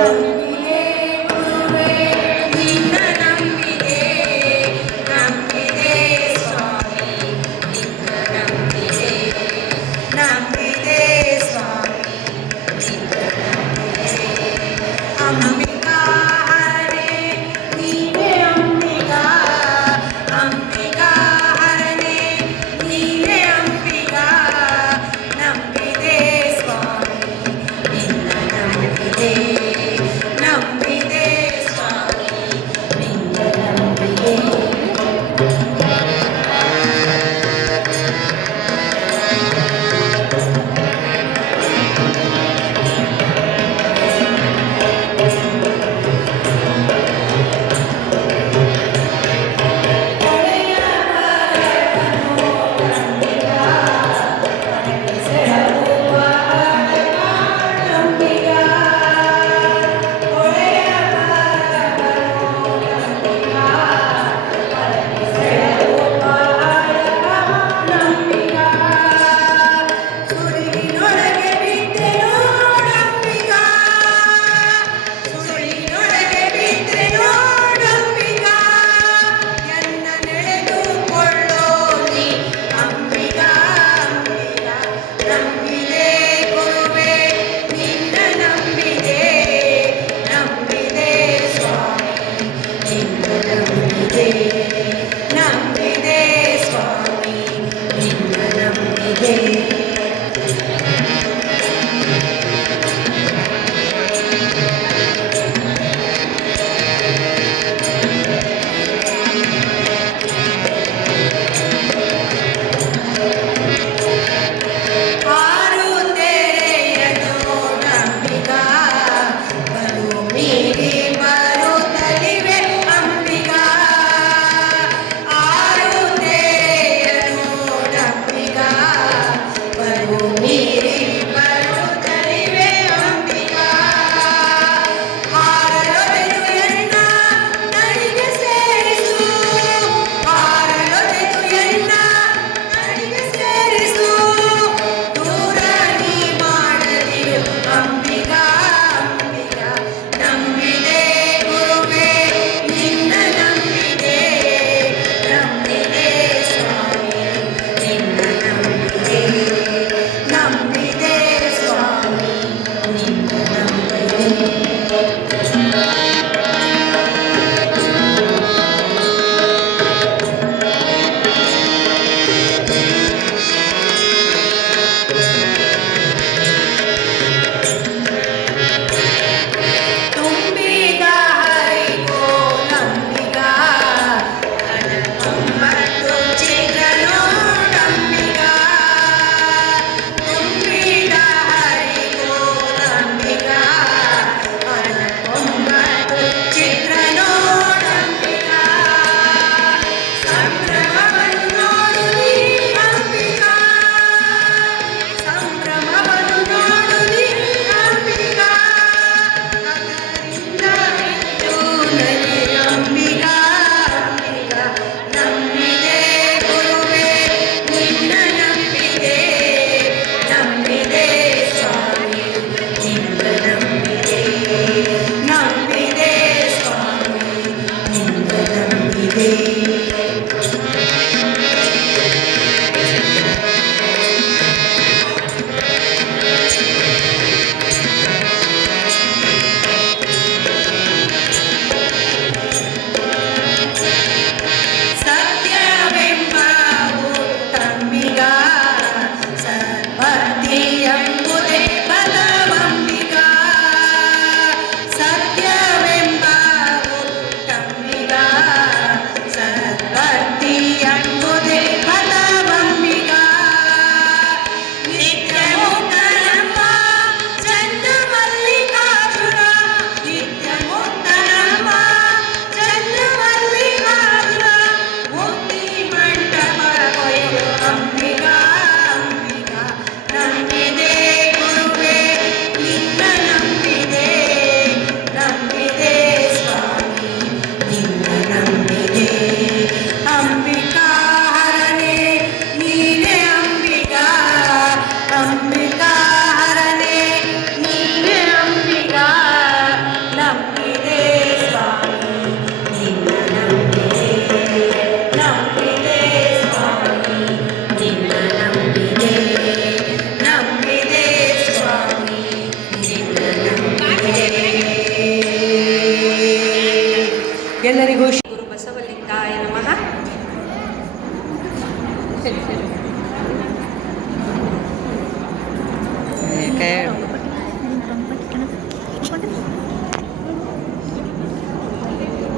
ನಂಬಿದೆ ಗುರುವೇ ನಿನ್ನ ನಂಬಿದೆ ನಂಬಿದೆ ಸ್ವಾಮಿ ನಿನ್ನ ನಂಬಿದೆ ನಂಬಿದೆ ಸ್ವಾಮಿ ನಿನ್ನ ನಂಬಿದೆ ಅಂಬಿಕಾ ಹರೇ ನೀನೇ ಅಂಬಿಕಾ ಅಂಬಿಕಾ ಹರೇ ನೀನೇ ಅಂಬಿಕಾ ನಂಬಿದೆ ಸ್ವಾಮಿ ನಿನ್ನ ನಂಬಿದೆ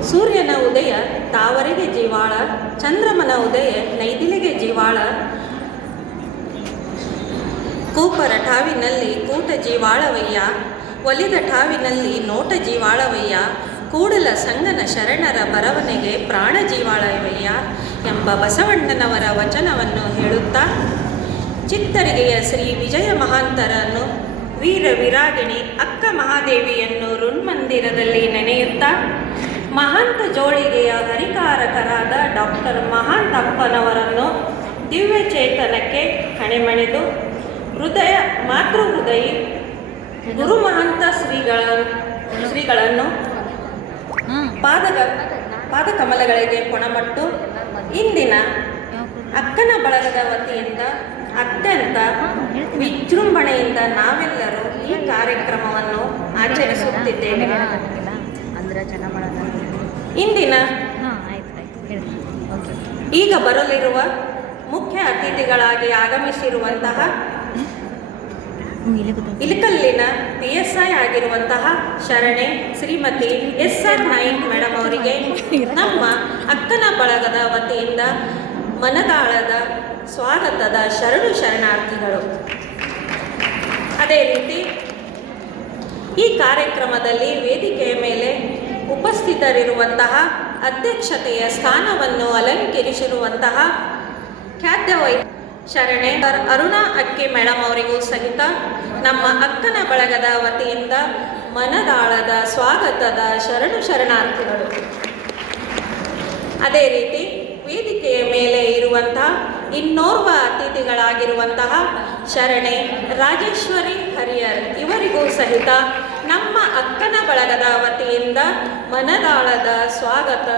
ಸೂರ್ಯನ ಉದಯ ತಾವರೆಗೆ ಜೀವಾಳ, ಚಂದ್ರಮನ ಉದಯ ನೈದಿಲೆಗೆ ಜೀವಾಳ. ಕೂಪರ ಠಾವಿನಲ್ಲಿ ಕೂಟ ಜೀವಾಳವಯ್ಯ, ಒಲಿದ ಠಾವಿನಲ್ಲಿ ನೋಟ ಜೀವಾಳವಯ್ಯ. ಕೂಡಲ ಸಂಗನ ಶರಣರ ಬರವನೆಗೆ ಪ್ರಾಣ ಜೀವಾಳವಯ್ಯ ಎಂಬ ಬಸವಣ್ಣನವರ ವಚನವನ್ನು ಹೇಳುತ್ತಾ, ಚಿತ್ತರಿಗೆಯ ಶ್ರೀ ವಿಜಯ ಮಹಾಂತರನ್ನು, ವೀರ ವಿರಾಗಿಣಿ ಅಕ್ಕ ಮಹಾದೇವಿಯನ್ನು ಋನ್ಮಂದಿರದಲ್ಲಿ ನೆನೆಯುತ್ತಾ, ಮಹಾಂತ ಜೋಳಿಗೆಯ ಹರಿಕಾರಕರಾದ ಡಾಕ್ಟರ್ ಮಹಾಂತಪ್ಪನವರನ್ನು ದಿವ್ಯಚೇತನಕ್ಕೆ ಹಣೆಮಣಿದು, ಮಾತೃ ಹೃದಯಿ ಗುರು ಮಹಾಂತ ಶ್ರೀಗಳನ್ನು ಪಾದಕಮಲಗಳಿಗೆ ಕೊಣಮಟ್ಟು ಇಂದಿನ ಅಕ್ಕನ ಬಳಗದ ವತಿಯಿಂದ ಅತ್ಯಂತ ವಿಜೃಂಭಣೆಯಿಂದ ನಾವೆಲ್ಲರೂ ಈ ಕಾರ್ಯಕ್ರಮವನ್ನು ಆಚರಿಸುತ್ತಿದ್ದೇವೆ. ಇಂದಿನ ಈಗ ಬರಲಿರುವ ಮುಖ್ಯ ಅತಿಥಿಗಳಾಗಿ ಆಗಮಿಸಿರುವಂತಹ ಇಲಕಲ್ಲಿನ PSI ಆಗಿರುವಂತಹ ಶರಣೆ ಶ್ರೀಮತಿ SR ನಾಯ್ಕ್ ಮೇಡಮ್ ಅವರಿಗೆ ನಮ್ಮ ಅಕ್ಕನ ಬಳಗದ ವತಿಯಿಂದ ಮನದಾಳದ ಸ್ವಾಗತದ ಶರಣಾರ್ಥಿಗಳು. ಅದೇ ರೀತಿ ಈ ಕಾರ್ಯಕ್ರಮದಲ್ಲಿ ವೇದಿಕೆಯ ಮೇಲೆ ಉಪಸ್ಥಿತರಿರುವಂತಹ ಅಧ್ಯಕ್ಷತೆಯ ಸ್ಥಾನವನ್ನು ಅಲಂಕರಿಸಿರುವಂತಹ ಖ್ಯಾತ ಶರಣೆ ಅರುಣಾ ಅಕ್ಕಿ ಮೇಡಮ್ ಅವರಿಗೂ ಸಹಿತ ನಮ್ಮ ಅಕ್ಕನ ಬಳಗದ ವತಿಯಿಂದ ಮನದಾಳದ ಸ್ವಾಗತದ ಶರಣಾರ್ಥಿಗಳು. ಅದೇ ರೀತಿ ವೇದಿಕೆಯ ಮೇಲೆ ಇರುವಂತಹ ಇನ್ನೋರ್ವ ಅತಿಥಿಗಳಾಗಿರುವಂತಹ ಶರಣೆ ರಾಜೇಶ್ವರಿ ಹರಿಯರ್ ಇವರಿಗೂ ಸಹಿತ ನಮ್ಮ ಅಕ್ಕನ ಬಳಗದ ವತಿಯಿಂದ ಮನದಾಳದ ಸ್ವಾಗತ.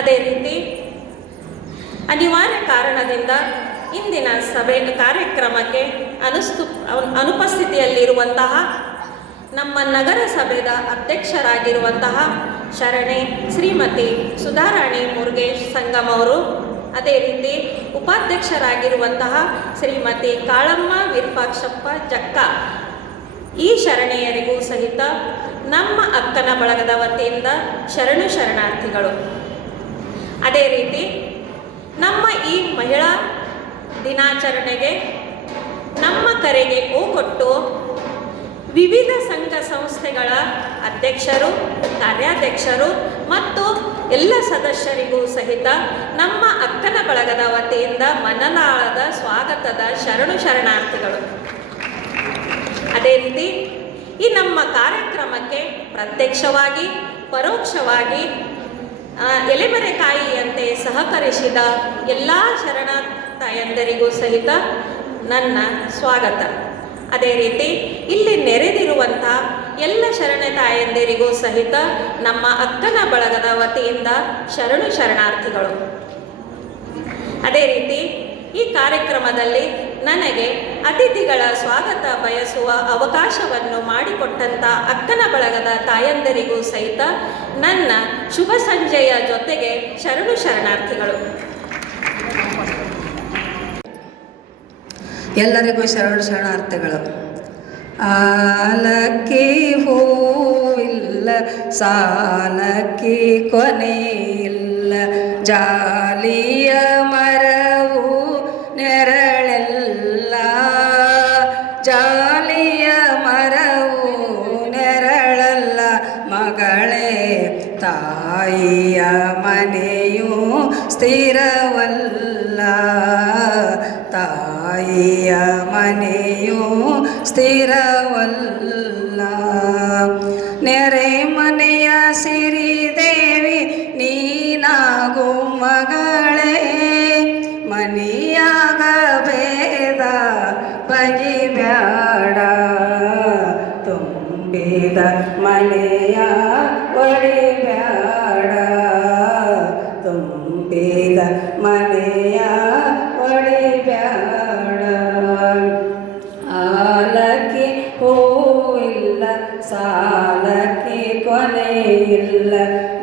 ಅದೇ ರೀತಿ ಅನಿವಾರ್ಯ ಕಾರಣದಿಂದ ಇಂದಿನ ಕಾರ್ಯಕ್ರಮಕ್ಕೆ ಅನುಪಸ್ಥಿತಿಯಲ್ಲಿರುವಂತಹ ನಮ್ಮ ನಗರಸಭೆಯ ಅಧ್ಯಕ್ಷರಾಗಿರುವಂತಹ ಶರಣೆ ಶ್ರೀಮತಿ ಸುಧಾರಾಣಿ ಮುರುಗೇಶ್ ಸಂಗಮ್ ಅವರು, ಅದೇ ರೀತಿ ಉಪಾಧ್ಯಕ್ಷರಾಗಿರುವಂತಹ ಶ್ರೀಮತಿ ಕಾಳಮ್ಮ ವಿರೂಪಾಕ್ಷಪ್ಪ ಜಕ್ಕ, ಈ ಶರಣೆಯರಿಗೂ ಸಹಿತ ನಮ್ಮ ಅಕ್ಕನ ಬಳಗದ ವತಿಯಿಂದ ಶರಣಾರ್ಥಿಗಳು. ಅದೇ ರೀತಿ ನಮ್ಮ ಈ ಮಹಿಳಾ ದಿನಾಚರಣೆಗೆ ನಮ್ಮ ಕರೆಗೆ ಓಗೊಟ್ಟು ವಿವಿಧ ಸಂಘ ಸಂಸ್ಥೆಗಳ ಅಧ್ಯಕ್ಷರು, ಕಾರ್ಯಾಧ್ಯಕ್ಷರು ಮತ್ತು ಎಲ್ಲ ಸದಸ್ಯರಿಗೂ ಸಹಿತ ನಮ್ಮ ಅಕ್ಕನ ಬಳಗದ ವತಿಯಿಂದ ಮನದಾಳದ ಸ್ವಾಗತದ ಶರಣಾರ್ಥಿಗಳು. ಅದೇ ರೀತಿ ಈ ನಮ್ಮ ಕಾರ್ಯಕ್ರಮಕ್ಕೆ ಪ್ರತ್ಯಕ್ಷವಾಗಿ ಪರೋಕ್ಷವಾಗಿ ಎಲೆಮರೆಕಾಯಿಯಂತೆ ಸಹಕರಿಸಿದ ಎಲ್ಲ ಶರಣ ತಾಯಂದರಿಗೂ ಸಹಿತ ನನ್ನ ಸ್ವಾಗತ. ಅದೇ ರೀತಿ ಇಲ್ಲಿ ನೆರೆದಿರುವಂಥ ಎಲ್ಲ ಶರಣ ತಾಯಂದಿರಿಗೂ ಸಹಿತ ನಮ್ಮ ಅಕ್ಕನ ಬಳಗದ ವತಿಯಿಂದ ಶರಣಾರ್ಥಿಗಳು. ಅದೇ ರೀತಿ ಈ ಕಾರ್ಯಕ್ರಮದಲ್ಲಿ ನನಗೆ ಅತಿಥಿಗಳ ಸ್ವಾಗತ ಬಯಸುವ ಅವಕಾಶವನ್ನು ಮಾಡಿಕೊಟ್ಟಂಥ ಅಕ್ಕನ ಬಳಗದ ತಾಯಂದರಿಗೂ ಸಹಿತ ನನ್ನ ಶುಭ ಸಂಜೆಯ ಜೊತೆಗೆ ಶರಣಾರ್ಥಿಗಳು. ಎಲ್ಲರಿಗೂ ಶರಣಾರ್ಥಿಗಳು. ಆಲಕ್ಕಿ ಹೂವಿಲ್ಲ, ಸಾಲಕ್ಕಿ ಕೊನೆಯಿಲ್ಲ, ಜಾಲಿಯ ಮರವು ನೆರಳೆಲ್ಲ, ಜಾಲಿಯ ಮರವು ನೆರಳಲ್ಲ, ಮಗಳೇ ತಾಯಿಯ ಮನೆಯೂ ಸ್ಥಿರವಲ್ಲ, ತಾಯಿಯ ಮನೆಯೂ ಸ್ಥಿರವಲ್ಲ. ನೆರೆ ಮನೆಯ ಸಿರಿದೇವಿ ನೀನಾಗು ಮಗಳೇ, ಮನೆಯಾಗ ಭೇದ ಬಗೆಬ್ಯಾಡ, ತುಂಬಿದ ಮನೆಯ ಒಳಿಬ್ಯಾಡ, ತುಂಬಿದ ಮನೆಯ ಒಳಿಬ್ಯಾಡ. ಆಲಕ್ಕಿ ಹೂವಿಲ್ಲ, ಸಾಲಕ್ಕಿ ಕೊನೆಯಿಲ್ಲ,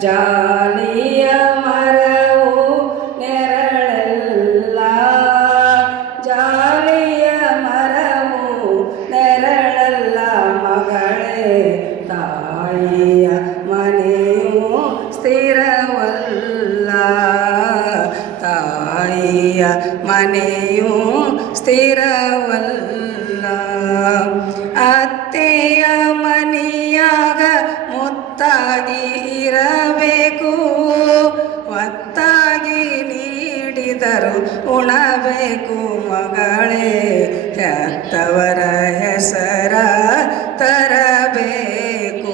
ಜಾಲಿಯ ಮರವು ನೆರಳಲ್ಲ, ಜಾಲಿಯ ಮರ ಉಣಬೇಕು ಮಗಳೇ ಹೆತ್ತವರ ಹೆಸರ ತರಬೇಕು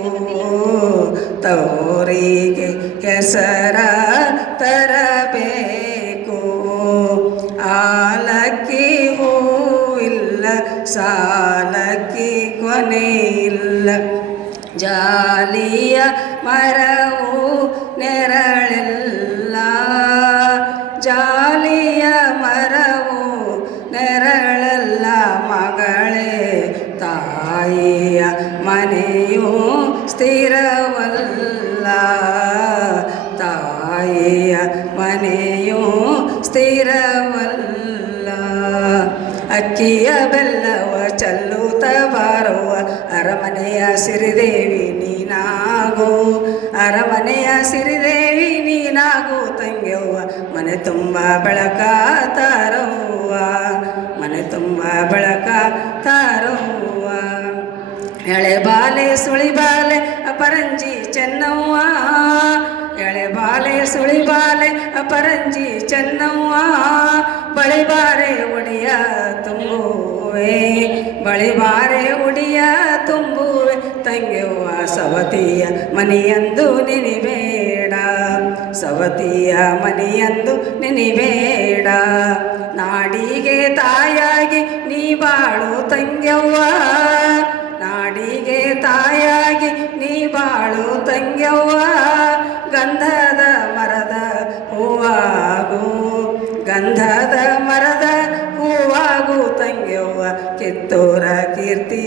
ತವರಿಗೆ ಹೆಸರ ತರಬೇಕು ಆಲಕ್ಕಿ ಹೂವಿಲ್ಲ ಸಾಲಕ್ಕಿ ಕೊನೆಯಿಲ್ಲ ಜಾಲಿಯ ಮರವು ನೆರಳಿಲ್ಲ ಜಾಲಿಯ ಮರವು ನೆರಳಲ್ಲ ಮಗಳೇ ತಾಯಿಯ ಮನೆಯು ಸ್ಥಿರವಲ್ಲ ತಾಯಿಯ ಮನೆಯು ಸ್ಥಿರವಲ್ಲ ಅಕ್ಕಿಯ ಬೆಲ್ಲವ ಚಲ್ಲುತ್ತ ಬಾರುವ ಅರಮನೆಯ ಸಿರಿದೇವಿ ನೀನಾಗು ಅರಮನೆಯ ಸಿರಿದೇವಿ ನೀನಾಗು ತಂಗ್ಯವ್ವ ಮನೆ ತುಂಬ ಬೆಳಕ ತಾರವ್ವ ಮನೆ ತುಂಬ ಬೆಳಕ ತಾರವ್ವ ಎಳೆ ಬಾಲೆ ಸುಳಿ ಬಾಲೆ ಅಪರಂಜಿ ಚೆನ್ನವ್ವ ಎಳೆ ಬಾಲೆ ಸುಳಿ ಬಾಲೆ ಅಪರಂಜಿ ಚೆನ್ನವ್ವ ಬಳಿಬಾರೆ ಒಡಿಯ ತುಂಬುವೆ ಬಳಿಬಾರೆ ಒಡಿಯ ತುಂಬುವೆ ತಂಗ್ಯವ್ವ ಸವತಿಯ ಮನೆಯಂದು ನೆನಿಬೇಡ ಸವತಿಯ ಮನೆಯಂದು ನೆನಿಬೇಡ ನಾಡಿಗೆ ತಾಯಾಗಿ ನೀ ಬಾಳು ತಂಗ್ಯವ್ವ ನಾಡಿಗೆ ತಾಯಾಗಿ ನೀ ಬಾಳು ತಂಗ್ಯವ್ವ ಗಂಧದ ಮರದ ಹೂವಾಗು ಗಂಧದ ಮರದ ಹೂವಾಗು ತಂಗ್ಯವ್ವ ಕಿತ್ತೂರ ಕೀರ್ತಿ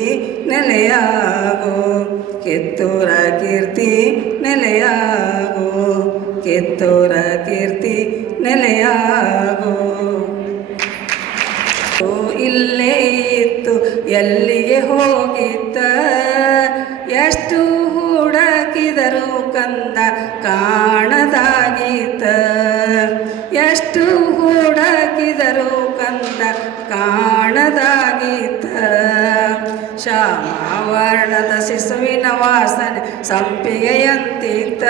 ನೆಲೆಯಾಗು ಕಿತ್ತೂರ ಕೀರ್ತಿ ನೆಲೆಯಾಗು ಕಿತ್ತೂರ ಕೀರ್ತಿ ನೆಲೆಯಾಗು ಇಲ್ಲೇ ಇತ್ತು ಎಲ್ಲಿಗೆ ಹೋಗಿತ್ತ ಎಷ್ಟು ಹುಡುಕಿದರು ಕಂದ ಕಾಣದಾಗಿತ್ತ ಎಷ್ಟು ಹುಡುಕಿದರು ಕಂದ ಕಾಣದಾಗಿತ್ತ ಶ್ಯಾಮವರ್ಣದ ಶಿಶುವಿನ ವಾಸನೆ ಸಂಪಿಗೆಯಂತಿತ್ತ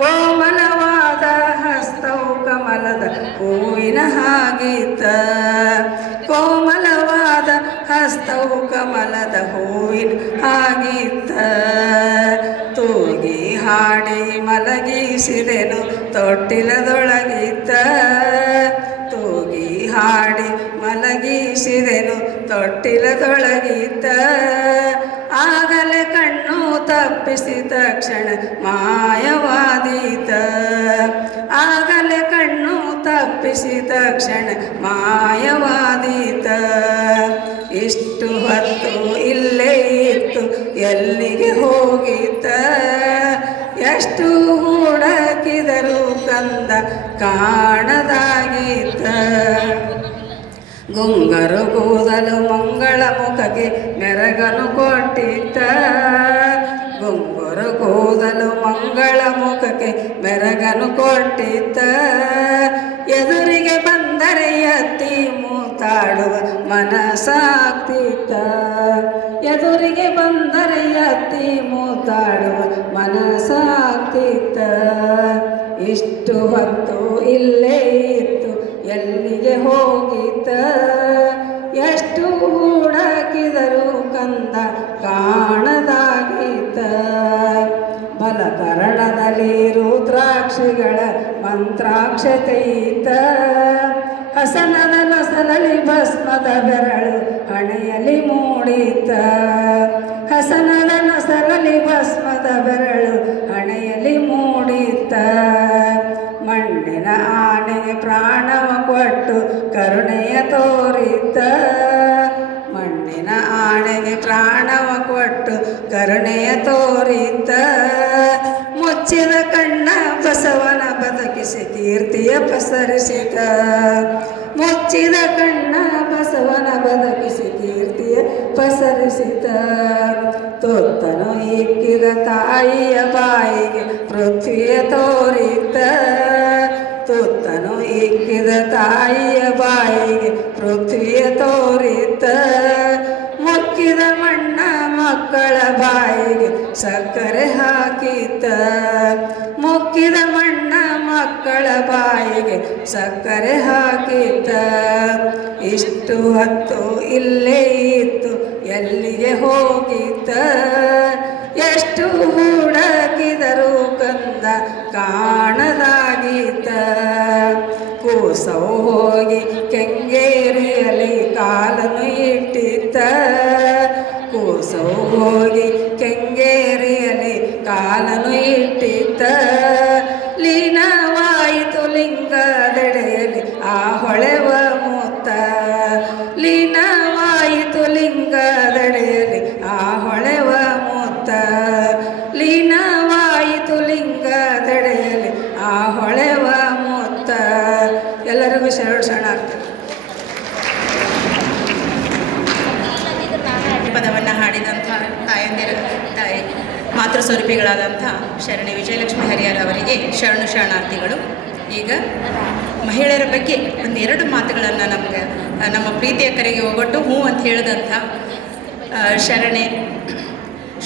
ಕೋಮಲವಾದ ಹಸ್ತವು ಕಮಲದ ಹೂವಿನ ಹಾಗಿತ್ತ ಕೋಮಲವಾದ ಹಸ್ತವು ಕಮಲದ ಹೂವಿನ ಹಾಗಿತ್ತ ತೂಗಿ ಹಾಡಿ ಮಲಗಿಸಿದೆನು ತೊಟ್ಟಿಲದೊಳಗಿತ್ತ ತೂಗಿ ಹಾಡಿ ಮಲಗಿಸಿದೆನು ತೊಟ್ಟಿಲದೊಳಗಿತ್ತ ಆಗಲೇ ಕಣ್ಣು ತಪ್ಪಿಸಿ ತಕ್ಷಣ ಮಾಯವಾದೀತ ಆಗಲೇ ಕಣ್ಣು ತಪ್ಪಿಸಿ ತಕ್ಷಣ ಮಾಯವಾದೀತ ಇಷ್ಟು ಹೊತ್ತು ಇಲ್ಲೇ ಇತ್ತು ಎಲ್ಲಿಗೆ ಹೋಗಿತ್ತ ಎಷ್ಟು ಹುಡುಕಿದರು ಕಂದ ಕಾಣದಾಗಿತ್ತ ಗುಂಗರು ಕೂದಲು ಮಂಗಳ ಮುಖಕ್ಕೆ ಮೆರಗನು ಕೊಟ್ಟಿತ್ತ ಗುಂಗುರು ಕೂದಲು ಮಂಗಳ ಮುಖಕ್ಕೆ ಮೆರಗನು ಕೊಟ್ಟಿತ್ತ ಎದುರಿಗೆ ಬಂದರೆ ಎತ್ತಿ ಮೂತಾಡುವ ಮನಸಾಗ್ತಿತ್ತ ಎದುರಿಗೆ ಬಂದರೆ ಎತ್ತಿ ಮೂತಾಡುವ ಮನಸಾಗ್ತಿತ್ತ ಇಷ್ಟು ಹೊತ್ತು ಇಲ್ಲೇ ಇತ್ತು ಎಲ್ಲಿಗೆ ಹೋಗಿತ್ತ ಎಷ್ಟು ಹುಡುಕಿದರು ಕಂದ ಕಾಣದಾಗಿತ್ತ ಬಲಕರಣದಲ್ಲಿ ರುದ್ರಾಕ್ಷಿಗಳ ಮಂತ್ರಾಕ್ಷತೆಯಿತ ಹಸನದ ನಸಲಲ್ಲಿ ಭಸ್ಮದ ಬೆರಳು ಹಣೆಯಲ್ಲಿ ಮೂಡಿತ ಹಸನದ ನಸಲಲ್ಲಿ ಭಸ್ಮದ ಬೆರಳು ಹಣೆಯಲ್ಲಿ ಮೂಡಿತ ಮಣ್ಣಿನ ಆನೆಗೆ ಪ್ರಾಣವ ಕೊಟ್ಟು ಕರುಣೆಯ ತೋರಿತ ಮಣ್ಣಿನ ಆನೆಗೆ ಪ್ರಾಣವ ಕೊಟ್ಟು ಕರುಣೆಯ ತೋರಿತ ಮುಚ್ಚಿದ ಕಣ್ಣ ಬಸವನ ಬದುಕಿಸಿ ಕೀರ್ತಿಯ ಪಸರಿಸಿತ ಮುಚ್ಚಿದ ಕಣ್ಣ ಬಸವನ ಬದುಕಿಸಿ ಕೀರ್ತಿಯ ಪಸರಿಸಿತ ತೊತ್ತನು ಇಕ್ಕಿದ ತಾಯಿಯ ಬಾಯಿಗೆ ಪೃಥ್ವಿಯ ತೋರಿತ ತುತ್ತನು ಇಕ್ಕಿದ ತಾಯಿಯ ಬಾಯಿಗೆ ಪೃಥ್ವಿಯ ತೋರಿತ ಮುಕ್ಕಿದ ಮಣ್ಣ ಮಕ್ಕಳ ಬಾಯಿಗೆ ಸಕ್ಕರೆ ಹಾಕಿತ ಮುಕ್ಕಿದ ಮಣ್ಣ ಮಕ್ಕಳ ಬಾಯಿಗೆ ಸಕ್ಕರೆ ಹಾಕಿದ್ದ. ಇಷ್ಟು ಹೊತ್ತು ಇಲ್ಲೇ ಇತ್ತು ಎಲ್ಲಿಗೆ ಹೋಗಿದ್ದ. ಎಷ್ಟು ಹುಡುಕಿದರೂ ಕಂದ ಕಾಣದಾಗಿದ್ದ. ಕೂಸವು ಹೋಗಿ ಕೆಂಗೇರಿಯಲ್ಲಿ ಕಾಲನ್ನು ಇಟ್ಟಿದ್ದ. ಕೂಸವು ಹೋಗಿ ಕೆಂಗೇರಿಯಲ್ಲಿ ಕಾಲನ್ನು ಇಟ್ಟಿದ್ದ. ಲೀನವಾಯಿತು ಲಿಂಗದೆಡೆಯಲ್ಲಿ ಆ ಹೊಳೆವ ಮುತ್ತ. ಲೀನವಾಯಿತು ಲಿಂಗದೆಡೆಯಲ್ಲಿ ಆ ಹೊಳೆವ ಮುತ್ತ. ಲೀನವಾಯಿತು ಲಿಂಗದೆಡೆಯಲ್ಲಿ ಆ ಹೊಳೆವ ಮುತ್ತ. ಎಲ್ಲರಿಗೂ ಶರಣಾರ್ಥಿ. ಪದವನ್ನು ಹಾಡಿದಂಥ ತಾಯಿ ಮಾತೃಸ್ವರೂಪಿಗಳಾದಂಥ ಶರಣಿ ವಿಜಯಲಕ್ಷ್ಮಿ ಹರಿಹರ ಅವರಿಗೆ ಶರಣಾರ್ಥಿಗಳು. ಈಗ ಮಹಿಳೆಯರ ಬಗ್ಗೆ ಒಂದೆರಡು ಮಾತುಗಳನ್ನು ನಮ್ಮ ಪ್ರೀತಿಯ ಕರೆಗೆ ಹೋಗೊಟ್ಟು ಹ್ಞೂ ಅಂತ ಹೇಳಿದಂಥ ಶರಣೆ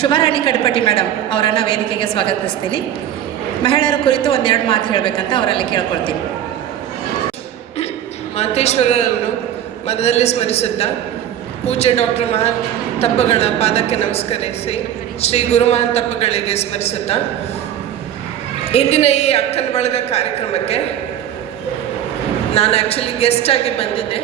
ಶುಭರಾಣಿ ಕಡಪಟ್ಟಿ ಮೇಡಮ್ ಅವರನ್ನು ವೇದಿಕೆಗೆ ಸ್ವಾಗತಿಸ್ತೀನಿ. ಮಹಿಳೆಯರ ಕುರಿತು ಒಂದೆರಡು ಮಾತು ಹೇಳಬೇಕಂತ ಅವರಲ್ಲಿ ಕೇಳ್ಕೊಳ್ತೀನಿ. ಮಾತೇಶ್ವರರನ್ನು ಮನದಲ್ಲಿ ಸ್ಮರಿಸುತ್ತಾ ಪೂಜ್ಯ ಡಾಕ್ಟರ್ ಮಹಾಂತಪ್ಪಗಳ ಪಾದಕ್ಕೆ ನಮಸ್ಕರಿಸಿ ಶ್ರೀ ಗುರು ಮಹಾಂತಪ್ಪಗಳಿಗೆ ಸ್ಮರಿಸುತ್ತಾ ಇಂದಿನ ಈ ಅಕ್ಕನ ಬಳಗ ಕಾರ್ಯಕ್ರಮಕ್ಕೆ ನಾನು ಆ್ಯಕ್ಚುಲಿ ಗೆಸ್ಟ್ ಆಗಿ ಬಂದಿದ್ದೆ.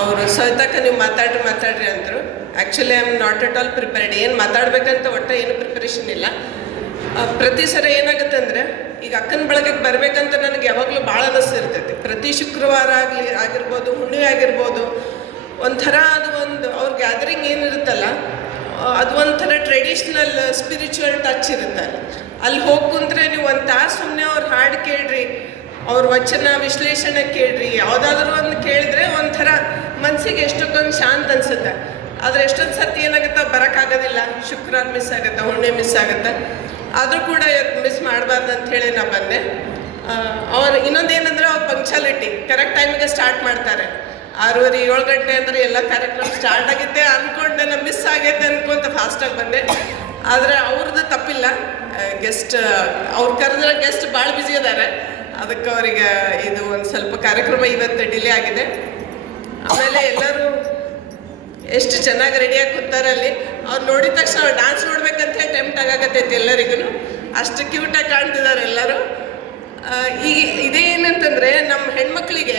ಅವರು ಸವಿತಕ್ಕ ನೀವು ಮಾತಾಡ್ರಿ ಅಂದರು. Actually I am not at all prepared. ಏನು ಮಾತಾಡಬೇಕಂತ ಒಟ್ಟು ಏನು ಪ್ರಿಪರೇಷನ್ ಇಲ್ಲ. ಪ್ರತಿ ಸಲ ಏನಾಗುತ್ತೆ ಅಂದರೆ ಈಗ ಅಕ್ಕನ ಬಳಗಕ್ಕೆ ಬರಬೇಕಂತ ನನಗೆ ಯಾವಾಗಲೂ ಭಾಳ ಅನ್ನಿಸ್ತಿರ್ತೈತಿ. ಪ್ರತಿ ಶುಕ್ರವಾರ ಆಗಿರ್ಬೋದು, ಹುಣ್ಣಿಮೆ ಆಗಿರ್ಬೋದು, ಒಂಥರ ಅದು ಒಂದು ಅವ್ರ ಗ್ಯಾದರಿಂಗ್ ಏನಿರುತ್ತಲ್ಲ ಅದು ಒಂಥರ ಟ್ರೆಡಿಷ್ನಲ್ ಸ್ಪಿರಿಚುವಲ್ ಟಚ್ ಇರುತ್ತೆ. ಅಲ್ಲಿ ಹೋಗಿ ಕುಂತ್ರೆ ನೀವು ಒಂದು ತಾಸು ಸುಮ್ಮನೆ ಅವ್ರ ಹಾಡು ಕೇಳ್ರಿ, ಅವ್ರ ವಚನ ವಿಶ್ಲೇಷಣೆ ಕೇಳ್ರಿ, ಯಾವುದಾದ್ರೂ ಒಂದು ಕೇಳಿದ್ರೆ ಒಂಥರ ಮನಸ್ಸಿಗೆ ಎಷ್ಟೊಂದು ಶಾಂತ ಅನಿಸುತ್ತೆ. ಆದರೆ ಎಷ್ಟೊಂದು ಸರ್ತಿ ಏನಾಗುತ್ತೆ ಬರೋಕ್ಕಾಗೋದಿಲ್ಲ, ಶುಕ್ರವಾರ ಮಿಸ್ ಆಗುತ್ತೆ, ಹುಣ್ಣಿಮೆ ಮಿಸ್ ಆಗುತ್ತೆ. ಆದರೂ ಕೂಡ ಮಿಸ್ ಮಾಡಬಾರ್ದು ಅಂಥೇಳಿ ನಾನು ಬಂದೆ. ಅವ್ರು ಇನ್ನೊಂದೇನೆಂದರೆ ಅವ್ರ ಪಂಕ್ಚುಯಾಲಿಟಿ ಕರೆಕ್ಟ್ ಟೈಮಿಗೆ ಸ್ಟಾರ್ಟ್ ಮಾಡ್ತಾರೆ. 6:30 7 ಗಂಟೆ ಅಂದರೆ ಎಲ್ಲ ಕಾರ್ಯಕ್ರಮ ಸ್ಟಾರ್ಟ್ ಆಗಿದ್ದೆ ಅಂದ್ಕೊಂಡೆ, ನಾನು ಮಿಸ್ ಆಗೈತೆ ಅಂದ್ಕೊಂತ ಫಾಸ್ಟಾಗಿ ಬಂದೆ. ಆದರೆ ಅವ್ರದ್ದು ತಪ್ಪಿಲ್ಲ. ಗೆಸ್ಟ್ ಅವ್ರು ಕರೆದ್ರೆ ಗೆಸ್ಟ್ ಭಾಳ ಬ್ಯುಸಿ ಇದ್ದಾರೆ, ಅದಕ್ಕೆ ಅವರಿಗೆ ಇದು ಒಂದು ಸ್ವಲ್ಪ ಕಾರ್ಯಕ್ರಮ ಇವತ್ತು ಡಿಲೇ ಆಗಿದೆ. ಆಮೇಲೆ ಎಲ್ಲರೂ ಎಷ್ಟು ಚೆನ್ನಾಗಿ ರೆಡಿಯಾಗಿ ಕೂತಾರೆ ಅಲ್ಲಿ. ಅವ್ರು ನೋಡಿದ ತಕ್ಷಣ ಅವ್ರು ಡ್ಯಾನ್ಸ್ ನೋಡ್ಬೇಕಂತ ಹೇಳಿ ಟೆಂಪ್ಟ್ ಆಗಾಕತ್ತೈತಿ ಎಲ್ಲರಿಗೂ. ಅಷ್ಟು ಕ್ಯೂಟಾಗಿ ಕಾಣ್ತಿದ್ದಾರೆ ಎಲ್ಲರೂ. ಈಗ ಇದೇನಂತಂದರೆ ನಮ್ಮ ಹೆಣ್ಮಕ್ಳಿಗೆ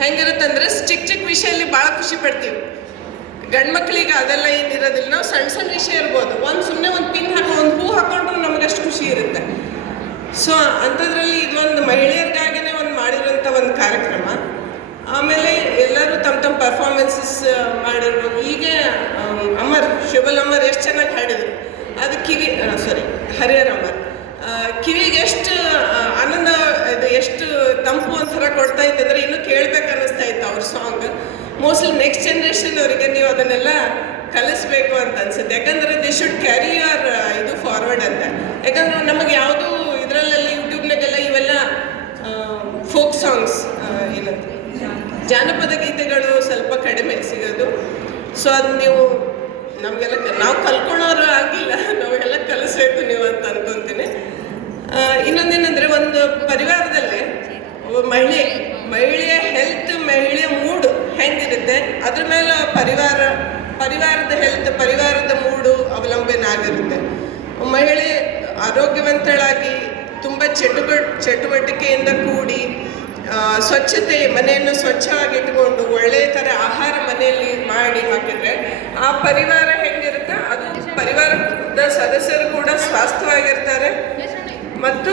ಹೆಂಗಿರುತ್ತಂದ್ರೆ ಚಿಕ್ಕ ವಿಷಯಲ್ಲಿ ಭಾಳ ಖುಷಿ ಪಡ್ತೀವಿ. ಗಂಡು ಮಕ್ಕಳಿಗೆ ಅದೆಲ್ಲ ಏನಿರೋದಿಲ್ಲ. ನಾವು ಸಣ್ಣ ವಿಷಯ ಇರ್ಬೋದು, ಸುಮ್ಮನೆ ಒಂದು ಪಿನ್ ಒಂದು ಹೂ ಹಾಕೊಂಡ್ರು ನಮಗಷ್ಟು ಖುಷಿ ಇರುತ್ತೆ. ಸೊ ಅಂಥದ್ರಲ್ಲಿ ಇದೊಂದು ಮಹಿಳೆಯರಿಗಾಗಿನೇ ಒಂದು ಮಾಡಿರೋಂಥ ಒಂದು ಕಾರ್ಯಕ್ರಮ. ಆಮೇಲೆ ಎಲ್ಲರೂ ತಮ್ಮ ಪರ್ಫಾರ್ಮೆನ್ಸಸ್ ಮಾಡಿರ್ಬೋದು. ಈಗ ಶುಭಲ್ ಅಮರ್ ಎಷ್ಟು ಚೆನ್ನಾಗಿ ಹಾಡಿದರು. ಅದು ಹರಿಹರ ಅಮರ್ ಕಿವಿಗೆ ಎಷ್ಟು ಆನಂದ, ಇದು ಎಷ್ಟು ತಂಪು ಒಂಥರ ಕೊಡ್ತಾ ಇತ್ತು ಅಂದರೆ ಇನ್ನೂ ಕೇಳಬೇಕು ಅನ್ನಿಸ್ತಾ ಇತ್ತು ಅವ್ರ ಸಾಂಗ್. ಮೋಸ್ಟ್ಲಿ ನೆಕ್ಸ್ಟ್ ಜನ್ರೇಷನ್ ಅವರಿಗೆ ನೀವು ಅದನ್ನೆಲ್ಲ ಕಲಿಸ್ಬೇಕು ಅಂತ ಅನ್ಸುತ್ತೆ. ಯಾಕಂದರೆ ದೇ ಶುಡ್ ಕ್ಯಾರಿ ಯುವರ್ ಇದು ಫಾರ್ವರ್ಡ್ ಅಂತ. ಯಾಕಂದ್ರೆ ನಮಗೆ ಯಾವುದು ಇದರಲ್ಲೆಲ್ಲ ಯೂಟ್ಯೂಬ್ನಾಗೆಲ್ಲ ಇವೆಲ್ಲ ಫೋಕ್ ಸಾಂಗ್ಸ್ ಏನಂತ ಜಾನಪದ ಗೀತೆಗಳು ಸ್ವಲ್ಪ ಕಡಿಮೆ ಸಿಗೋದು. ಸೊ ಅದು ನೀವು ನಮಗೆಲ್ಲ ನಾವು ಕಲ್ಕೊಳ್ಳೋರು ಆಗಿಲ್ಲ, ನಾವೆಲ್ಲ ಕಲಿಸ್ಬೇಕು ನೀವು ಅಂತ ಅನ್ಕೊತೀನಿ. ಇನ್ನೊಂದೇನೆಂದರೆ ಒಂದು ಪರಿವಾರದಲ್ಲಿ ಮಹಿಳೆಯ ಹೆಲ್ತ್, ಮಹಿಳೆಯ ಮೂಡು ಹೆಂಗಿರುತ್ತೆ ಅದ್ರ ಮೇಲೆ ಪರಿವಾರದ ಹೆಲ್ತ್, ಪರಿವಾರದ ಮೂಡು ಅವಲಂಬನೆ ಆಗಿರುತ್ತೆ. ಮಹಿಳೆ ಆರೋಗ್ಯವಂತಳಾಗಿ ತುಂಬ ಚಟುವಟಿಕೆಯಿಂದ ಕೂಡಿ ಸ್ವಚ್ಛತೆ, ಮನೆಯನ್ನು ಸ್ವಚ್ಛವಾಗಿಟ್ಕೊಂಡು ಒಳ್ಳೆಯ ಥರ ಆಹಾರ ಮನೆಯಲ್ಲಿ ಮಾಡಿ ಹಾಕಿದರೆ ಆ ಪರಿವಾರ ಹೆಂಗಿರುತ್ತೆ, ಅದು ಪರಿವಾರದ ಸದಸ್ಯರು ಕೂಡ ಸ್ವಾಸ್ಥ್ಯವಾಗಿರ್ತಾರೆ ಮತ್ತು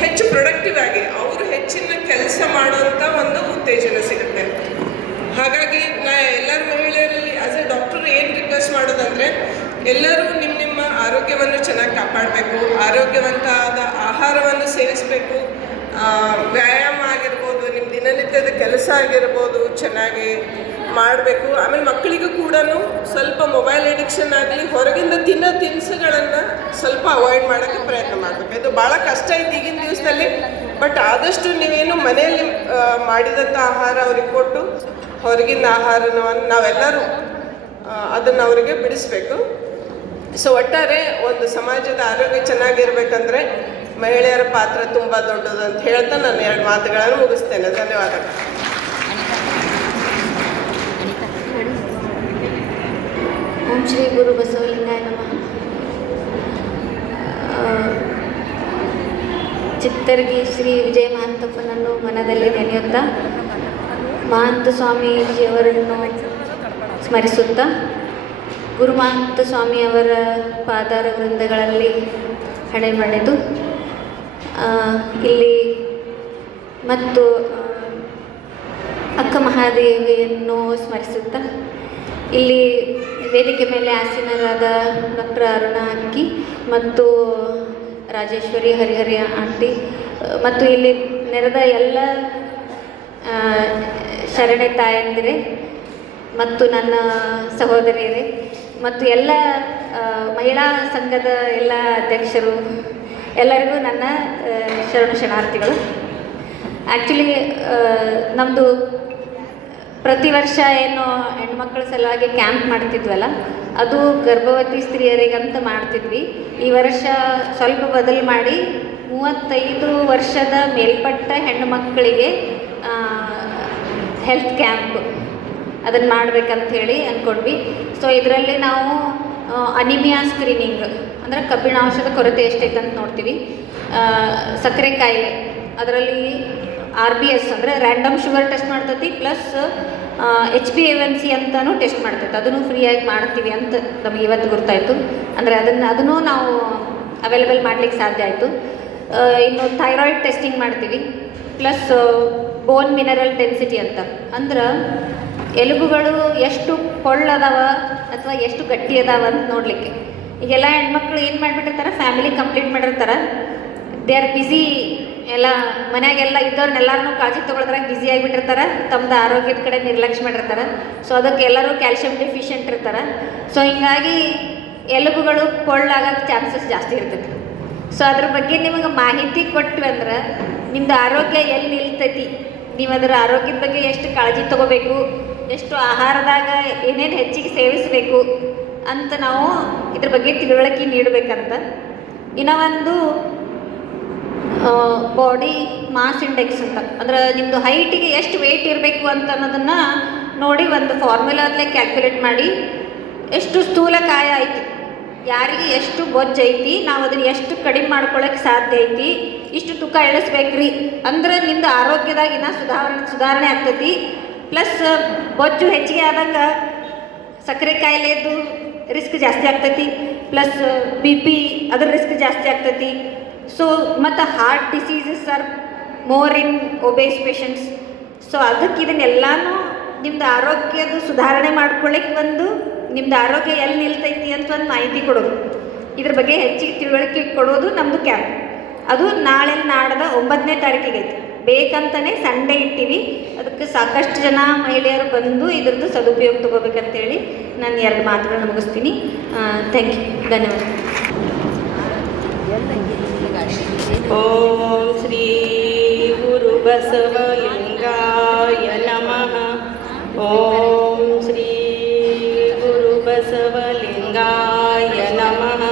ಹೆಚ್ಚು ಪ್ರೊಡಕ್ಟಿವ್ ಆಗಿ ಅವರು ಹೆಚ್ಚಿನ ಕೆಲಸ ಮಾಡುವಂಥ ಒಂದು ಉತ್ತೇಜನ ಸಿಗುತ್ತೆ. ಹಾಗಾಗಿ ನಾ ಎಲ್ಲರ ಮಹಿಳೆಯರಲ್ಲಿ ಆಸ್ ಎ ಡಾಕ್ಟರ್ ಏನು ರಿಕ್ವೆಸ್ಟ್ ಮಾಡೋದಂದರೆ ಎಲ್ಲರೂ ನಿಮ್ಮ ಆರೋಗ್ಯವನ್ನು ಚೆನ್ನಾಗಿ ಕಾಪಾಡಬೇಕು, ಆರೋಗ್ಯವಂತಾದ ಆಹಾರವನ್ನು ಸೇವಿಸಬೇಕು, ವ್ಯಾಯಾಮ ಆಗಿರ್ಬೋದು, ನಿಮ್ಮ ದಿನನಿತ್ಯದ ಕೆಲಸ ಆಗಿರ್ಬೋದು ಚೆನ್ನಾಗಿ ಮಾಡಬೇಕು. ಆಮೇಲೆ ಮಕ್ಕಳಿಗೂ ಕೂಡ ಸ್ವಲ್ಪ ಮೊಬೈಲ್ ಅಡಿಕ್ಷನ್ ಆಗಲಿ, ಹೊರಗಿಂದ ತಿನ್ನೋ ತಿನಿಸುಗಳನ್ನು ಸ್ವಲ್ಪ ಅವಾಯ್ಡ್ ಮಾಡೋಕ್ಕೆ ಪ್ರಯತ್ನ ಮಾಡಬೇಕು. ಇದು ಭಾಳ ಕಷ್ಟ ಐತೆ ಈಗಿನ ದಿವಸದಲ್ಲಿ. ಬಟ್ ಆದಷ್ಟು ನೀವೇನು ಮನೆಯಲ್ಲಿ ಮಾಡಿದಂಥ ಆಹಾರ ಅವ್ರಿಗೆ ಕೊಟ್ಟು ಹೊರಗಿನ ಆಹಾರವನ್ನು ನಾವೆಲ್ಲರೂ ಅದನ್ನು ಅವರಿಗೆ ಬಿಡಿಸ್ಬೇಕು. ಸೊ ಒಟ್ಟಾರೆ ಒಂದು ಸಮಾಜದ ಆರೋಗ್ಯ ಚೆನ್ನಾಗಿರ್ಬೇಕಂದ್ರೆ ಮಹಿಳೆಯರ ಪಾತ್ರ ತುಂಬ ದೊಡ್ಡದು ಅಂತ ಹೇಳ್ತಾ ನಾನು 2 ಮಾತುಗಳನ್ನು ಮುಗಿಸ್ತೇನೆ. ಧನ್ಯವಾದಗಳು. ಓಂ ಶ್ರೀ ಗುರು ಬಸವಲಿಂಗಾಯ ನಮಃ. ಚಿತ್ತರ್ಗಿ ಶ್ರೀ ವಿಜಯ ಮಹಾಂತಪ್ಪನನ್ನು ಮನದಲ್ಲಿ ನೆನೆಯುತ್ತಾ ಮಹಾಂತ ಸ್ವಾಮೀಜಿಯವರನ್ನು ಸ್ಮರಿಸುತ್ತಾ ಗುರು ಮಹಾಂತ ಸ್ವಾಮಿಯವರ ಪಾದಾರ ವೃಂದಗಳಲ್ಲಿ ಹಣೆ ಮಣೆದು ಇಲ್ಲಿ ಮತ್ತು ಅಕ್ಕ ಮಹಾದೇವಿಯನ್ನು ಸ್ಮರಿಸುತ್ತಾ ಇಲ್ಲಿ ವೇದಿಕೆ ಮೇಲೆ ಆಸೀನರಾದ ಡಾಕ್ಟರ್ ಅರುಣ ಅಕ್ಕಿ ಮತ್ತು ರಾಜೇಶ್ವರಿ ಹರಿಹರಿ ಆಂಟಿ ಮತ್ತು ಇಲ್ಲಿ ನೆರೆದ ಎಲ್ಲ ಶರಣೆ ತಾಯಂದಿರೇ ಮತ್ತು ನನ್ನ ಸಹೋದರಿಯರೇ ಮತ್ತು ಎಲ್ಲ ಮಹಿಳಾ ಸಂಘದ ಎಲ್ಲ ಅಧ್ಯಕ್ಷರು ಎಲ್ಲರಿಗೂ ನನ್ನ ಶರಣಾರ್ಥಿಗಳು. ಆ್ಯಕ್ಚುಲಿ ನಮ್ಮದು ಪ್ರತಿ ವರ್ಷ ಏನು ಹೆಣ್ಮಕ್ಳ ಸಲುವಾಗಿ ಕ್ಯಾಂಪ್ ಮಾಡ್ತಿದ್ವಲ್ಲ, ಅದು ಗರ್ಭವತಿ ಸ್ತ್ರೀಯರಿಗಂತ ಮಾಡ್ತಿದ್ವಿ. ಈ ವರ್ಷ ಸ್ವಲ್ಪ ಬದಲು ಮಾಡಿ 35 ವರ್ಷದ ಮೇಲ್ಪಟ್ಟ ಹೆಣ್ಣು ಮಕ್ಕಳಿಗೆ ಹೆಲ್ತ್ ಕ್ಯಾಂಪ್ ಅದನ್ನು ಮಾಡಬೇಕಂತ ಹೇಳಿ ಅಂದ್ಕೊಂಡ್ವಿ. ಸೊ ಇದರಲ್ಲಿ ನಾವು ಅನಿಮಿಯಾ ಸ್ಕ್ರೀನಿಂಗ್ ಅಂದರೆ ಕಬ್ಬಿಣಾಂಶದ ಕೊರತೆ ಎಷ್ಟೈತೆ ಅಂತ ನೋಡ್ತೀವಿ. ಸಕ್ಕರೆ ಕಾಯಿಲೆ ಅದರಲ್ಲಿ RBS ಅಂದರೆ ರ್ಯಾಂಡಮ್ ಶುಗರ್ ಟೆಸ್ಟ್ ಮಾಡ್ತೈತಿ, ಪ್ಲಸ್ HbA1c ಅಂತಲೂ ಟೆಸ್ಟ್ ಮಾಡ್ತೈತೆ. ಅದನ್ನು ಫ್ರೀಯಾಗಿ ಮಾಡ್ತೀವಿ ಅಂತ ನಮಗೆ ಇವತ್ತು ಗೊತ್ತಾಯಿತು. ಅಂದರೆ ಅದನ್ನು ನಾವು ಅವೈಲೇಬಲ್ ಮಾಡಲಿಕ್ಕೆ ಸಾಧ್ಯ ಆಯಿತು. ಇನ್ನು ಥೈರಾಯ್ಡ್ ಟೆಸ್ಟಿಂಗ್ ಮಾಡ್ತೀವಿ, ಪ್ಲಸ್ ಬೋನ್ ಮಿನರಲ್ ಡೆನ್ಸಿಟಿ ಅಂತ ಅಂದ್ರೆ ಎಲುಬುಗಳು ಎಷ್ಟು ಪೊಳ್ಳದಾವ ಅಥವಾ ಎಷ್ಟು ಗಟ್ಟಿ ಅದಾವ ಅಂತ ನೋಡಲಿಕ್ಕೆ. ಈಗೆಲ್ಲ ಹೆಣ್ಮಕ್ಳು ಏನು ಮಾಡಿಬಿಟ್ಟಿರ್ತಾರೆ, ಫ್ಯಾಮಿಲಿ ಕಂಪ್ಲೀಟ್ ಮಾಡಿರ್ತಾರೆ, ದೇ ಆರ್ ಬ್ಯುಸಿ, ಎಲ್ಲ ಮನೆಯಾಗೆಲ್ಲ ಇದ್ದವ್ರನ್ನೆಲ್ಲರೂ ಕಾಳಜಿ ತೊಗೊಳೋದ್ರಾಗ ಬ್ಯುಸಿ ಆಗಿಬಿಟ್ಟಿರ್ತಾರೆ, ತಮ್ಮದು ಆರೋಗ್ಯದ ಕಡೆ ನಿರ್ಲಕ್ಷ್ಯ ಮಾಡಿರ್ತಾರೆ. ಸೊ ಅದಕ್ಕೆ ಎಲ್ಲರೂ ಕ್ಯಾಲ್ಶಿಯಂ ಡೆಫಿಷಿಯೆಂಟ್ ಇರ್ತಾರೆ. ಸೊ ಹಿಂಗಾಗಿ ಎಲುಬುಗಳು ಪೊಳ್ಳಾಗಕ್ಕೆ ಚಾನ್ಸಸ್ ಜಾಸ್ತಿ ಇರ್ತೈತಿ. ಸೊ ಅದ್ರ ಬಗ್ಗೆ ನಿಮಗೆ ಮಾಹಿತಿ ಕೊಟ್ವಿ ಅಂದ್ರೆ ನಿಮ್ಮದು ಆರೋಗ್ಯ ಎಲ್ಲಿ ನಿಲ್ತೈತಿ, ನೀವು ಅದರ ಆರೋಗ್ಯದ ಬಗ್ಗೆ ಎಷ್ಟು ಕಾಳಜಿ ತೊಗೋಬೇಕು, ಎಷ್ಟು ಆಹಾರದಾಗ ಏನೇನು ಹೆಚ್ಚಿಗೆ ಸೇವಿಸಬೇಕು ಅಂತ ನಾವು ಇದ್ರ ಬಗ್ಗೆ ತಿಳುವಳಿಕೆ ನೀಡಬೇಕಂತ. ಇನ್ನು ಒಂದು ಬಾಡಿ ಮಾಸ್ ಇಂಡೆಕ್ಸ್ ಅಂತ ಅಂದ್ರೆ ನಿಮ್ಮದು ಹೈಟಿಗೆ ಎಷ್ಟು ವೆಯ್ಟ್ ಇರಬೇಕು ಅಂತ ಅನ್ನೋದನ್ನು ನೋಡಿ ಒಂದು ಫಾರ್ಮುಲಾದಲ್ಲೇ ಕ್ಯಾಲ್ಕುಲೇಟ್ ಮಾಡಿ ಎಷ್ಟು ಸ್ಥೂಲಕಾಯ ಐತಿ, ಯಾರಿಗೆ ಎಷ್ಟು ಬೊಜ್ಜು ಐತಿ, ನಾವು ಅದನ್ನು ಎಷ್ಟು ಕಡಿಮೆ ಮಾಡ್ಕೊಳ್ಳೋಕ್ಕೆ ಸಾಧ್ಯ ಐತಿ, ಇಷ್ಟು ತೂಕ ಇಳಿಸ್ಬೇಕ್ರಿ ಅಂದ್ರೆ ನಿಮ್ಮದು ಆರೋಗ್ಯದಾಗ ಇನ್ನೂ ಸುಧಾರಣೆ ಆಗ್ತೈತಿ. ಪ್ಲಸ್ ಬೊಜ್ಜು ಹೆಚ್ಚಿಗೆ ಆದಂಗೆ ಸಕ್ಕರೆ ಕಾಯಿಲೆದು ರಿಸ್ಕ್ ಜಾಸ್ತಿ ಆಗ್ತೈತಿ, ಪ್ಲಸ್ BP ಅದ್ರ ರಿಸ್ಕ್ ಜಾಸ್ತಿ ಆಗ್ತೈತಿ. ಸೊ ಮತ್ತು heart diseases R more in obeys patients. So ಅದಕ್ಕೆ ಇದನ್ನೆಲ್ಲನೂ ನಿಮ್ಮದು ಆರೋಗ್ಯದ ಸುಧಾರಣೆ ಮಾಡ್ಕೊಳ್ಳಿಕ್ಕೆ ಒಂದು ನಿಮ್ಮದು ಆರೋಗ್ಯ ಎಲ್ಲಿ ನಿಲ್ತೈತಿ ಅಂತ ಒಂದು ಮಾಹಿತಿ ಕೊಡೋದು, ಇದ್ರ ಬಗ್ಗೆ ಹೆಚ್ಚಿಗೆ ತಿಳುವಳಿಕೆ ಕೊಡೋದು ನಮ್ಮದು ಕ್ಯಾಂಪ್. ಅದು ನಾಳೆ ನಾಡ್ದ 9ನೇ ತಾರೀಕಿಗೆ ಐತಿ. ಬೇಕಂತಲೇ ಸಂಡೇ ಇಟ್ಟಿವಿ. ಅದಕ್ಕೆ ಸಾಕಷ್ಟು ಜನ ಮಹಿಳೆಯರು ಬಂದು ಇದ್ರದ್ದು ಸದುಪಯೋಗ ತೊಗೋಬೇಕಂತೇಳಿ ನಾನು 2 ಮಾತುಗಳನ್ನ ಮುಗಿಸ್ತೀನಿ. ಥ್ಯಾಂಕ್ ಯು, ಧನ್ಯವಾದ. ಓಂ ಶ್ರೀ ಗುರು ಬಸವಲಿಂಗಾಯ ನಮಃ. ಓಂ ಶ್ರೀ ಗುರು ಬಸವಲಿಂಗಾಯ ನಮಃ.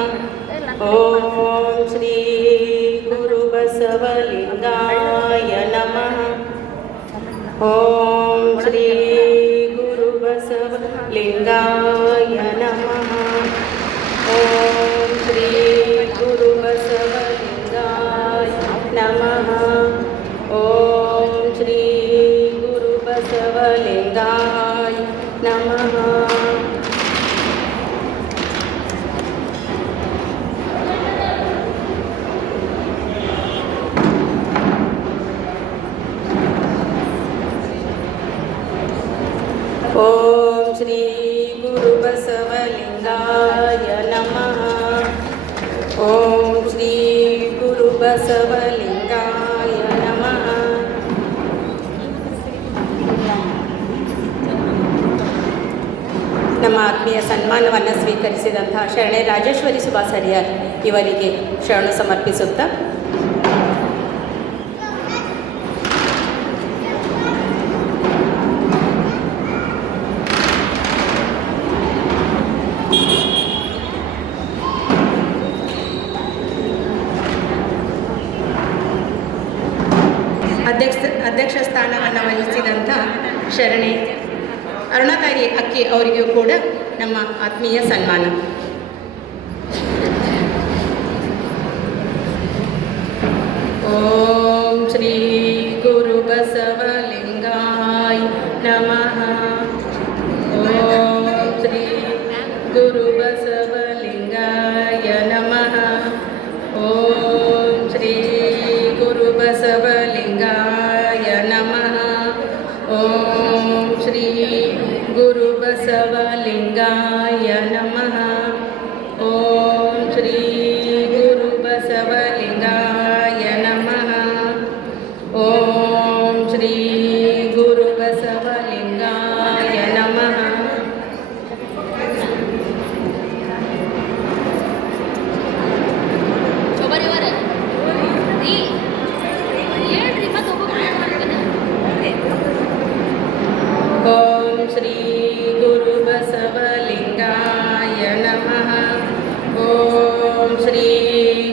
ಓಂ ಶ್ರೀ ಗುರು ಬಸವಲಿಂಗಾಯ ನಮಃ. ಓಂ ಶ್ರೀ ಗುರು ಬಸವಲಿಂಗಾಯ ನಮಃ. ಓಂ ಶ್ರೀ ಗುರು ಬಸವಲಿಂಗಾಯ ನಮಃ. ಓಂ ಶ್ರೀ ಗುರು ಬಸವಲಿಂಗಾಯ ನಮಃ. ಓಂ ಶ್ರೀ ಗುರು ಬಸವಲಿಂಗಾಯ ನಮಃ. ಓಂ ಶ್ರೀ ಗುರು ಬಸವಲಿಂಗಾಯ ನಮಃ. ನಮ್ಮ ಆತ್ಮೀಯ ಸನ್ಮಾನವನ್ನು ಸ್ವೀಕರಿಸಿದಂತಹ ಶರಣೆ ರಾಜೇಶ್ವರಿ ಸುಭಾಸ್ ಹರಿಯಾರ್ ಇವರಿಗೆ ಶರಣು ಸಮರ್ಪಿಸುತ್ತಾ ಅವರಿಗೂ ಕೂಡ ನಮ್ಮ ಆತ್ಮೀಯ ಸನ್ಮಾನ. ಓಂ ಶ್ರೀ ಗುರು ಬಸವಲಿಂಗಾಯ ನಮಃ. ಓಂ ಶ್ರೀ ಗುರು ಬಸವಲಿಂಗಾಯ ನಮಃ. ಓಂ ಶ್ರೀ ಗುರು ಬಸವಲಿಂಗಾಯ ನಮಃ. ಓಂ ಶ್ರೀ ಗುರು ಬಸವಲಿಂಗಾಯ ನಮಃ. ಓಂ ಶ್ರೀ ಗುರು ಬಸವಲಿಂಗಾಯ ನಮಃ. ಓಂ ಶ್ರೀ ಗುರು ಬಸವಲಿಂಗಾಯ ನಮಃ. ಓಂ ಶ್ರೀ ಗುರು ಬಸವಲಿಂಗಾಯ ನಮಃ. ಓಂ ಶ್ರೀ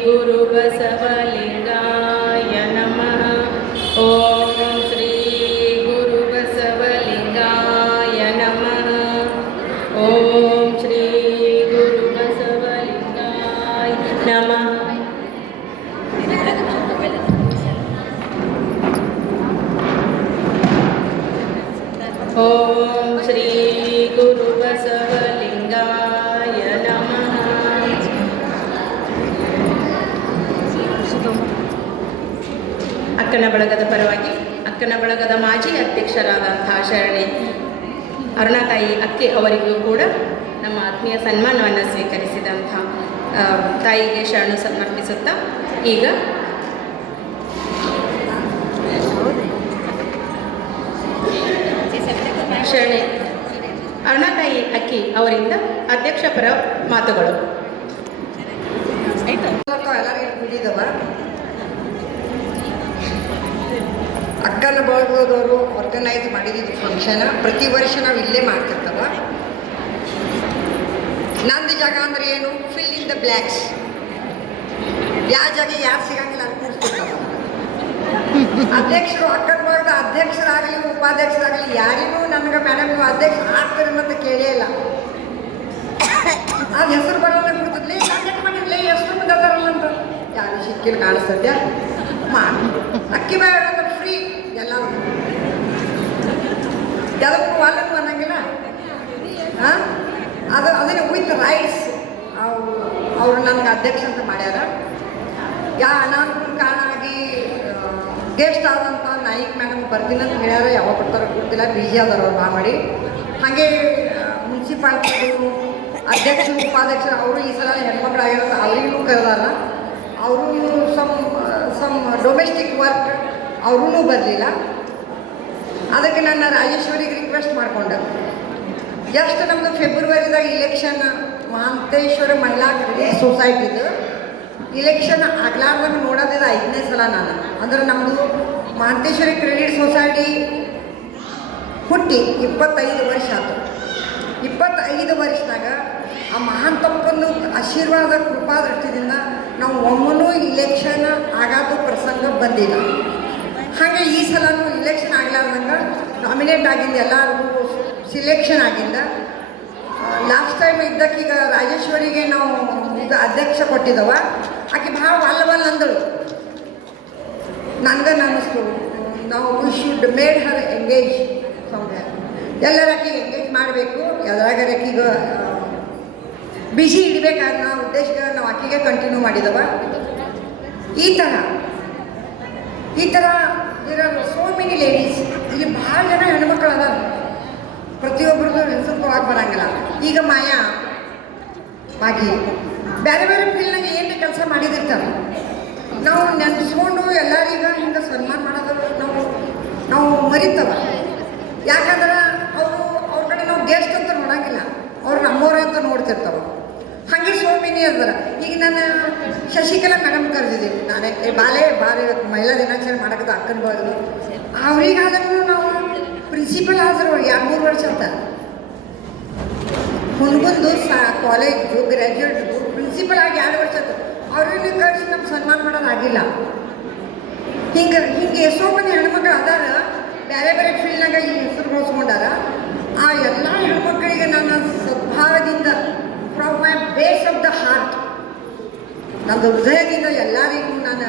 ಗುರು ಬಸವಲಿಂಗಾಯ ನಮಃ. ಓಂ ಶ್ರೀ ಗುರು ಬಸವಲಿಂಗಾಯ ನಮಃ. ಓಂ ಶ್ರೀ ಗುರು ಬಸವಲಿಂಗಾಯ ನಮಃ. ಓಂ ಶ್ರೀ ಗುರು ಬಸವಲಿಂಗಾಯ ನಮಃ. ಅಕ್ಕನ ಬಳಗದ ಪರವಾಗಿ ಅಕ್ಕನ ಬಳಗದ ಮಾಜಿ ಅಧ್ಯಕ್ಷರಾದಂತಹ ಶರಣೆ ಅರುಣಾತಾಯಿ ಅಕ್ಕಿ ಅವರಿಗೂ ಕೂಡ ನಮ್ಮ ಆತ್ಮೀಯ ಸನ್ಮಾನವನ್ನು ಸ್ವೀಕರಿಸಿದಂಥ ತಾಯಿಗೆ ಶರಣು ಸಮರ್ಪಿಸುತ್ತಾ ಈಗ ಶರಣೆ ಅರುಣಾತಾಯಿ ಅಕ್ಕಿ ಅವರಿಂದ ಅಧ್ಯಕ್ಷ ಪರ ಮಾತುಗಳು. ಎಲ್ಲರಿಗೂ ಕುಡಿದವ ಅಕ್ಕನ ಬಳಗದವರು ಆರ್ಗನೈಸ್ ಮಾಡಿದ್ದು ಫಂಕ್ಷನ್ ಪ್ರತಿ ವರ್ಷ ನಾವು ಇಲ್ಲೇ ಮಾಡ್ತಿರ್ತವ. ನಂದು ಜಾಗ ಅಂದ್ರೆ ಏನು, ಫಿಲ್ ಇನ್ ದ ಬ್ಲ್ಯಾಕ್ಸ್. ಯಾವ ಜಾಗ ಯಾರು ಸಿಗಂಗಿಲ್ಲ ಅಂತ ಕೂರಿಸ್ತಿರ್ತಾವ. ಅಧ್ಯಕ್ಷರು ಅಕ್ಕನ ಬಳಗದ ಅಧ್ಯಕ್ಷರಾಗಲಿ ಉಪಾಧ್ಯಕ್ಷರಾಗಲಿ ಯಾರಿಗೂ ನನಗೆ ಮೇಡಮ್ ನೀವು ಅಧ್ಯಕ್ಷ ಆಗ್ತಾರೆ ಅಂತ ಕೇಳೇ ಇಲ್ಲ. ಅದು ಹೆಸರು ಬರೋಲ್ಲ ಕೊಡ್ತಿದ್ಲಿ ಕಾಂಟ್ಯಾಕ್ಟ್ ಮಾಡಿರ್ಲಿ ಎಷ್ಟು ಮಂದಿ ಅದಾರಲ್ಲ ಅಂತ ಯಾರು ಸಿಕ್ಕಿಲ್ಲ ಕಾಣಿಸ್ತದ್ಯ ಮಾಡಿ ಅಕ್ಕಿ ಬಾಯ ಫ್ರೀ ಎಲ್ಲರೂ ಎಲ್ಲಕ್ಕೂ ಅಲ್ಲೂ ಅನ್ನಂಗಿಲ್ಲ. ಹಾಂ ಅದನ್ನೇ ವಿತ್ ರೈಟ್ಸ್ ಅವರು ನನಗೆ ಅಧ್ಯಕ್ಷ ಅಂತ ಮಾಡ್ಯಾರ. ನಾನು ಕಾರಣಾಗಿ ಗೆಸ್ಟ್ ಆದಂಥ ನಾಯಿಕ್ ಮೇಡಮ್ ಬರ್ತೀನಿ ಅಂತ ಹೇಳ್ಯಾರ. ಯಾವಾಗ ಬರ್ತಾರೋ ಗೊತ್ತಿಲ್ಲ, ಬಿಜಿ ಅದಾರ ಅವ್ರು ಮಾಡಿ. ಹಾಗೆ ಮುನ್ಸಿಪಾಲ್ಟಿಗಳು ಅಧ್ಯಕ್ಷರು ಉಪಾಧ್ಯಕ್ಷರು ಅವರು ಈ ಸಲ ಹೆಣ್ಮಕ್ಳಾಗಿರೋದು ಅವರಿಗೂ ಕರೆದಾರ. ಅವರು ಸಮ್ ಡೊಮೆಸ್ಟಿಕ್ ವರ್ಕ್ ಅವ್ರೂ ಬರಲಿಲ್ಲ. ಅದಕ್ಕೆ ನನ್ನ ರಾಜೇಶ್ವರಿಗೆ ರಿಕ್ವೆಸ್ಟ್ ಮಾಡಿಕೊಂಡೆ. ಜಸ್ಟ್ ನಮ್ಮದು ಫೆಬ್ರವರಿದಾಗ ಇಲೆಕ್ಷನ್ ಮಹಾಂತೇಶ್ವರ ಮಹಿಳಾ ಕ್ರೆಡಿಟ್ ಸೊಸೈಟಿದು ಇಲೆಕ್ಷನ್ ಆಗ್ಲಾರ್ದಂಗೆ ನೋಡೋದಿದೆ 5ನೇ ಸಲ ನಾನು. ಅಂದ್ರೆ ನಮ್ಮದು ಮಹಾಂತೇಶ್ವರಿ ಕ್ರೆಡಿಟ್ ಸೊಸೈಟಿ ಹುಟ್ಟಿ 25 ವರ್ಷ ಆಯ್ತು. 25 ವರ್ಷದಾಗ ಆ ಮಹಾಂತಪ್ಪನ ಆಶೀರ್ವಾದ ಕೃಪಾದೃಷ್ಟಿದಿಂದ ನಾವು ಒಮ್ಮನೂ ಇಲೆಕ್ಷನ್ ಆಗೋದು ಪ್ರಸಂಗ ಬಂದಿಲ್ಲ. ಹಾಗೆ ಈ ಸಲನೂ ಇಲೆಕ್ಷನ್ ಆಗ್ಲಾರ್ದಂಗೆ ನಾಮಿನೇಟ್ ಆಗಿಂದ ಎಲ್ಲರಿಗೂ ಸಿಲೆಕ್ಷನ್ ಆಗಿಂದ ಲಾಸ್ಟ್ ಟೈಮ್ ಇದ್ದಕ್ಕೀಗ ರಾಜೇಶ್ವರಿಗೆ ನಾವು ಇದು ಅಧ್ಯಕ್ಷ ಕೊಟ್ಟಿದ್ದವ. ಆಕೆ ಭಾಳ ವಲ್ಲ ಅಂದಳು. ನನಗೆ ಅನ್ನಿಸ್ತು ನಾವು we should made her engage somewhere. ಎಲ್ಲರ ಆಕೆಗೆ ಎಂಗೇಜ್ ಮಾಡಬೇಕು, ಎಲ್ಲರಾಗರ ಆಕೆಗೆ ಬಿಸಿ ಇಡಬೇಕಾದ ನಾವು ಉದ್ದೇಶ ನಾವು ಆಕೆಗೆ ಕಂಟಿನ್ಯೂ ಮಾಡಿದವ. ಈ ಥರ ಇರೋ ಸೋ ಮೆನಿ ಲೇಡೀಸ್ ಇಲ್ಲಿ ಭಾಳ ಜನ ಹೆಣ್ಮಕ್ಳು ಅದಾರ. ಪ್ರತಿಯೊಬ್ಬರದ್ದು ಹೆಸರು ಕೊಡಕ್ಕೆ ಬರೋಂಗಿಲ್ಲ. ಈಗ ಮಾಯಾ ಬಾಗಿ ಬೇರೆ ಬೇರೆ ಫೀಲ್ಡ್ನಾಗ ಏನು ಕೆಲಸ ಮಾಡಿದಿರ್ತಾರೆ. ನಾವು ನೆನೆಸ್ಕೊಂಡು ಎಲ್ಲರಿಗ ಹಿಂಗೆ ಸನ್ಮಾನ ಮಾಡೋದು ನಾವು ಮರಿತವ. ಯಾಕಂದ್ರೆ ಅವ್ರ ಕಡೆ ನಾವು ಗೆಸ್ಟ್ ಅಂತ ನೋಡೋಂಗಿಲ್ಲ, ಅವ್ರು ನಮ್ಮವ್ರ ಅಂತ ನೋಡ್ತಿರ್ತಾವೆ. ಹಾಗೆ ಸೋ ಮೆನಿ ಅದಾರ. ಈಗ ನಾನು ಶಶಿಕಲಾ ಮೇಡಮ್ ಕರೆದಿದ್ದೀವಿ. ನಾನೇ ಬಾಲೆ ಮಹಿಳಾ ದಿನಾಚರಣೆ ಮಾಡೋದು ಅಕ್ಕನ ಬಳಗದು. ಅವ್ರಿಗಾದ್ರೂ ನಾವು ಪ್ರಿನ್ಸಿಪಲ್ ಆದ್ರು 2-3 ವರ್ಷ ಅಂತ ಹುನ್ಗುಂದು ಕಾಲೇಜು ಗ್ರ್ಯಾಜುಯೇಟ್ ಪ್ರಿನ್ಸಿಪಲ್ ಆಗಿ 2 ವರ್ಷ ಆಯ್ತು. ಅವ್ರನ್ನ ಕಳಿಸಿ ನಮ್ಗೆ ಸನ್ಮಾನ ಮಾಡೋದಾಗಿಲ್ಲ. ಹಿಂಗೆ ಎಷ್ಟೋ ಮಂದಿ ಹೆಣ್ಮಕ್ಳು ಅದಾರ ಬೇರೆ ಬೇರೆ ಫೀಲ್ಡ್ನಾಗ ಈ ಹೆಸರು ಗಳಿಸ್ಕೊಂಡಾರ. ಆ ಎಲ್ಲ ಹೆಣ್ಮಕ್ಳಿಗೆ ನಾನು ಸದ್ಭಾವದಿಂದ from my base of the heart ನನ್ನ ಹೃದಯದಿಂದ ಎಲ್ಲರಿಗೂ ನಾನು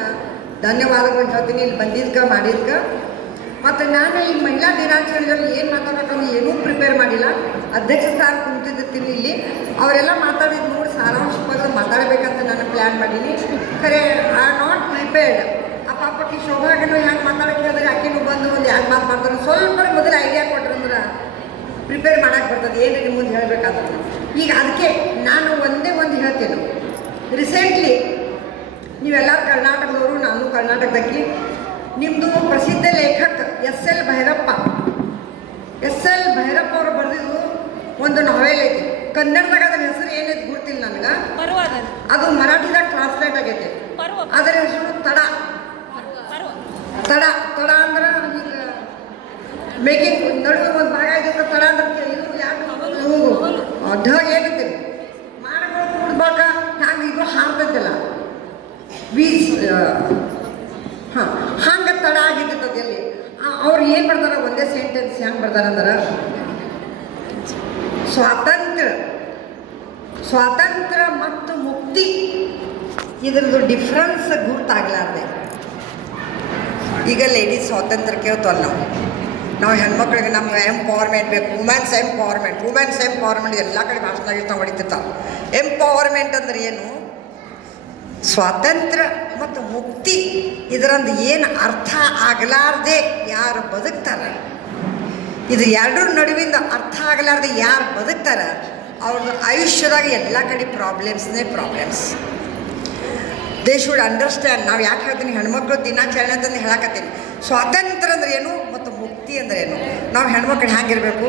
ಧನ್ಯವಾದಗಳು ಹೇಳ್ತೀನಿ ಇಲ್ಲಿ ಬಂದಿದ್ಕ ಮಾಡಿದ್ಕ. ಮತ್ತು ನಾನು ಈ ಮಹಿಳಾ ದಿನಾಚರಣೆಯಲ್ಲಿ ಏನು ಮಾತಾಡೋಕ್ಕಂದ್ರೆ ಏನೂ ಪ್ರಿಪೇರ್ ಮಾಡಿಲ್ಲ. ಅಧ್ಯಕ್ಷ ಸ್ಥಾನ ಕುಂತಿರ್ತೀನಿ ಇಲ್ಲಿ, ಅವರೆಲ್ಲ ಮಾತಾಡಿದ್ದು ನೋಡಿ ಸಾರಾಂಶವಾಗಿ ಮಾತಾಡಬೇಕಂತ ನಾನು ಪ್ಲ್ಯಾನ್ ಮಾಡೀನಿ. ಖರೆ ಐ ಆರ್ ನಾಟ್ ಪ್ರಿಪೇರ್ಡ್. ಆ ಪಾಪಕ್ಕೆ ಶೋಭಾಗನು ಹೆಂಗೆ ಮಾತಾಡೋಕೆ ಹೇಳಿದ್ರೆ ಆಕೆನೂ ಬಂದು ಒಂದು ಯಾಕೆ ಮಾತಾಡ್ತಾರೆ ಸ್ವಲ್ಪ ಮೊದಲು ಐಡಿಯಾ ಕೊಟ್ರಂದ್ರೆ ಪ್ರಿಪೇರ್ ಮಾಡೋಕ್ಕೆ ಬರ್ತದೆ ಏನು ನಿಮ್ಮ ಮುಂದೆ ಹೇಳಬೇಕಾದ್ರೆ. ಈಗ ಅದಕ್ಕೆ ನಾನು ಒಂದೇ ಒಂದು ಹೇಳ್ತೇನೆ. ರೀಸೆಂಟ್ಲಿ ನೀವೆಲ್ಲ ಕರ್ನಾಟಕದವರು, ನಾನು ಕರ್ನಾಟಕದಕ್ಕೆ, ನಿಮ್ಮದು ಪ್ರಸಿದ್ಧ ಲೇಖಕ ಎಸ್.ಎಲ್. ಭೈರಪ್ಪ ಅವರು ಬರೆದಿದ್ದು ಒಂದು ನಾವೆಲ್ ಐತಿ. ಕನ್ನಡದಾಗ ಅದರ ಹೆಸರು ಏನೈತಿ ಗೊತ್ತಿಲ್ಲ ನನಗೆ. ಅದು ಮರಾಠಿದಾಗ ಟ್ರಾನ್ಸ್ಲೇಟ್ ಆಗೈತೆ. ಅದರ ಹೆಸರು ತಡ ಅಂದ್ರೆ ಈಗ ಮೇಕಿಂಗ್ ನಡುವೆ ಒಂದು ಭಾಗ ಆಗಿತ್ತು. ತಡ ಅಂದ್ರೆ ಇದು ಯಾಕೆ ಢ ಏನಂತೀವಿ ಮಾಡ್ಕೊಂಡು ಕೂಡ್ಬಾಗ ಹ್ಯಾಂಗೆ ಇದು ಹಾರ್ತೈತಿಲ್ಲ ಬೀಸ್ ಹಾಂ ಹಂಗೆ ತಡ ಆಗಿರ್ತದೆ. ಎಲ್ಲಿ ಅವ್ರು ಏನು ಬರ್ತಾರೆ ಒಂದೇ ಸೆಂಟೆನ್ಸ್ ಹೆಂಗೆ ಬರ್ತಾರಂದ್ರೆ ಸ್ವಾತಂತ್ರ್ಯ ಮತ್ತು ಮುಕ್ತಿ ಇದ್ರದ್ದು ಡಿಫ್ರೆನ್ಸ್ ಗುರ್ತಾಗ್ಲಾರ್ದೆ. ಈಗ ಲೇಡೀಸ್ ಸ್ವಾತಂತ್ರ್ಯ ಕೇಳ್ತವಲ್ಲ ನಾವು ಹೆಣ್ಮಕ್ಳಿಗೆ ನಮ್ಗೆ ಎಂಪವರ್ಮೆಂಟ್ ಬೇಕು. ವುಮೆನ್ಸ್ ಎಂಪವರ್ಮೆಂಟ್ ಎಲ್ಲ ಕಡೆ ಭಾಷಣಾಗಿ ನಾವು ಹೊಡಿತಿರ್ತಾವೆ. ಎಂಪವರ್ಮೆಂಟ್ ಅಂದ್ರೆ ಏನು? ಸ್ವಾತಂತ್ರ್ಯ ಮತ್ತು ಮುಕ್ತಿ ಇದರಂದು ಏನು ಅರ್ಥ ಆಗಲಾರ್ದೆ ಯಾರು ಬದುಕ್ತಾರೆ, ಇದು ಎರಡರ ನಡುವಿಂದ ಅರ್ಥ ಆಗಲಾರ್ದೆ ಯಾರು ಬದುಕ್ತಾರೆ ಅವ್ರದ್ದು ಆಯುಷ್ಯದಾಗ ಎಲ್ಲ ಕಡೆ ಪ್ರಾಬ್ಲಮ್ಸ್. They should understand. ನಾವು ಯಾಕೆ ಹೇಳ್ತೀನಿ ಹೆಣ್ಮಕ್ಳು ದಿನಾಚರಣೆ ಅಂತಂದು ಹೇಳಕತ್ತೀನಿ. ಸ್ವಾತಂತ್ರ್ಯ ಅಂದ್ರೆ ಏನು ಮತ್ತು ಮುಕ್ತಿ ಅಂದ್ರೆ ಏನು? ನಾವು ಹೆಣ್ಮಕ್ಳು ಹ್ಯಾಂಗಿರಬೇಕು?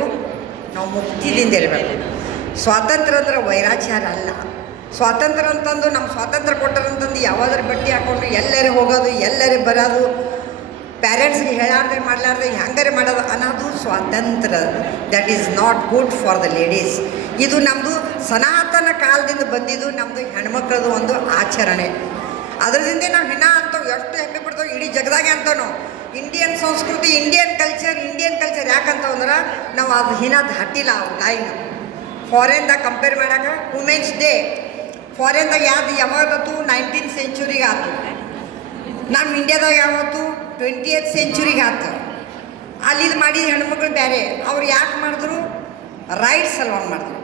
ನಾವು ಮುಕ್ತಿದಿಂದ ಇರಬೇಕು. ಸ್ವಾತಂತ್ರ್ಯ ಅಂದ್ರೆ ವೈರಾಚಾರ ಅಲ್ಲ. ಸ್ವಾತಂತ್ರ್ಯ ಅಂತಂದು ನಮ್ಮ ಸ್ವಾತಂತ್ರ್ಯ ಕೊಟ್ಟರಂತಂದು ಯಾವಾದ್ರೂ ಬಟ್ಟೆ ಹಾಕ್ಕೊಂಡು ಎಲ್ಲರೇ ಹೋಗೋದು, ಎಲ್ಲರೇ ಬರೋದು, ಪ್ಯಾರೆಂಟ್ಸ್ಗೆ ಹೇಳಾರ್ದೆ ಮಾಡಲಾರ್ದೆ ಹೆಂಗಾರೆ ಮಾಡೋದು ಅನ್ನೋದು ಸ್ವಾತಂತ್ರ್ಯ. That is not good for the ladies. ಇದು ನಮ್ಮದು ಸನಾತನ ಕಾಲದಿಂದ ಬಂದಿದ್ದು ನಮ್ಮದು ಹೆಣ್ಮಕ್ಳದ್ದು ಒಂದು ಆಚರಣೆ. ಅದರಿಂದ ನಾವು ಅಂತವ್ ಎಷ್ಟು ಹೆಮ್ಮೆ ಪಡ್ತಾವೆ ಇಡೀ ಜಗದಾಗೆ ಅಂತವ್ ನಾವು. ಇಂಡಿಯನ್ ಸಂಸ್ಕೃತಿ, ಇಂಡಿಯನ್ ಕಲ್ಚರ್ ಯಾಕಂತಂದ್ರೆ ನಾವು ಅದು ದಾಟಿಲ್ಲ ಅವು ಲೈನ್. ಫಾರಿನ್ದಾಗ ಕಂಪೇರ್ ಮಾಡಾಕ ವುಮೆನ್ಸ್ ಡೇ ಫಾರಿನ್ದಾಗ ಯಾವತ್ತು 19th century ಆಯ್ತು. ನಮ್ಮ ಇಂಡಿಯಾದಾಗ ಯಾವತ್ತು 20th century ಆಯ್ತು. ಅಲ್ಲಿದು ಮಾಡಿದ ಹೆಣ್ಮಕ್ಳು ಬೇರೆ. ಅವ್ರು ಯಾಕೆ ಮಾಡಿದ್ರು? ರೈಟ್ಸ್ ಸಲುವಾಗಿ ಮಾಡಿದ್ರು.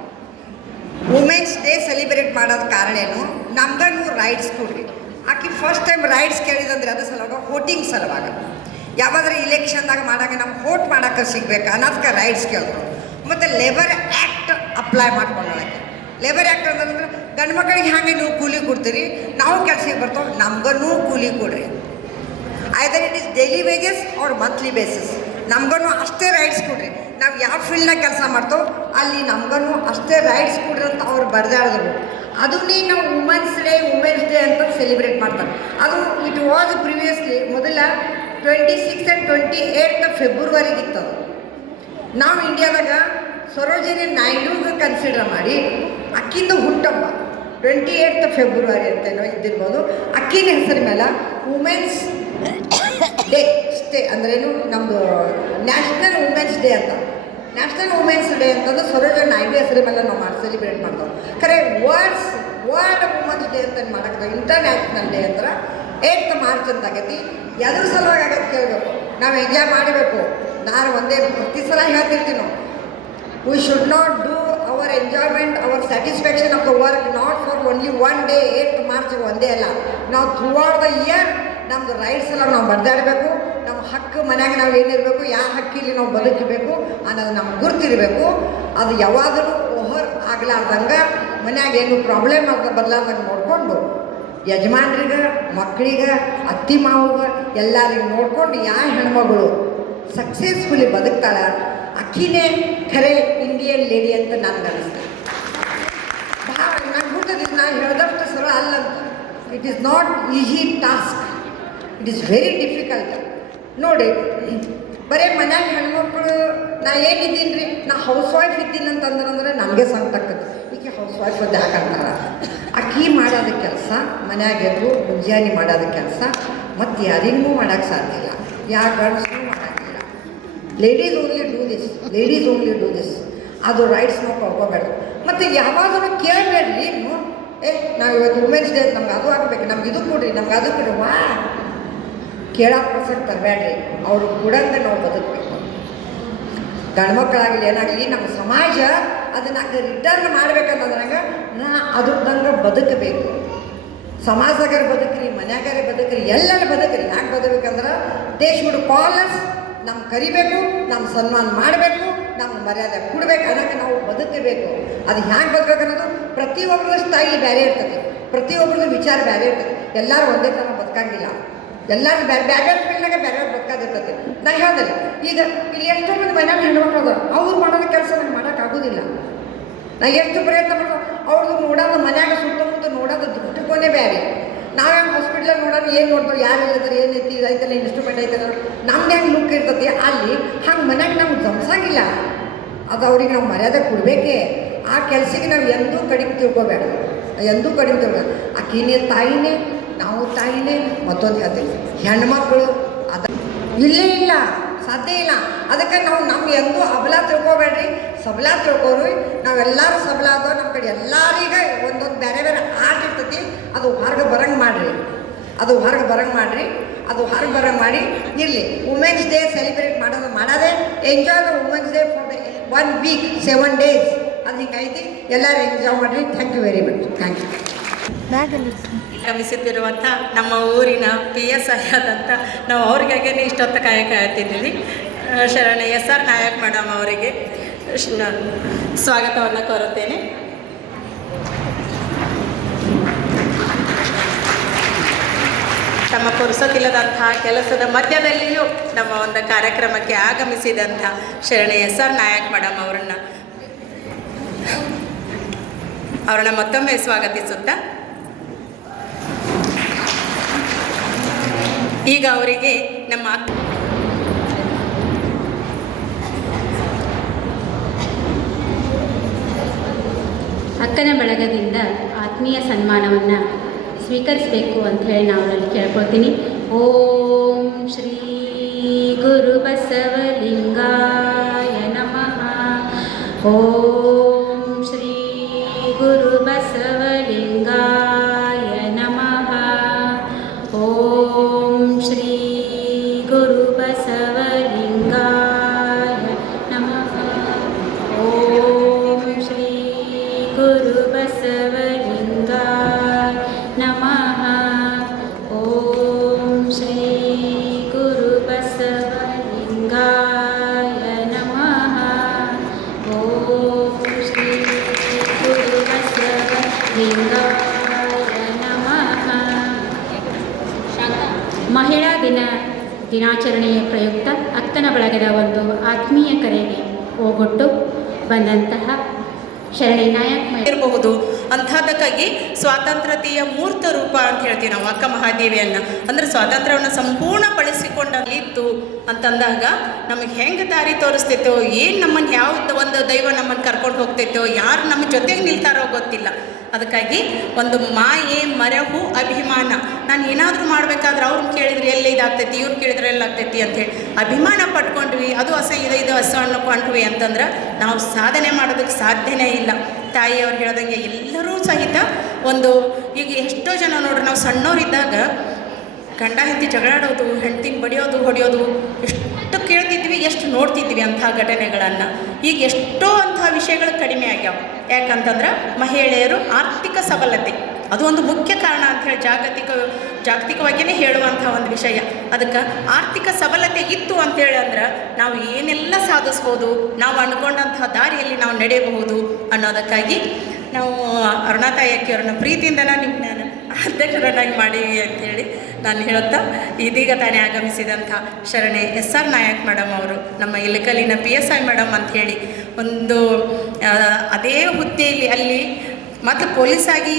ವುಮೆನ್ಸ್ ಡೇ ಸೆಲಿಬ್ರೇಟ್ ಮಾಡೋದು ಕಾರಣ ಏನು? ನಮ್ಗೆ ನೀವು ರೈಟ್ಸ್ ಕೊಡ್ರಿ. ಆಕೆ ಫಸ್ಟ್ ಟೈಮ್ ರೈಟ್ಸ್ ಕೇಳಿದಂದ್ರೆ ಅದ್ರ ಸಲುವಾಗ ವೋಟಿಂಗ್ ಸಲುವಾಗ. ಯಾವಾದ್ರೆ ಇಲೆಕ್ಷನ್ದಾಗ ಮಾಡಾಗ ನಮ್ಗೆ ವೋಟ್ ಮಾಡೋಕ್ಕೆ ಸಿಗ್ಬೇಕು ಅನ್ನೋದಕ್ಕೆ ರೈಟ್ಸ್ ಕೇಳಿದ್ರು. ಮತ್ತು ಲೇಬರ್ ಆ್ಯಕ್ಟ್ ಅಪ್ಲೈ ಮಾಡ್ಕೊಂಡೋಳಕ್ಕೆ. ಲೇಬರ್ ಆ್ಯಕ್ಟ್ ಅಂತಂದ್ರೆ ಗಂಡು ಮಕ್ಕಳಿಗೆ ಹಾಗೆ ನೀವು ಕೂಲಿ ಕೊಡ್ತೀರಿ, ನಾವು ಕೆಲಸಕ್ಕೆ ಬರ್ತಾವೆ, ನಮ್ಗೂ ಕೂಲಿ ಕೊಡ್ರಿ. Either it is daily wages or monthly basis. ನಮ್ಗೂ ಅಷ್ಟೇ ರೈಟ್ಸ್ ಕೊಡ್ರಿ. ನಾವು ಯಾವ ಫೀಲ್ಡ್ನಾಗ ಕೆಲಸ ಮಾಡ್ತೋ ಅಲ್ಲಿ ನಮ್ಗೂ ಅಷ್ಟೇ ರೈಟ್ಸ್ ಕೊಡ್ರಿ ಅಂತ ಅವ್ರು ಬರೆದಾಡಿದ್ರು. ಅದನ್ನೇ ನಾವು ವುಮೆನ್ಸ್ ಡೇ ಅಂತ ಸೆಲಿಬ್ರೇಟ್ ಮಾಡ್ತಾರೆ. ಅದು ಇಟ್ ವಾಸ್ ಪ್ರಿವಿಯಸ್ಲಿ ಮೊದಲ 26 and 28 ಫೆಬ್ರವರಿಗೆ ಅದು. ನಾವು ಇಂಡಿಯಾದಾಗ ಸರೋಜಿನಿ ನಾಯ್ಡುಗೆ ಕನ್ಸಿಡರ್ ಮಾಡಿ ಅಕ್ಕಿಂದು ಹುಟ್ಟುಹಬ್ಬ 28 ಫೆಬ್ರವರಿ ಅಂತೇನೋ ಇದ್ದಿರ್ಬೋದು. ಅಕ್ಕಿನ ಹೆಸರ ಮೇಲೆ ವುಮೆನ್ಸ್ ಡೇ ಅಂದ್ರೇನು ನಮ್ಮದು ನ್ಯಾಷನಲ್ ವುಮೆನ್ಸ್ ಡೇ ಅಂತ. ನ್ಯಾಷನಲ್ ವುಮೆನ್ಸ್ ಡೇ ಅಂತಂದು ಸರೋಜಿನಿ ನಾಯ್ಡು ಹೆಸರ ಮೇಲೆ ನಾವು ಸೆಲಿಬ್ರೇಟ್ ಮಾಡ್ತೇವೆ. ಖರೆ ವರ್ಲ್ಡ್ ವುಮೆನ್ಸ್ ಡೇ ಅಂತ ಮಾಡಕ್ಕೆ ಇಂಟರ್ನ್ಯಾಷನಲ್ ಡೇ ಅಂದ್ರೆ 8th ಮಾರ್ಚ್ ಅಂತ ಆಗೈತಿ. ಎದ್ರ ಸಲುವಾಗಿ ಆಗತ್ತೆ ಕೇಳಬೇಕು. ನಾವು ಎಂಜಾಯ್ ಮಾಡಬೇಕು. ನಾನು ಒಂದೇ ಪ್ರತಿ ಸಲ ಹೇಳ್ತಿರ್ತೀನಿ ನಾವು, we should not do our enjoyment, our satisfaction of the work not for only one day 8th March ಒಂದೇ ಅಲ್ಲ. ನಾವು ಥ್ರೂ ಔಟ್ ದ ಇಯರ್ ನಮ್ಮದು ರೈಟ್ಸ್ ಎಲ್ಲ ನಾವು ಬರೆದಾಡಬೇಕು. ನಮ್ಮ ಹಕ್ಕು ಮನ್ಯಾಗ ನಾವು ಏನಿರಬೇಕು, ಯಾವ ಹಕ್ಕಿಲ್ಲಿ ನಾವು ಬದುಕಬೇಕು ಅನ್ನೋದು ನಮ್ಗೆ ಗುರ್ತಿರಬೇಕು. ಅದು ಯಾವಾಗಲೂ ಓವರ್ ಆಗಲಾರ್ದಂಗೆ ಮನ್ಯಾಗ ಏನು ಪ್ರಾಬ್ಲಮ್ ಬದಲಾರ್ದಂಗೆ ನೋಡಿಕೊಂಡು ಯಜಮಾನ್ರಿಗೆ, ಮಕ್ಕಳಿಗೆ, ಅತ್ತಿ ಮಾವಿಗೆ ಎಲ್ಲರಿಗೆ ನೋಡ್ಕೊಂಡು ಯಾವ ಹೆಣ್ಮಗಳು ಸಕ್ಸಸ್ಫುಲಿ ಬದುಕ್ತಾಳೆ ಅಕ್ಕಿನೇ ಖರೆ ಇಂಡಿಯನ್ ಲೇಡಿ ಅಂತ ನನಗೆ ಅನಿಸ್ತದೆ. ಭಾಳ ನಂಗೆ ಹುಟ್ಟಿದ್ದು ನಾನು ಹೇಳಿದಷ್ಟು ಸರಳ ಅಲ್ಲಂತ. It is not easy task, it is very difficult. ನೋಡಿ ಬರೀ ಮನ್ಯಾಗ ಹೆಣ್ಮಕ್ಳು ನಾ ಏನಿದ್ದೀನಿ ರೀ, ನಾ ಹೌಸ್ ವೈಫ್ ಇದ್ದೀನಿ ಅಂತಂದ್ರೆ ನಮಗೆ ಸಂಕಟ ಆಗ್ತದೆ. ಈಕೆ ಹೌಸ್ ವೈಫ್ ಅದು ಯಾಕಂತಾರ? ಅಕ್ಕಿ ಮಾಡೋದ ಕೆಲಸ ಮನ್ಯಾಗೆದ್ದು ಮುಂಜಾನೆ ಮಾಡೋದ ಕೆಲಸ ಮತ್ತು ಯಾರಿಗೂ ಮಾಡೋಕ್ಕೆ ಸಾಧ್ಯ ಇಲ್ಲ, ಯಾವ ಗಂಡಸೂ ಮಾಡೋಕ್ಕಿಲ್ಲ. Ladies only do this. ಅದು ರೈಟ್ಸ್ನ ಕಳ್ಕೊಬೇಡ್ದು. ಮತ್ತು ಯಾವಾಗಲೂ ಕೇಳಬೇಡ್ರಿ ನೀವು, ನಾವು ಇವತ್ತು ವುಮೆನ್ಸ್ ಡೇ ನಮ್ಗೆ ಅದು ಆಗಬೇಕು, ನಮ್ಗೆ ಇದು ಕೊಡ್ರಿ, ನಮ್ಗೆ ಅದು ಕೊಡ್ರಿ, ವಾ ಕೇಳೋಕೆ ಪ್ರಸಕ್ತಿ ತರಬೇಡ್ರಿ. ಅವರು ಕೊಡಂಗೆ ನಾವು ಬದುಕಬೇಕು. ಗಂಡ್ಮಕ್ಳಾಗಲಿ ಏನಾಗಲಿ ನಮ್ಮ ಸಮಾಜ ಅದನ್ನು ರಿಟರ್ನ್ ಮಾಡ್ಬೇಕನ್ನೋದ್ರಾಗ ನಾ ಅದ್ರದಂಗೆ ಬದುಕಬೇಕು. ಸಮಾಜದಾಗಾರ ಬದುಕ್ರಿ, ಮನ್ಯಾಗಾರ ಬದುಕ್ರಿ, ಎಲ್ಲರೂ ಬದುಕ್ರಿ. ಯಾಕೆ ಬದುಕಬೇಕಂದ್ರೆ ದೇ ಶುಡ್ ಕಾಲ್ ಅಸ್, ನಮ್ಮ ಕರಿಬೇಕು, ನಮ್ಮ ಸನ್ಮಾನ ಮಾಡಬೇಕು, ನಮ್ಮ ಮರ್ಯಾದೆ ಕೊಡಬೇಕು ಅನ್ನೋಕ್ಕೆ ನಾವು ಬದುಕಬೇಕು. ಅದು ಹ್ಯಾಂಗೆ ಬದುಕಬೇಕು ಅನ್ನೋದು ಪ್ರತಿಯೊಬ್ಬರ ಸ್ಟೈಲ್ ಬೇರೆ ಇರ್ತದೆ, ಪ್ರತಿಯೊಬ್ಬರದ್ದು ವಿಚಾರ ಬೇರೆ ಇರ್ತದೆ. ಎಲ್ಲರೂ ಒಂದೇ ಥರ ಬದುಕಂಗಿಲ್ಲ, ಎಲ್ಲರೂ ಬೇರೆ ಬೇರೆ ಫೀಲ್ಡ್ನಾಗ ಬೇರೆ ಬದುಕೋದಿರ್ತದೆ. ನಾನು ಹೇಳ್ದೆ ಈಗ ಇಲ್ಲಿ ಎಷ್ಟೋ ಮಂದಿ ಮನ್ಯಾಗ ಹೆಣ್ಮಕ್ಳು ಅದ, ಅವ್ರು ಮಾಡೋದು ಕೆಲಸ ನಂಗೆ ಮಾಡೋಕ್ಕಾಗೋದಿಲ್ಲ. ನಾ ಎಷ್ಟು ಪ್ರಯತ್ನ ಮಾಡೋದು, ಅವ್ರದ್ದು ನೋಡೋದು ಮನ್ಯಾಗ ಸುತ್ತಮುತ್ತ ನೋಡೋದು ದೃಷ್ಟಿಕೋನೇ ಬೇರೆ. ನಾವೇನು ಹಾಸ್ಪಿಟ್ಲಾಗ ನೋಡೋಣ, ಏನು ನೋಡ್ತಾರೆ, ಯಾರು ಇಲ್ಲದ್ರೆ ಏನೈತಿ, ಐತಲ್ಲ ಇನ್ಸ್ಟ್ರೂಮೆಂಟ್ ಐತಲ್ಲ, ನಮ್ದು ಹೆಂಗೆ ಲುಕ್ ಇರ್ತೈತಿ ಅಲ್ಲಿ, ಹಂಗೆ ಮನ್ಯಾಗ ನಮ್ಗೆ ಜಮ್ಸಂಗಿಲ್ಲ. ಅದು ಅವ್ರಿಗೆ ನಾವು ಮರ್ಯಾದೆ ಕೊಡಬೇಕೇ. ಆ ಕೆಲಸಕ್ಕೆ ನಾವು ಎಂದೂ ಕಡಿಮೆ ತಿಳ್ಕೊಬೇಡ, ಎಂದೂ ಕಡಿಮೆ ತಿಳ್ಕೊಬೇಡ. ಆಕಿನೇ ತಾಯಿನೇ, ನಾವು ತಾಯಿನೇ. ಮತ್ತೊಂದು ಹೇಳ್ತೀವಿ, ಹೆಣ್ಮಕ್ಳು ಅದು ಇಲ್ಲೇ ಇಲ್ಲ, ಸಾಧ್ಯ ಇಲ್ಲ. ಅದಕ್ಕೆ ನಾವು ನಮ್ಗೆ ಎಂದೂ ಅಬಲ ತಿಳ್ಕೊಬೇಡ್ರಿ, ಸಬಲ ತಿಳ್ಕೊರಿ. ನಾವೆಲ್ಲರೂ ಸಬಲ ಆದೋ, ನಮ್ಮ ಕಡೆ ಎಲ್ಲರಿಗೆ ಒಂದೊಂದು ಬೇರೆ ಬೇರೆ ಆಟ ಇರ್ತೈತಿ, ಅದು ಹೊರಗೆ ಬರಂಗೆ ಮಾಡಿರಿ, ಅದು ಹೊರಗೆ ಬರಂಗೆ ಮಾಡಿರಿ, ಅದು ಹೊರಗೆ ಬರಂಗೆ ಮಾಡಿ ಇರಲಿ. ವುಮೆನ್ಸ್ ಡೇ ಸೆಲೆಬ್ರೇಟ್ ಮಾಡೋದೇ enjoy the women's day for the 1 week 7 days. ಅದು ಹಿಂಗೈತಿ, ಎಲ್ಲರೂ ಎಂಜಾಯ್ ಮಾಡಿರಿ. Thank you very much. Thank you. ಆಗಮಿಸುತ್ತಿರುವಂಥ ನಮ್ಮ ಊರಿನ PSI ಆದಂಥ ನಾವು ಅವ್ರಿಗಾಗೇನೆ ಇಷ್ಟೊತ್ತು ಕಾಯಕ್ಕಾಗ್ತಿದ್ದೀವಿ. ಶರಣೆ SR ನಾಯಕ್ ಮೇಡಮ್ ಅವರಿಗೆ ಸ್ವಾಗತವನ್ನು ಕೋರುತ್ತೇನೆ. ತಮ್ಮ ಪುರುಸೊತ್ತಿಲ್ಲದಂಥ ಕೆಲಸದ ಮಧ್ಯದಲ್ಲಿಯೂ ನಮ್ಮ ಒಂದು ಕಾರ್ಯಕ್ರಮಕ್ಕೆ ಆಗಮಿಸಿದಂಥ ಶರಣೆ SR ನಾಯಕ್ ಮೇಡಮ್ ಅವರನ್ನ ಮತ್ತೊಮ್ಮೆ ಸ್ವಾಗತಿಸುತ್ತಾ ಈಗ ಅವರಿಗೆ ನಮ್ಮ ಅಕ್ಕನ ಬಳಗದಿಂದ ಆತ್ಮೀಯ ಸನ್ಮಾನವನ್ನು ಸ್ವೀಕರಿಸಬೇಕು ಅಂತ ಹೇಳಿ ನಾವು ಅಲ್ಲಿ ಕೇಳ್ಕೊಳ್ತೀನಿ. ಓಂ ಶ್ರೀ ಗುರು ಬಸವಲಿಂಗಾಯ ನಮಃ. ಓಂ ಶ್ರೀ ಗುರು ಬಸವಲಿಂಗಾಯ ನಮಃ. ಓಂ ಶ್ರೀ ಗುರು ಬಸವಲಿಂಗಾಯ ನಮಃ. ಓಂ ಶ್ರೀ ಗುರು ಬಸವಲಿಂಗಾಯ ನಮಃ. ಓಂ ಶ್ರೀ ಗುರು ಬಸವಲಿಂಗಾಯ ನಮಃ. ಓಂ ಶ್ರೀ ಗುರು ಬಸವಲಿಂಗಾಯ ನಮಃ. ಮಹಿಳಾ ದಿನಾಚರಣೆಯ ಪ್ರಯುಕ್ತ ಅಕ್ಕನ ಬಳಗದ ಒಂದು ಆತ್ಮೀಯ ಕರೆಗೆ ಓಗೊಟ್ಟು ಬಂದಂತಹ ಶರಣೆ ನಾಯಕ್ ಇರಬಹುದು. ಅಂಥದ್ದಕ್ಕಾಗಿ ಸ್ವಾತಂತ್ರ್ಯತೆಯ ಮೂರ್ತ ರೂಪ ಅಂತ ಹೇಳ್ತೀವಿ ನಾವು ಅಕ್ಕ ಮಹಾದೇವಿಯನ್ನು. ಅಂದರೆ ಸ್ವಾತಂತ್ರ್ಯವನ್ನು ಸಂಪೂರ್ಣ ಬಳಸಿಕೊಂಡಲ್ಲಿತ್ತು ಅಂತಂದಾಗ ನಮಗೆ ಹೆಂಗೆ ದಾರಿ ತೋರಿಸ್ತೈತೋ, ಏನು ನಮ್ಮನ್ನು ಯಾವ ಒಂದು ದೈವ ನಮ್ಮನ್ನು ಕರ್ಕೊಂಡು ಹೋಗ್ತೈತೋ, ಯಾರು ನಮ್ಮ ಜೊತೆಗೆ ನಿಲ್ತಾರೋ ಗೊತ್ತಿಲ್ಲ. ಅದಕ್ಕಾಗಿ ಒಂದು ಮಾಯೆ, ಮರಹು, ಅಭಿಮಾನ. ನಾನು ಏನಾದರೂ ಮಾಡಬೇಕಾದ್ರೆ ಅವ್ರನ್ನ ಕೇಳಿದ್ರೆ ಎಲ್ಲಿ ಇದಾಗ್ತೈತಿ, ಇವ್ರು ಕೇಳಿದ್ರೆ ಎಲ್ಲಾಗ್ತೈತಿ ಅಂಥೇಳಿ ಅಭಿಮಾನ ಪಟ್ಕೊಂಡ್ವಿ. ಅದು ಇದು ಹೊಸ ಅನ್ಕೊಂಡ್ವಿ ಅಂತಂದ್ರೆ ನಾವು ಸಾಧನೆ ಮಾಡೋದಕ್ಕೆ ಸಾಧ್ಯನೇ ಇಲ್ಲ. ತಾಯಿಯವ್ರು ಹೇಳ್ದಂಗೆ ಎಲ್ಲರೂ ಸಹಿತ ಒಂದು ಈಗ ಎಷ್ಟೋ ಜನ ನೋಡ್ರಿ, ನಾವು ಸಣ್ಣವರಿದ್ದಾಗ ಗಂಡ ಹೆಂಡತಿ ಜಗಳಾಡೋದು, ಹೆಂಡತಿಗೆ ಬಡಿಯೋದು, ಹೊಡೆಯೋದು ಎಷ್ಟು ಕೇಳ್ತಿದ್ವಿ, ಎಷ್ಟು ನೋಡ್ತಿದ್ವಿ ಅಂಥ ಘಟನೆಗಳನ್ನು. ಈಗ ಎಷ್ಟೋ ಅಂಥ ವಿಷಯಗಳು ಕಡಿಮೆ ಆಗ್ಯಾವ. ಯಾಕಂತಂದ್ರೆ ಮಹಿಳೆಯರು ಆರ್ಥಿಕ ಸಬಲತೆ ಅದು ಒಂದು ಮುಖ್ಯ ಕಾರಣ ಅಂಥೇಳಿ ಜಾಗತಿಕವಾಗಿಯೇ ಹೇಳುವಂಥ ಒಂದು ವಿಷಯ. ಅದಕ್ಕೆ ಆರ್ಥಿಕ ಸಬಲತೆ ಇತ್ತು ಅಂಥೇಳಿ ಅಂದ್ರೆ ನಾವು ಏನೆಲ್ಲ ಸಾಧಿಸ್ಬೋದು, ನಾವು ಅಂದ್ಕೊಂಡಂಥ ದಾರಿಯಲ್ಲಿ ನಾವು ನಡೆಯಬಹುದು ಅನ್ನೋದಕ್ಕಾಗಿ ನಾವು ಅರುಣಾತಾಯಕಿಯವ್ರನ್ನ ಪ್ರೀತಿಯಿಂದ ನಾನು ಅಧ್ಯಕ್ಷರನ್ನಾಗಿ ಮಾಡೀವಿ ಅಂಥೇಳಿ ನಾನು ಹೇಳುತ್ತಾ, ಇದೀಗ ತಾನೇ ಆಗಮಿಸಿದಂಥ ಶರಣೆ SR ನಾಯಕ್ ಮೇಡಮ್ ಅವರು ನಮ್ಮ ಇಲಕಲಿನ PSI ಮೇಡಮ್ ಅಂಥೇಳಿ ಒಂದು ಅದೇ ಹುದ್ದೆಯಲ್ಲಿ ಅಲ್ಲಿ ಮತ್ತು ಪೊಲೀಸಾಗಿ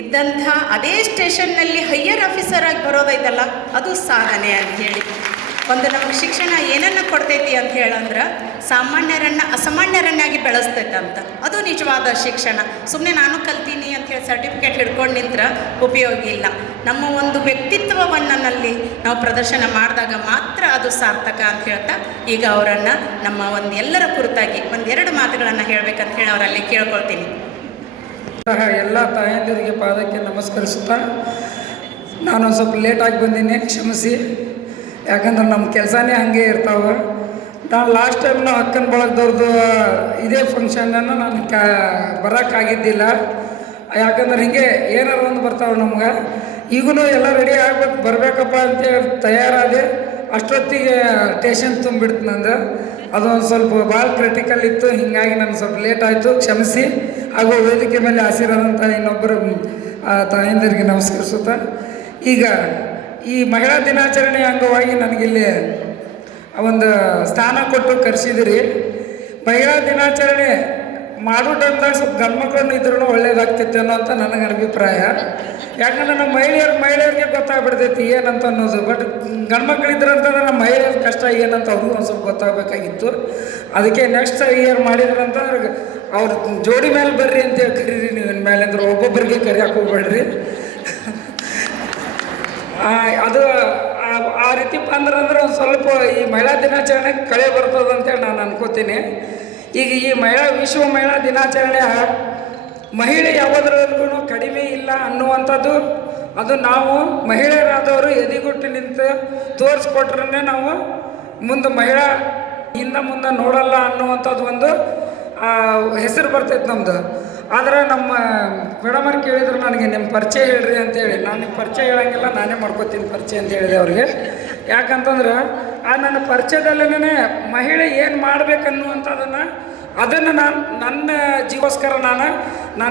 ಇದ್ದಂಥ ಅದೇ ಸ್ಟೇಷನ್ನಲ್ಲಿ ಹೈಯರ್ ಆಫೀಸರ್ ಆಗಿ ಬರೋದೈತಲ್ಲ, ಅದು ಸಾಧನೆ ಅಂಥೇಳಿ ಒಂದು ನಮಗೆ ಶಿಕ್ಷಣ ಏನನ್ನು ಕೊಡ್ತೈತಿ ಅಂತ ಹೇಳಂದ್ರೆ ಸಾಮಾನ್ಯರನ್ನು ಅಸಾಮಾನ್ಯರನ್ನಾಗಿ ಬೆಳೆಸ್ತೈತೆ ಅಂತ. ಅದು ನಿಜವಾದ ಶಿಕ್ಷಣ. ಸುಮ್ಮನೆ ನಾನು ಕಲ್ತೀನಿ ಅಂಥೇಳಿ ಸರ್ಟಿಫಿಕೇಟ್ ಹಿಡ್ಕೊಂಡು ನಿಂತ್ರೆ ಉಪಯೋಗ ಇಲ್ಲ. ನಮ್ಮ ಒಂದು ವ್ಯಕ್ತಿತ್ವವನ್ನಲ್ಲಿ ನಾವು ಪ್ರದರ್ಶನ ಮಾಡಿದಾಗ ಮಾತ್ರ ಅದು ಸಾರ್ಥಕ ಅಂತ ಹೇಳ್ತಾ ಈಗ ಅವರನ್ನು ನಮ್ಮ ಒಂದು ಎಲ್ಲರ ಕುರಿತಾಗಿ ಒಂದೆರಡು ಮಾತುಗಳನ್ನು ಹೇಳಬೇಕಂತ ಹೇಳಿ ಅವರಲ್ಲಿ ಕೇಳ್ಕೊಳ್ತೀನಿ. ಎಲ್ಲ ತಾಯಂದಿರಿಗೆ ಪಾದಕ್ಕೆ ನಮಸ್ಕರಿಸುತ್ತಾ ನಾನು ಸ್ವಲ್ಪ ಲೇಟಾಗಿ ಬಂದೀನಿ, ಕ್ಷಮಿಸಿ. ಯಾಕಂದ್ರೆ ನಮ್ಮ ಕೆಲಸನೇ ಹಾಗೆ ಇರ್ತಾವೆ. ನಾನು ಲಾಸ್ಟ್ ಟೈಮ್ ನಾವು ಅಕ್ಕನ ಬಳಗದವ್ರದ್ದು ಇದೇ ಫಂಕ್ಷನನ್ನು ನಾನು ಬರೋಕ್ಕಾಗಿದ್ದಿಲ್ಲ. ಯಾಕಂದ್ರೆ ಹಿಂಗೆ ಏನಾರು ಒಂದು ಬರ್ತಾವೆ ನಮ್ಗೆ. ಈಗೂ ಎಲ್ಲ ರೆಡಿ ಆಗ್ಬೇಕು ಬರಬೇಕಪ್ಪ ಅಂತೇಳಿ ತಯಾರಾದೆ. ಅಷ್ಟೊತ್ತಿಗೆ ಟೇಷನ್ ತುಂಬಿಡ್ತು ನಂದು. ಅದೊಂದು ಸ್ವಲ್ಪ ಭಾಳ ಕ್ರಿಟಿಕಲ್ ಇತ್ತು, ಹೀಗಾಗಿ ನಾನು ಸ್ವಲ್ಪ ಲೇಟ್ ಆಯಿತು, ಕ್ಷಮಿಸಿ. ಹಾಗೂ ವೇದಿಕೆ ಮೇಲೆ ಹಸಿರಾದಂಥ ಇನ್ನೊಬ್ಬರು ತಾಯಂದಿರಿಗೆ ನಮಸ್ಕರಿಸುತ್ತಾ ಈಗ ಈ ಮಹಿಳಾ ದಿನಾಚರಣೆ ಅಂಗವಾಗಿ ನನಗಿಲ್ಲಿ ಒಂದು ಸ್ಥಾನ ಕೊಟ್ಟು ಕರೆಸಿದಿರಿ. ಮಹಿಳಾ ದಿನಾಚರಣೆ ಮಾಡೋ ಟೈಮ್ದಾಗ ಸ್ವಲ್ಪ ಗಂಡ್ಮಕ್ಳನ್ನು ಇದ್ರೂ ಒಳ್ಳೇದಾಗ್ತಿತ್ತು ಅನ್ನೋ ಅಂತ ನನಗೆ ಅಭಿಪ್ರಾಯ. ಯಾಕಂದ್ರೆ ನಮ್ಮ ಮಹಿಳೆಯರಿಗೆ ಗೊತ್ತಾಗ್ಬಿಡ್ತೈತಿ ಏನಂತ ಅನ್ನೋದು. ಬಟ್ ಗಂಡ್ಮಕ್ಳಿದ್ರಂತಂದ್ರೆ ನಮ್ಮ ಮಹಿಳೆಯರ ಕಷ್ಟ ಏನಂತ ಅವ್ರಿಗೂ ಒಂದು ಸ್ವಲ್ಪ ಗೊತ್ತಾಗಬೇಕಾಗಿತ್ತು. ಅದಕ್ಕೆ ನೆಕ್ಸ್ಟ್ ಇಯರ್ ಮಾಡಿದ್ರಂತ ಅವ್ರ ಜೋಡಿ ಮೇಲೆ ಬರ್ರಿ ಅಂತೇಳಿ ಕರೀರಿ. ನೀವು ಇನ್ಮೇಲೆ ಅಂದ್ರೆ ಒಬ್ಬೊಬ್ಬರಿಗೆ ಕರಿಯಾಕೆ ಹೋಗ್ಬೇಡ್ರಿ. ಅದು ಆ ರೀತಿ ಬಂದ್ರೆ ಒಂದು ಸ್ವಲ್ಪ ಈ ಮಹಿಳಾ ದಿನಾಚರಣೆ ಕಳೆ ಬರ್ತದೆ ಅಂತೇಳಿ ನಾನು ಅನ್ಕೋತೀನಿ. ಈಗ ಈ ವಿಶ್ವ ಮಹಿಳಾ ದಿನಾಚರಣೆ ಮಹಿಳೆ ಯಾವುದರಲ್ಲೂ ಕಡಿಮೆ ಇಲ್ಲ ಅನ್ನುವಂಥದ್ದು ಅದು ನಾವು ಮಹಿಳೆಯರಾದವರು ಎದಿಗುಟ್ಟು ನಿಂತು ತೋರಿಸ್ಕೊಟ್ರೆ ನಾವು ಮುಂದೆ ಮಹಿಳಾ ಹಿಂದೆ ಮುಂದೆ ನೋಡಲ್ಲ ಅನ್ನುವಂಥದ್ದು ಒಂದು ಹೆಸರು ಬರ್ತೈತೆ ನಮ್ಮದು. ಆದರೆ ನಮ್ಮ ಮೇಡಮರು ಕೇಳಿದ್ರು ನನಗೆ ನಿಮ್ಮ ಪರಿಚಯ ಹೇಳ್ರಿ ಅಂತೇಳಿ. ನಾನು ನಿಮ್ಮ ಪರಿಚಯ ಹೇಳೋಂಗಿಲ್ಲ, ನಾನೇ ಮಾಡ್ಕೋತೀನಿ ಪರಿಚಯ ಅಂತ ಹೇಳಿದೆ ಅವ್ರಿಗೆ. ಯಾಕಂತಂದ್ರೆ ನನ್ನ ಪರಿಚಯದಲ್ಲೇ ಮಹಿಳೆ ಏನು ಅದನ್ನು ನಾನು ನನ್ನ ಜೀವಸ್ಕರ ನಾನು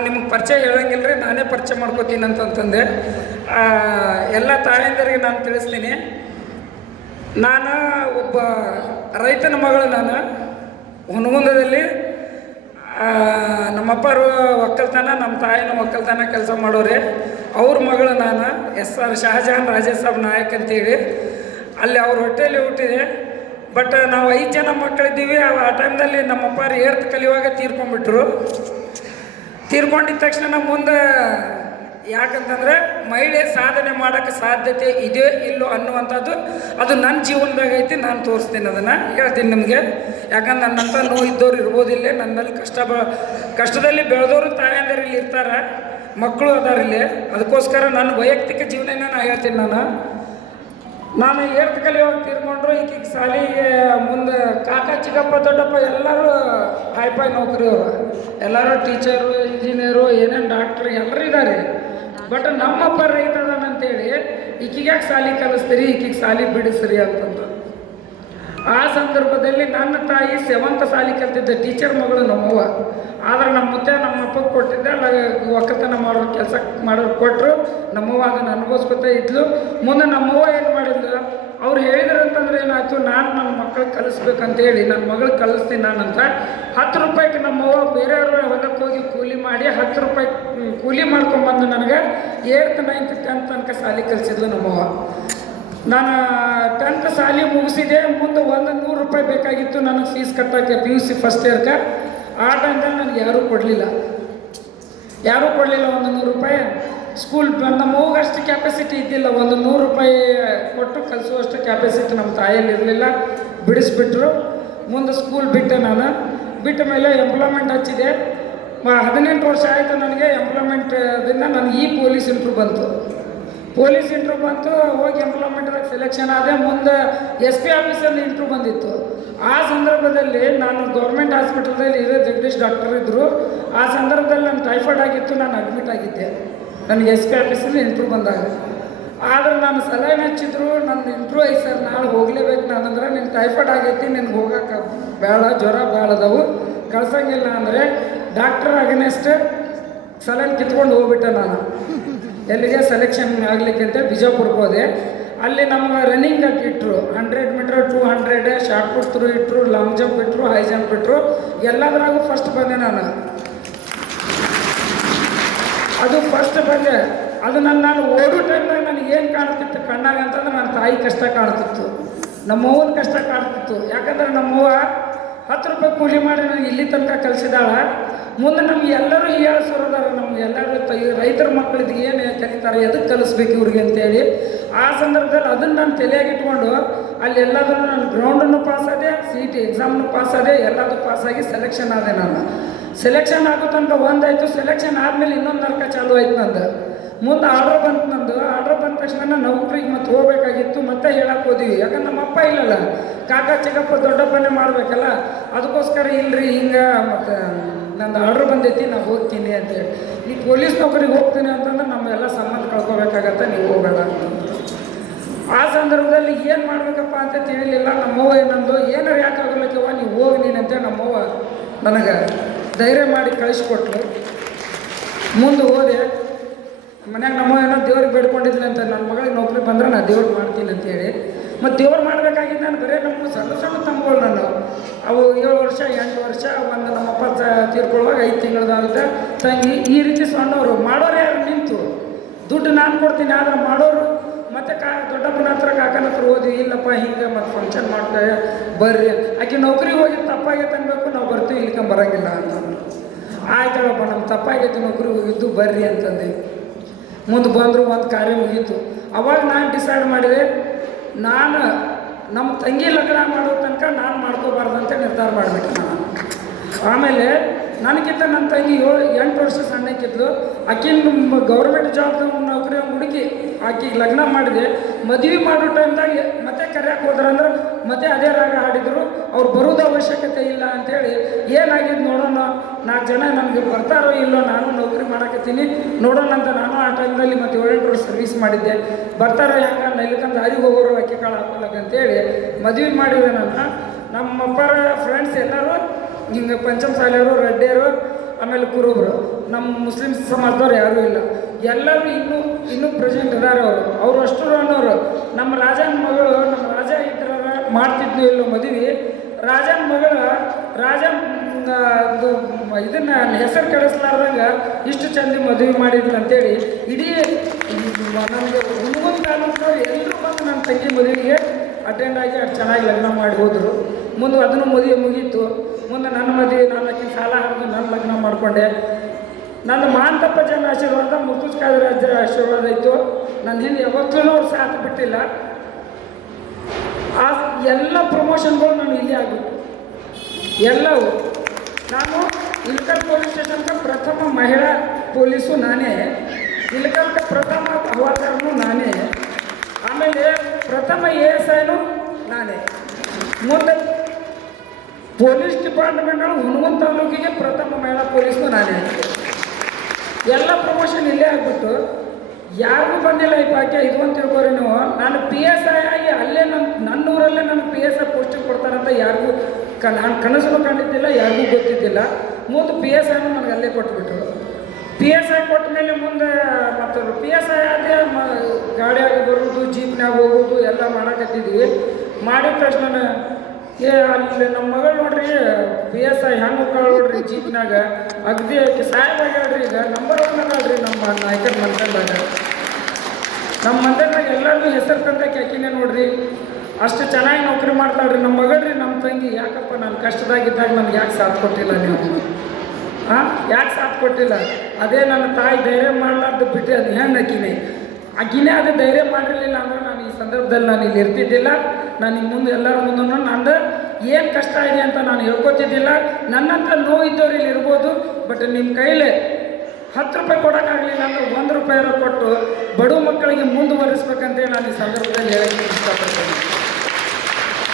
ನಿಮಗೆ ಪರಿಚಯ ಹೇಳೋಂಗಿಲ್ಲ ರೀ, ನಾನೇ ಪರಿಚಯ ಮಾಡ್ಕೋತೀನಿ ಅಂತಂತಂದೆ. ಎಲ್ಲ ತಾಯಂದಿರಿಗೆ ನಾನು ತಿಳಿಸ್ತೀನಿ. ನಾನು ಒಬ್ಬ ರೈತನ ಮಗಳು. ನಾನು ಹುನಗುಂದದಲ್ಲಿ ನಮ್ಮಪ್ಪರು ಒಕ್ಕಲ್ತನ, ನಮ್ಮ ತಾಯಿನ ಒಕ್ಕಲ್ತನ ಕೆಲಸ ಮಾಡೋರೆ. ಅವ್ರ ಮಗಳು ನಾನು. SR ಶಹಜಹಾನ್ ರಾಜೇಸಾಬ್ ನಾಯಕ್ ಅಂತೇಳಿ ಅಲ್ಲಿ ಅವ್ರ ಹೊಟ್ಟೆಯಲ್ಲಿ ಹುಟ್ಟಿದೆ. ಬಟ್ ನಾವು 5 ಜನ ಮಕ್ಕಳಿದ್ದೀವಿ. ಆ ಟೈಮ್ದಲ್ಲಿ ನಮ್ಮಪ್ಪರು 8th ಕಲಿಯುವಾಗ ತೀರ್ಕೊಂಡಿದ್ದ ತಕ್ಷಣ ಮುಂದೆ ಯಾಕಂತಂದರೆ ಮಹಿಳೆ ಸಾಧನೆ ಮಾಡೋಕ್ಕೆ ಸಾಧ್ಯತೆ ಇದೆಯೋ ಇಲ್ಲೋ ಅನ್ನುವಂಥದ್ದು ಅದು ನನ್ನ ಜೀವನದಾಗ ಐತಿ. ನಾನು ತೋರಿಸ್ತೀನಿ, ಅದನ್ನು ಹೇಳ್ತೀನಿ ನಿಮಗೆ. ಯಾಕಂದ್ರೆ ನನ್ನಂಥ ನೋವು ಇದ್ದವ್ರು ಇರ್ಬೋದಿಲ್ಲ. ನನ್ನಲ್ಲಿ ಕಷ್ಟದಲ್ಲಿ ಬೆಳೆದವರು ತಾಯಂದಿರಲ್ಲಿ ಇರ್ತಾರೆ, ಮಕ್ಕಳು ಅದಾರಿಲ್ಲಿ. ಅದಕ್ಕೋಸ್ಕರ ನನ್ನ ವೈಯಕ್ತಿಕ ಜೀವನನೇ ನಾನು ಹೇಳ್ತೀನಿ. ನಾನು 8th ಕಲಿಯುವಾಗ ತೀರ್ಕೊಂಡ್ರು. ಈಗೀಗ ಸಾಲಿಗೆ ಮುಂದೆ ಕಾಕ ಚಿಕ್ಕಪ್ಪ ದೊಡ್ಡಪ್ಪ ಎಲ್ಲರೂ ಹೈಫೈ ನೌಕರಿಯವರು, ಎಲ್ಲರೂ ಟೀಚರು, ಇಂಜಿನಿಯರು, ಏನೇನು ಡಾಕ್ಟ್ರು ಎಲ್ಲರೂ ಇದ್ದಾರೆ. ಬಟ್ ನಮ್ಮಪ್ಪ ರೈತ ಅದಾನಂತೇಳಿ ಈಕಿಗ್ಯಾಕೆ ಸಾಲಿ ಕಲಿಸ್ತೀರಿ, ಈಕಿಗೆ ಸಾಲಿ ಬಿಡಿಸ್ರಿ ಅಂತಂದು. ಆ ಸಂದರ್ಭದಲ್ಲಿ ನನ್ನ ತಾಯಿ 7th ಸಾಲಿ ಕಲ್ತಿದ್ದ ಟೀಚರ್ ಮಗಳು ನಮ್ಮವ್ವ. ಆದರೆ ನಮ್ಮ ಮುತ್ತೆ ನಮ್ಮ ಅಪ್ಪಗೆ ಕೊಟ್ಟಿದ್ದೆ. ಒಕ್ಕತನ ಮಾಡೋ ಕೆಲಸ ಮಾಡೋರು ಕೊಟ್ಟರು. ನಮ್ಮವ್ವ ಅದನ್ನು ಅನುಭವಿಸ್ಕೊತಾ ಇದ್ಲು. ಮುಂದೆ ನಮ್ಮವ್ವ ಏನು ಮಾಡಿದ್ಲು, ಅವ್ರು ಹೇಳಿದ್ರಂತಂದ್ರೆ ಏನಾಯ್ತು, ನಾನು ನನ್ನ ಮಕ್ಕಳಿಗೆ ಕಲಿಸ್ಬೇಕಂತೇಳಿ ನನ್ನ ಮಗಳಿಗೆ ಕಲಿಸ್ತೀನಿ ನಾನಂತ 10 ರೂಪಾಯಿಗೆ ನಮ್ಮವ್ವ ಬೇರೆಯವ್ರ ಹೊಲಕ್ಕೆ ಹೋಗಿ ಕೂಲಿ ಮಾಡಿ 10 ರೂಪಾಯಿ ಕೂಲಿ ಮಾಡ್ಕೊಂಬಂದು ನನಗೆ 8th 9th 10th ತನಕ ಸಾಲಿ ಕಲಿಸಿದ್ಲು ನಮ್ಮವ್ವ. ನಾನು 10th ಸಾಲಿ ಮುಗಿಸಿದೆ. ಮುಂದೆ 100 ರೂಪಾಯಿ ಬೇಕಾಗಿತ್ತು ನನಗೆ ಫೀಸ್ ಕಟ್ಟೋಕ್ಕೆ PUC ಫಸ್ಟ್ ಇಯರ್ಗೆ. ಆ ಟೈಮ್ದಲ್ಲಿ ನನಗೆ ಯಾರೂ ಕೊಡಲಿಲ್ಲ 100 ರೂಪಾಯಿ. ಸ್ಕೂಲ್ ನಮ್ಮ ಮಗುಗೆ ಅಷ್ಟು ಕ್ಯಾಪಾಸಿಟಿ ಇದ್ದಿಲ್ಲ. 100 ರೂಪಾಯಿ ಕೊಟ್ಟು ಕಲಿಸುವಷ್ಟು ಕ್ಯಾಪಾಸಿಟಿ ನಮ್ಮ ತಾಯಲ್ಲಿ ಇರಲಿಲ್ಲ. ಬಿಡಿಸ್ಬಿಟ್ರು. ಮುಂದೆ ಸ್ಕೂಲ್ ಬಿಟ್ಟೆ. ನಾನು ಬಿಟ್ಟ ಮೇಲೆ ಎಂಪ್ಲಾಯ್ಮೆಂಟ್ ಹಚ್ಚಿದೆ. 18 ವರ್ಷ ಆಯಿತು ನನಗೆ. ಎಂಪ್ಲಾಯ್ಮೆಂಟ್ದಿಂದ ನನಗೆ ಪೊಲೀಸ್ ಇಂಟ್ರ್ಯೂ ಬಂತು. ಹೋಗಿ ಎಂಪ್ಲಾಯ್ಮೆಂಟ್ದಾಗ ಸೆಲೆಕ್ಷನ್ ಆದೆ. ಮುಂದೆ SP ಆಫೀಸಲ್ಲಿ ಇಂಟ್ರ್ಯೂ ಬಂದಿತ್ತು. ಆ ಸಂದರ್ಭದಲ್ಲಿ ನಾನು ಗೌರ್ಮೆಂಟ್ ಹಾಸ್ಪಿಟಲ್ದಲ್ಲಿ ಜಗದೀಶ್ ಡಾಕ್ಟರ್ ಇದ್ದರು. ಆ ಸಂದರ್ಭದಲ್ಲಿ ನಾನು ಟೈಫಾಯ್ಡ್ ಆಗಿತ್ತು. ನಾನು ಅಡ್ಮಿಟ್ ಆಗಿದ್ದೆ. ನನಗೆ SP ಆಫೀಸಲ್ಲಿ ಇಂಟ್ರ್ಯೂ ಬಂದಾಗ. ಆದರೆ ನಾನು ಸಲಹೆ ಹಚ್ಚಿದ್ರು, ನನ್ನ ಇಂಟ್ರ್ಯೂ ಐತೆ ಸರ್, ನಾಳೆ ಹೋಗಲೇಬೇಕು. ನಾನಂದ್ರೆ ನಿನ್ನ ಟೈಫಾಯ್ಡ್ ಆಗೈತಿ, ನಿನ್ಗೆ ಹೋಗೋಕೆ ಬೇಡ, ಜ್ವರ ಭಾಳ ಅದಾವು, ಕಳ್ಸಂಗಿಲ್ಲ ಅಂದರೆ ಡಾಕ್ಟರ್ ಅಗೇನೆಸ್ಟ್ ಸಲಹೆ ಕಿತ್ಕೊಂಡು ಹೋಗ್ಬಿಟ್ಟೆ. ನಾನು ಎಲ್ಲಿಗೆ ಸೆಲೆಕ್ಷನ್ ಆಗಲಿಕ್ಕಂತ ಬಿಜಾಪುರಕ್ಕೆ ಹೋದೆ. ಅಲ್ಲಿ ನಮ್ಗೆ ರನ್ನಿಂಗ್ ಇಟ್ಟರು. 100 ಮೀಟ್ರ್, 200, ಶಾರ್ಟ್ ಪುಟ್ ಥ್ರೂ ಇಟ್ಟರು, ಲಾಂಗ್ ಜಂಪ್ ಇಟ್ಟರು, ಹೈ ಜಂಪ್ ಇಟ್ಟರು. ಎಲ್ಲದರಾಗೂ ಫಸ್ಟ್ ಬಂದೆ ನಾನು. ಅದು ಫಸ್ಟ್ ಬಂದೆ. ಅದು ನಾನು ಓಡೋ ಟೈಮ್ದಾಗ ನನಗೆ ಏನು ಕಾಣ್ತಿತ್ತು ಕಣ್ಣಾಗ ಅಂತಂದ್ರೆ ನನ್ನ ತಾಯಿ ಕಷ್ಟ ಕಾಣ್ತಿತ್ತು. ನಮ್ಮವ್ವನ ಕಷ್ಟ ಕಾಡ್ತಿತ್ತು. ಯಾಕಂದ್ರೆ ನಮ್ಮವ್ವ 10 ರೂಪಾಯಿ ಕೂಲಿ ಮಾಡಿ ನನಗೆ ಇಲ್ಲಿ ತನಕ ಕಲಿಸಿದಾಳ. ಮುಂದೆ ನಮ್ಗೆ ಎಲ್ಲರೂ ಹೀಯಾಳಿಸೋರದಾರ, ನಮ್ಗೆ ಎಲ್ಲರೂ ರೈತರ ಮಕ್ಕಳಿಗೆ ಏನು ಕಲಿತಾರೆ, ಎದಕ್ಕೆ ಕಲಿಸ್ಬೇಕು ಇವ್ರಿಗೆ ಅಂತೇಳಿ. ಆ ಸಂದರ್ಭದಲ್ಲಿ ಅದನ್ನು ನಾನು ತಲೆಯಾಗಿಟ್ಕೊಂಡು ಅಲ್ಲಿ ಎಲ್ಲದನ್ನು ನಾನು ಗ್ರೌಂಡನ್ನು ಪಾಸಾದೆ, CET ಎಕ್ಸಾಮ್ನು ಪಾಸಾದೆ, ಎಲ್ಲದೂ ಪಾಸಾಗಿ ಸೆಲೆಕ್ಷನ್ ಆದೆ. ನಾನು ಸೆಲೆಕ್ಷನ್ ಆಗೋ ತನಕ ಒಂದಾಯಿತು. ಸೆಲೆಕ್ಷನ್ ಆದಮೇಲೆ ಇನ್ನೊಂದು ನರಕ ಚಾಲು ಆಯ್ತು ನಂದು. ಮುಂದೆ ಆರ್ಡ್ರ್ ಬಂತು ನಂದು. ಆರ್ಡ್ರ್ ಬಂದ ತಕ್ಷಣ ನೌಕರಿಗೆ ಮತ್ತೆ ಹೋಗ್ಬೇಕಾಗಿತ್ತು. ಮತ್ತೆ ಹೇಳಕ್ಕೆ ಹೋದಿವಿ, ಯಾಕಂದ್ರೆ ನಮ್ಮ ಅಪ್ಪ ಇಲ್ಲಲ್ಲ, ಕಾಕ ಚಿಕ್ಕಪ್ಪ ದೊಡ್ಡಪ್ಪನೇ ಮಾಡಬೇಕಲ್ಲ. ಅದಕ್ಕೋಸ್ಕರ ಇಲ್ಲರಿ ಹಿಂಗೆ ಮತ್ತು ನಂದು ಆರ್ಡ್ರ್ ಬಂದೈತಿ, ನಾನು ಹೋಗ್ತೀನಿ ಅಂತೇಳಿ. ಈ ಪೊಲೀಸ್ ನೌಕರಿಗೆ ಹೋಗ್ತೀನಿ ಅಂತಂದ್ರೆ ನಮ್ಮೆಲ್ಲ ಸಂಬಂಧ ಕಳ್ಕೊಬೇಕಾಗತ್ತೆ, ನೀವು ಹೋಗಬೇಡ ಅಂತಂದು. ಆ ಸಂದರ್ಭದಲ್ಲಿ ಏನು ಮಾಡಬೇಕಪ್ಪ ಅಂತ ತಿಳಿಲಿಲ್ಲ. ನಮ್ಮವ್ವ ಏನಂದು, ಏನಾರು ಯಾಕೆ ಆಗಲಿಕ್ಕವ ನೀವು ಹೋಗಿ ನೀನಂತೇಳಿ ನಮ್ಮವ್ವ ನನಗೆ ಧೈರ್ಯ ಮಾಡಿ ಕಳಿಸ್ಕೊಟ್ಲು. ಮುಂದೆ ಹೋದೆ. ಮನ್ಯಾಗ ನಮ್ಮ ಏನೋ ದೇವ್ರಿಗೆ ಬೇಡ್ಕೊಂಡಿದ್ಲಿ ಅಂತ, ನನ್ನ ಮಗಳಿಗೆ ನೌಕರಿ ಬಂದ್ರೆ ನಾನು ದೇವ್ರಿಗೆ ಮಾಡ್ತೀನಿ ಅಂತೇಳಿ. ಮತ್ತು ದೇವ್ರು ಮಾಡಬೇಕಾಗಿದ್ದು ನಾನು ಬರೀ ನಮ್ಮ ಸಣ್ಣ ಸಣ್ಣ ತಮ್ಮಗಳು, ನಾನು ಅವು 7 ವರ್ಷ 8 ವರ್ಷ, ಒಂದು ನಮ್ಮಪ್ಪ ತೀರ್ಕೊಳ್ಳುವಾಗ 5 ತಿಂಗಳದಾಗಿದ್ದ ತಂಗಿ, ಈ ರೀತಿ ಸಣ್ಣವರು ಮಾಡೋರು ಯಾರು ನಿಂತು ದುಡ್ಡು ನಾನು ಕೊಡ್ತೀನಿ, ಆದ್ರೆ ಮಾಡೋರು. ಮತ್ತು ದೊಡ್ಡಪ್ಪನ ಹತ್ರ ಕಾಕನ ಹತ್ರ ಹೋದ್ವಿ, ಇಲ್ಲಪ್ಪ ಹಿಂಗೆ ಮತ್ತು ಫಂಕ್ಷನ್ ಮಾಡ್ತೇವೆ ಬರ್ರಿ, ಆಕೆ ನೌಕರಿಗೆ ಹೋಗಿ ತಪ್ಪಾಗೈತೆ ಅನ್ಬೇಕು, ನಾವು ಬರ್ತೀವಿ, ಇಲ್ಲಿಕ ಬರೋಂಗಿಲ್ಲ ಅಂತಂದು. ಆಯ್ತಳಪ್ಪ ನಮ್ಮ ತಪ್ಪಾಗೈತೆ ನೌಕರಿಗೆ ಹೋಗಿದ್ದು ಬರ್ರಿ ಅಂತಂದು. ಮುಂದೆ ಬಂದರು, ಒಂದು ಕಾರ್ಯ ಮುಗೀತು. ಅವಾಗ ನಾನು ಡಿಸೈಡ್ ಮಾಡಿದೆ, ನಾನು ನಮ್ಮ ತಂಗಿ ಲಗ್ನ ಮಾಡೋ ತನಕ ನಾನು ಮಾಡ್ಕೋಬಾರ್ದಂತ ನಿರ್ಧಾರ ಮಾಡಬೇಕು ನಾನು. ಆಮೇಲೆ ನನಗಿಂತ ನನ್ನ ತಂಗಿ 8 ವರ್ಷ ಸಣ್ಣಕ್ಕಿದ್ಲು. ಆಕಿನ ಗೌರ್ಮೆಂಟ್ ಜಾಬ್ ನೌಕರಿ ಹುಡುಕಿ ಆಕಿಗೆ ಲಗ್ನ ಮಾಡಿದೆ. ಮದುವೆ ಮಾಡೋ ಟೈಮ್ದಾಗ ಮತ್ತೆ ಕರೆಯಕ್ಕೆ ಹೋದ್ರಂದ್ರೆ ಮತ್ತೆ ಅದೇ ರಾಗ ಹಾಡಿದರು. ಅವ್ರು ಬರೋದು ಅವಶ್ಯಕತೆ ಇಲ್ಲ ಅಂಥೇಳಿ ಏನಾಗಿದ್ದು ನೋಡೋಣ, 4 ಜನ ನನಗೆ ಬರ್ತಾರೋ ಇಲ್ಲೋ, ನಾನು ನೌಕರಿ ಮಾಡಕತ್ತೀನಿ ನೋಡೋಣ ಅಂತ ನಾನು ಆ ಟೈಮ್ದಲ್ಲಿ ಮತ್ತೆ 7 ವರ್ಷ ಸರ್ವಿಸ್ ಮಾಡಿದ್ದೆ. ಬರ್ತಾರೋ ಹೆಂಗೆ ಇಲ್ಲಕಂತ ಅರಿಗೆ ಹೋಗೋರು ಅಕ್ಕಿ ಕಾಳು ಹಾಕೋಲಕ್ಕೆ ಅಂತೇಳಿ ಮದುವೆ ಮಾಡಿದೆ. ನಮ್ಮಪ್ಪರ ಫ್ರೆಂಡ್ಸ್ ಎಲ್ಲರೂ ಹಿಂಗೆ ಪಂಚಮಸಾಲಿಯವರು, ರೆಡ್ಡಿಯರು, ಆಮೇಲೆ ಕುರುಬರು, ನಮ್ಮ ಮುಸ್ಲಿಮ್ಸ್ ಸಮಾಜದವ್ರು ಯಾರೂ ಇಲ್ಲ. ಎಲ್ಲರೂ ಇನ್ನೂ ಪ್ರೆಸೆಂಟ್ ಇದ್ದಾರೆ. ಅವರು ಅಷ್ಟು ಅನ್ನೋರು. ನಮ್ಮ ರಾಜನ ಮಗಳು, ನಮ್ಮ ರಾಜ ಇದ್ರ ಮಾಡ್ತಿದ್ಲು ಇಲ್ಲೋ ಮದುವೆ. ರಾಜನ ಮಗಳು ಇದನ್ನು ಹೆಸರು ಕೆಡಿಸ್ಲಾರ್ದಂಗೆ ಇಷ್ಟು ಚಂದ ಮದುವೆ ಮಾಡಿದ್ಲು ಅಂತೇಳಿ ಇಡೀ ನಮಗೆ ಹುಡುಗನ ಕಾಲದವ್ರು ಎಲ್ಲರೂ ಬಂದು ನನ್ನ ತಂಗಿ ಮದುವೆಗೆ ಅಟೆಂಡ್ ಆಗಿ ಅಷ್ಟು ಚೆನ್ನಾಗಿ ಲಗ್ನ ಮಾಡಿ ಹೋದರು. ಮುಂದೆ ಅದನ್ನು ಮದುವೆ ಮುಗೀತು. ಮುಂದೆ ನನ್ನ ಮದುವೆ, ನಾನು ಆಕಿನ ಸಾಲ ಹಾಕಿದ್ದು ನಾನು ಲಗ್ನ ಮಾಡಿಕೊಂಡೆ. ನನ್ನ ಮಾಂತಪ್ಪ ಜನ ಆಶೀರ್ವಾದ, ಮುತ್ತುಸ್ ಕಾದರಾಜರ ಆಶೀರ್ವಾದ ಇತ್ತು. ನನ್ನ ಹಿಂದೆ ಯಾವತ್ತೂ ಅವ್ರು ಸಾಥ್ ಬಿಟ್ಟಿಲ್ಲ. ಆ ಎಲ್ಲ ಪ್ರಮೋಷನ್ಗಳು ನಾನು ಇಲ್ಲೇ ಆಗಿತ್ತು ಎಲ್ಲವೂ. ನಾನು ಇಲ್ಕಲ್ ಪೊಲೀಸ್ ಸ್ಟೇಷನ್ಗೆ ಪ್ರಥಮ ಮಹಿಳಾ ಪೊಲೀಸು ನಾನೇ, ಇಲ್ಕಲ್ಗೆ ಪ್ರಥಮ ಹವಾಲ್ದಾರನು ನಾನೇ, ಆಮೇಲೆ ಪ್ರಥಮ ASIನೂ ನಾನೇ. ಮುಂದೆ ಪೊಲೀಸ್ ಡಿಪಾರ್ಟ್ಮೆಂಟ್ಗಳು ಹುಣಗುಂದ ತಾಲೂಕಿಗೆ ಪ್ರಥಮ ಮಹಿಳಾ ಪೊಲೀಸ್ನು ನಾನೇ. ಎಲ್ಲ ಪ್ರಮೋಷನ್ ಇಲ್ಲೇ ಆಗ್ಬಿಟ್ಟು ಯಾರಿಗೂ ಬಂದಿಲ್ಲ ಈ ಭಾಗ್ಯ. ಇದು ಅಂತ ತಿಳ್ಕೊರಿ ನೀವು. ನಾನು PSI ಆಗಿ ಅಲ್ಲೇ ನನ್ನ ಊರಲ್ಲೇ ನನಗೆ PSI ಪೋಸ್ಟಿಂಗ್ ಕೊಡ್ತಾರಂತ ಯಾರಿಗೂ ನಾನು ಕನಸು ಕಂಡಿದ್ದಿಲ್ಲ, ಯಾರಿಗೂ ಗೊತ್ತಿದ್ದಿಲ್ಲ. ಮುಂದೆ PSIನೂ ನನಗೆ ಅಲ್ಲೇ ಕೊಟ್ಬಿಟ್ರು. PSI ಕೊಟ್ಟ ಮೇಲೆ ಮುಂದೆ ಮತ್ತು PSI ಆದೇ ಗಾಡಿಯಾಗಿ ಬರೋದು, ಜೀಪ್ನಾಗ ಹೋಗೋದು ಎಲ್ಲ ಮಾಡಕತ್ತಿದ್ವಿ. ಮಾಡಿದ ತಕ್ಷಣ ಅಲ್ಲಿ ನಮ್ಮ ಮಗಳು ನೋಡ್ರಿ PSI ಹೆಂಗೆ ಹೋಗ್ತಾಳೆ ನೋಡ್ರಿ ಜೀಪ್ನಾಗ, ಅಗದಿ ಸಾಯಬಾಗಿ ಹೇಳ್ರಿ. ಈಗ ನಂಬರ್ 1 ಹೇಳ್ರಿ ನಮ್ಮ ನಾಯಕರ ಮಂತ್ರಿದಾಗ. ನಮ್ಮ ಮಂತ್ರಿದಾಗ ಎಲ್ಲರಿಗೂ ಹೆಸರು ತಂದಕ್ಕೆ ಆಕಿನೇ ನೋಡ್ರಿ, ಅಷ್ಟು ಚೆನ್ನಾಗಿ ನೌಕರಿ ಮಾಡ್ತಾಳ್ರಿ ನಮ್ಮ ಮಗಳ್ರಿ. ನಮ್ಮ ತಂಗಿ ಯಾಕಪ್ಪ ನಾನು ಕಷ್ಟದಾಗಿದ್ದಾಗ ನನಗೆ ಯಾಕೆ ಸಾಥ್ ಕೊಟ್ಟಿಲ್ಲ ನೀವು? ಯಾಕೆ ಸಾಥ್ ಕೊಟ್ಟಿಲ್ಲ? ಅದೇ ನನ್ನ ತಾಯಿ ಧೈರ್ಯ ಮಾಡಲಾರ್ದು ಬಿಟ್ಟರೆ ಅದು ಹೆಣ್ಣು ಆಕಿನೇ ಅದು ಧೈರ್ಯ ಮಾಡಿರಲಿಲ್ಲ ಅಂದ್ರೆ ನಾನು ಈ ಸಂದರ್ಭದಲ್ಲಿ ನಾನು ಇಲ್ಲಿ ಇರ್ತಿದ್ದಿಲ್ಲ. ನಾನು ನಿಮ್ಮ ಮುಂದೆ ಎಲ್ಲರ ಮುಂದೆ ನಂದು ಏನು ಕಷ್ಟ ಇದೆ ಅಂತ ನಾನು ಹೇಳ್ಕೊತಿದ್ದಿಲ್ಲ. ನನ್ನಂತ ನೋವು ಇದ್ದವ್ರು ಇಲ್ಲಿ ಇರ್ಬೋದು, ಬಟ್ ನಿಮ್ಮ ಕೈಲೇ 10 ರೂಪಾಯಿ ಕೊಡೋಕ್ಕಾಗಲಿಲ್ಲ ಅಂದ್ರೆ 1 ರೂಪಾಯಿ ಕೊಟ್ಟು ಬಡವ ಮಕ್ಕಳಿಗೆ ಮುಂದುವರಿಸ್ಬೇಕಂತೇಳಿ ನಾನು ಈ ಸಂದರ್ಭದಲ್ಲಿ ಹೇಳಕ್ಕೆ ಇಷ್ಟಪಡ್ತೀನಿ.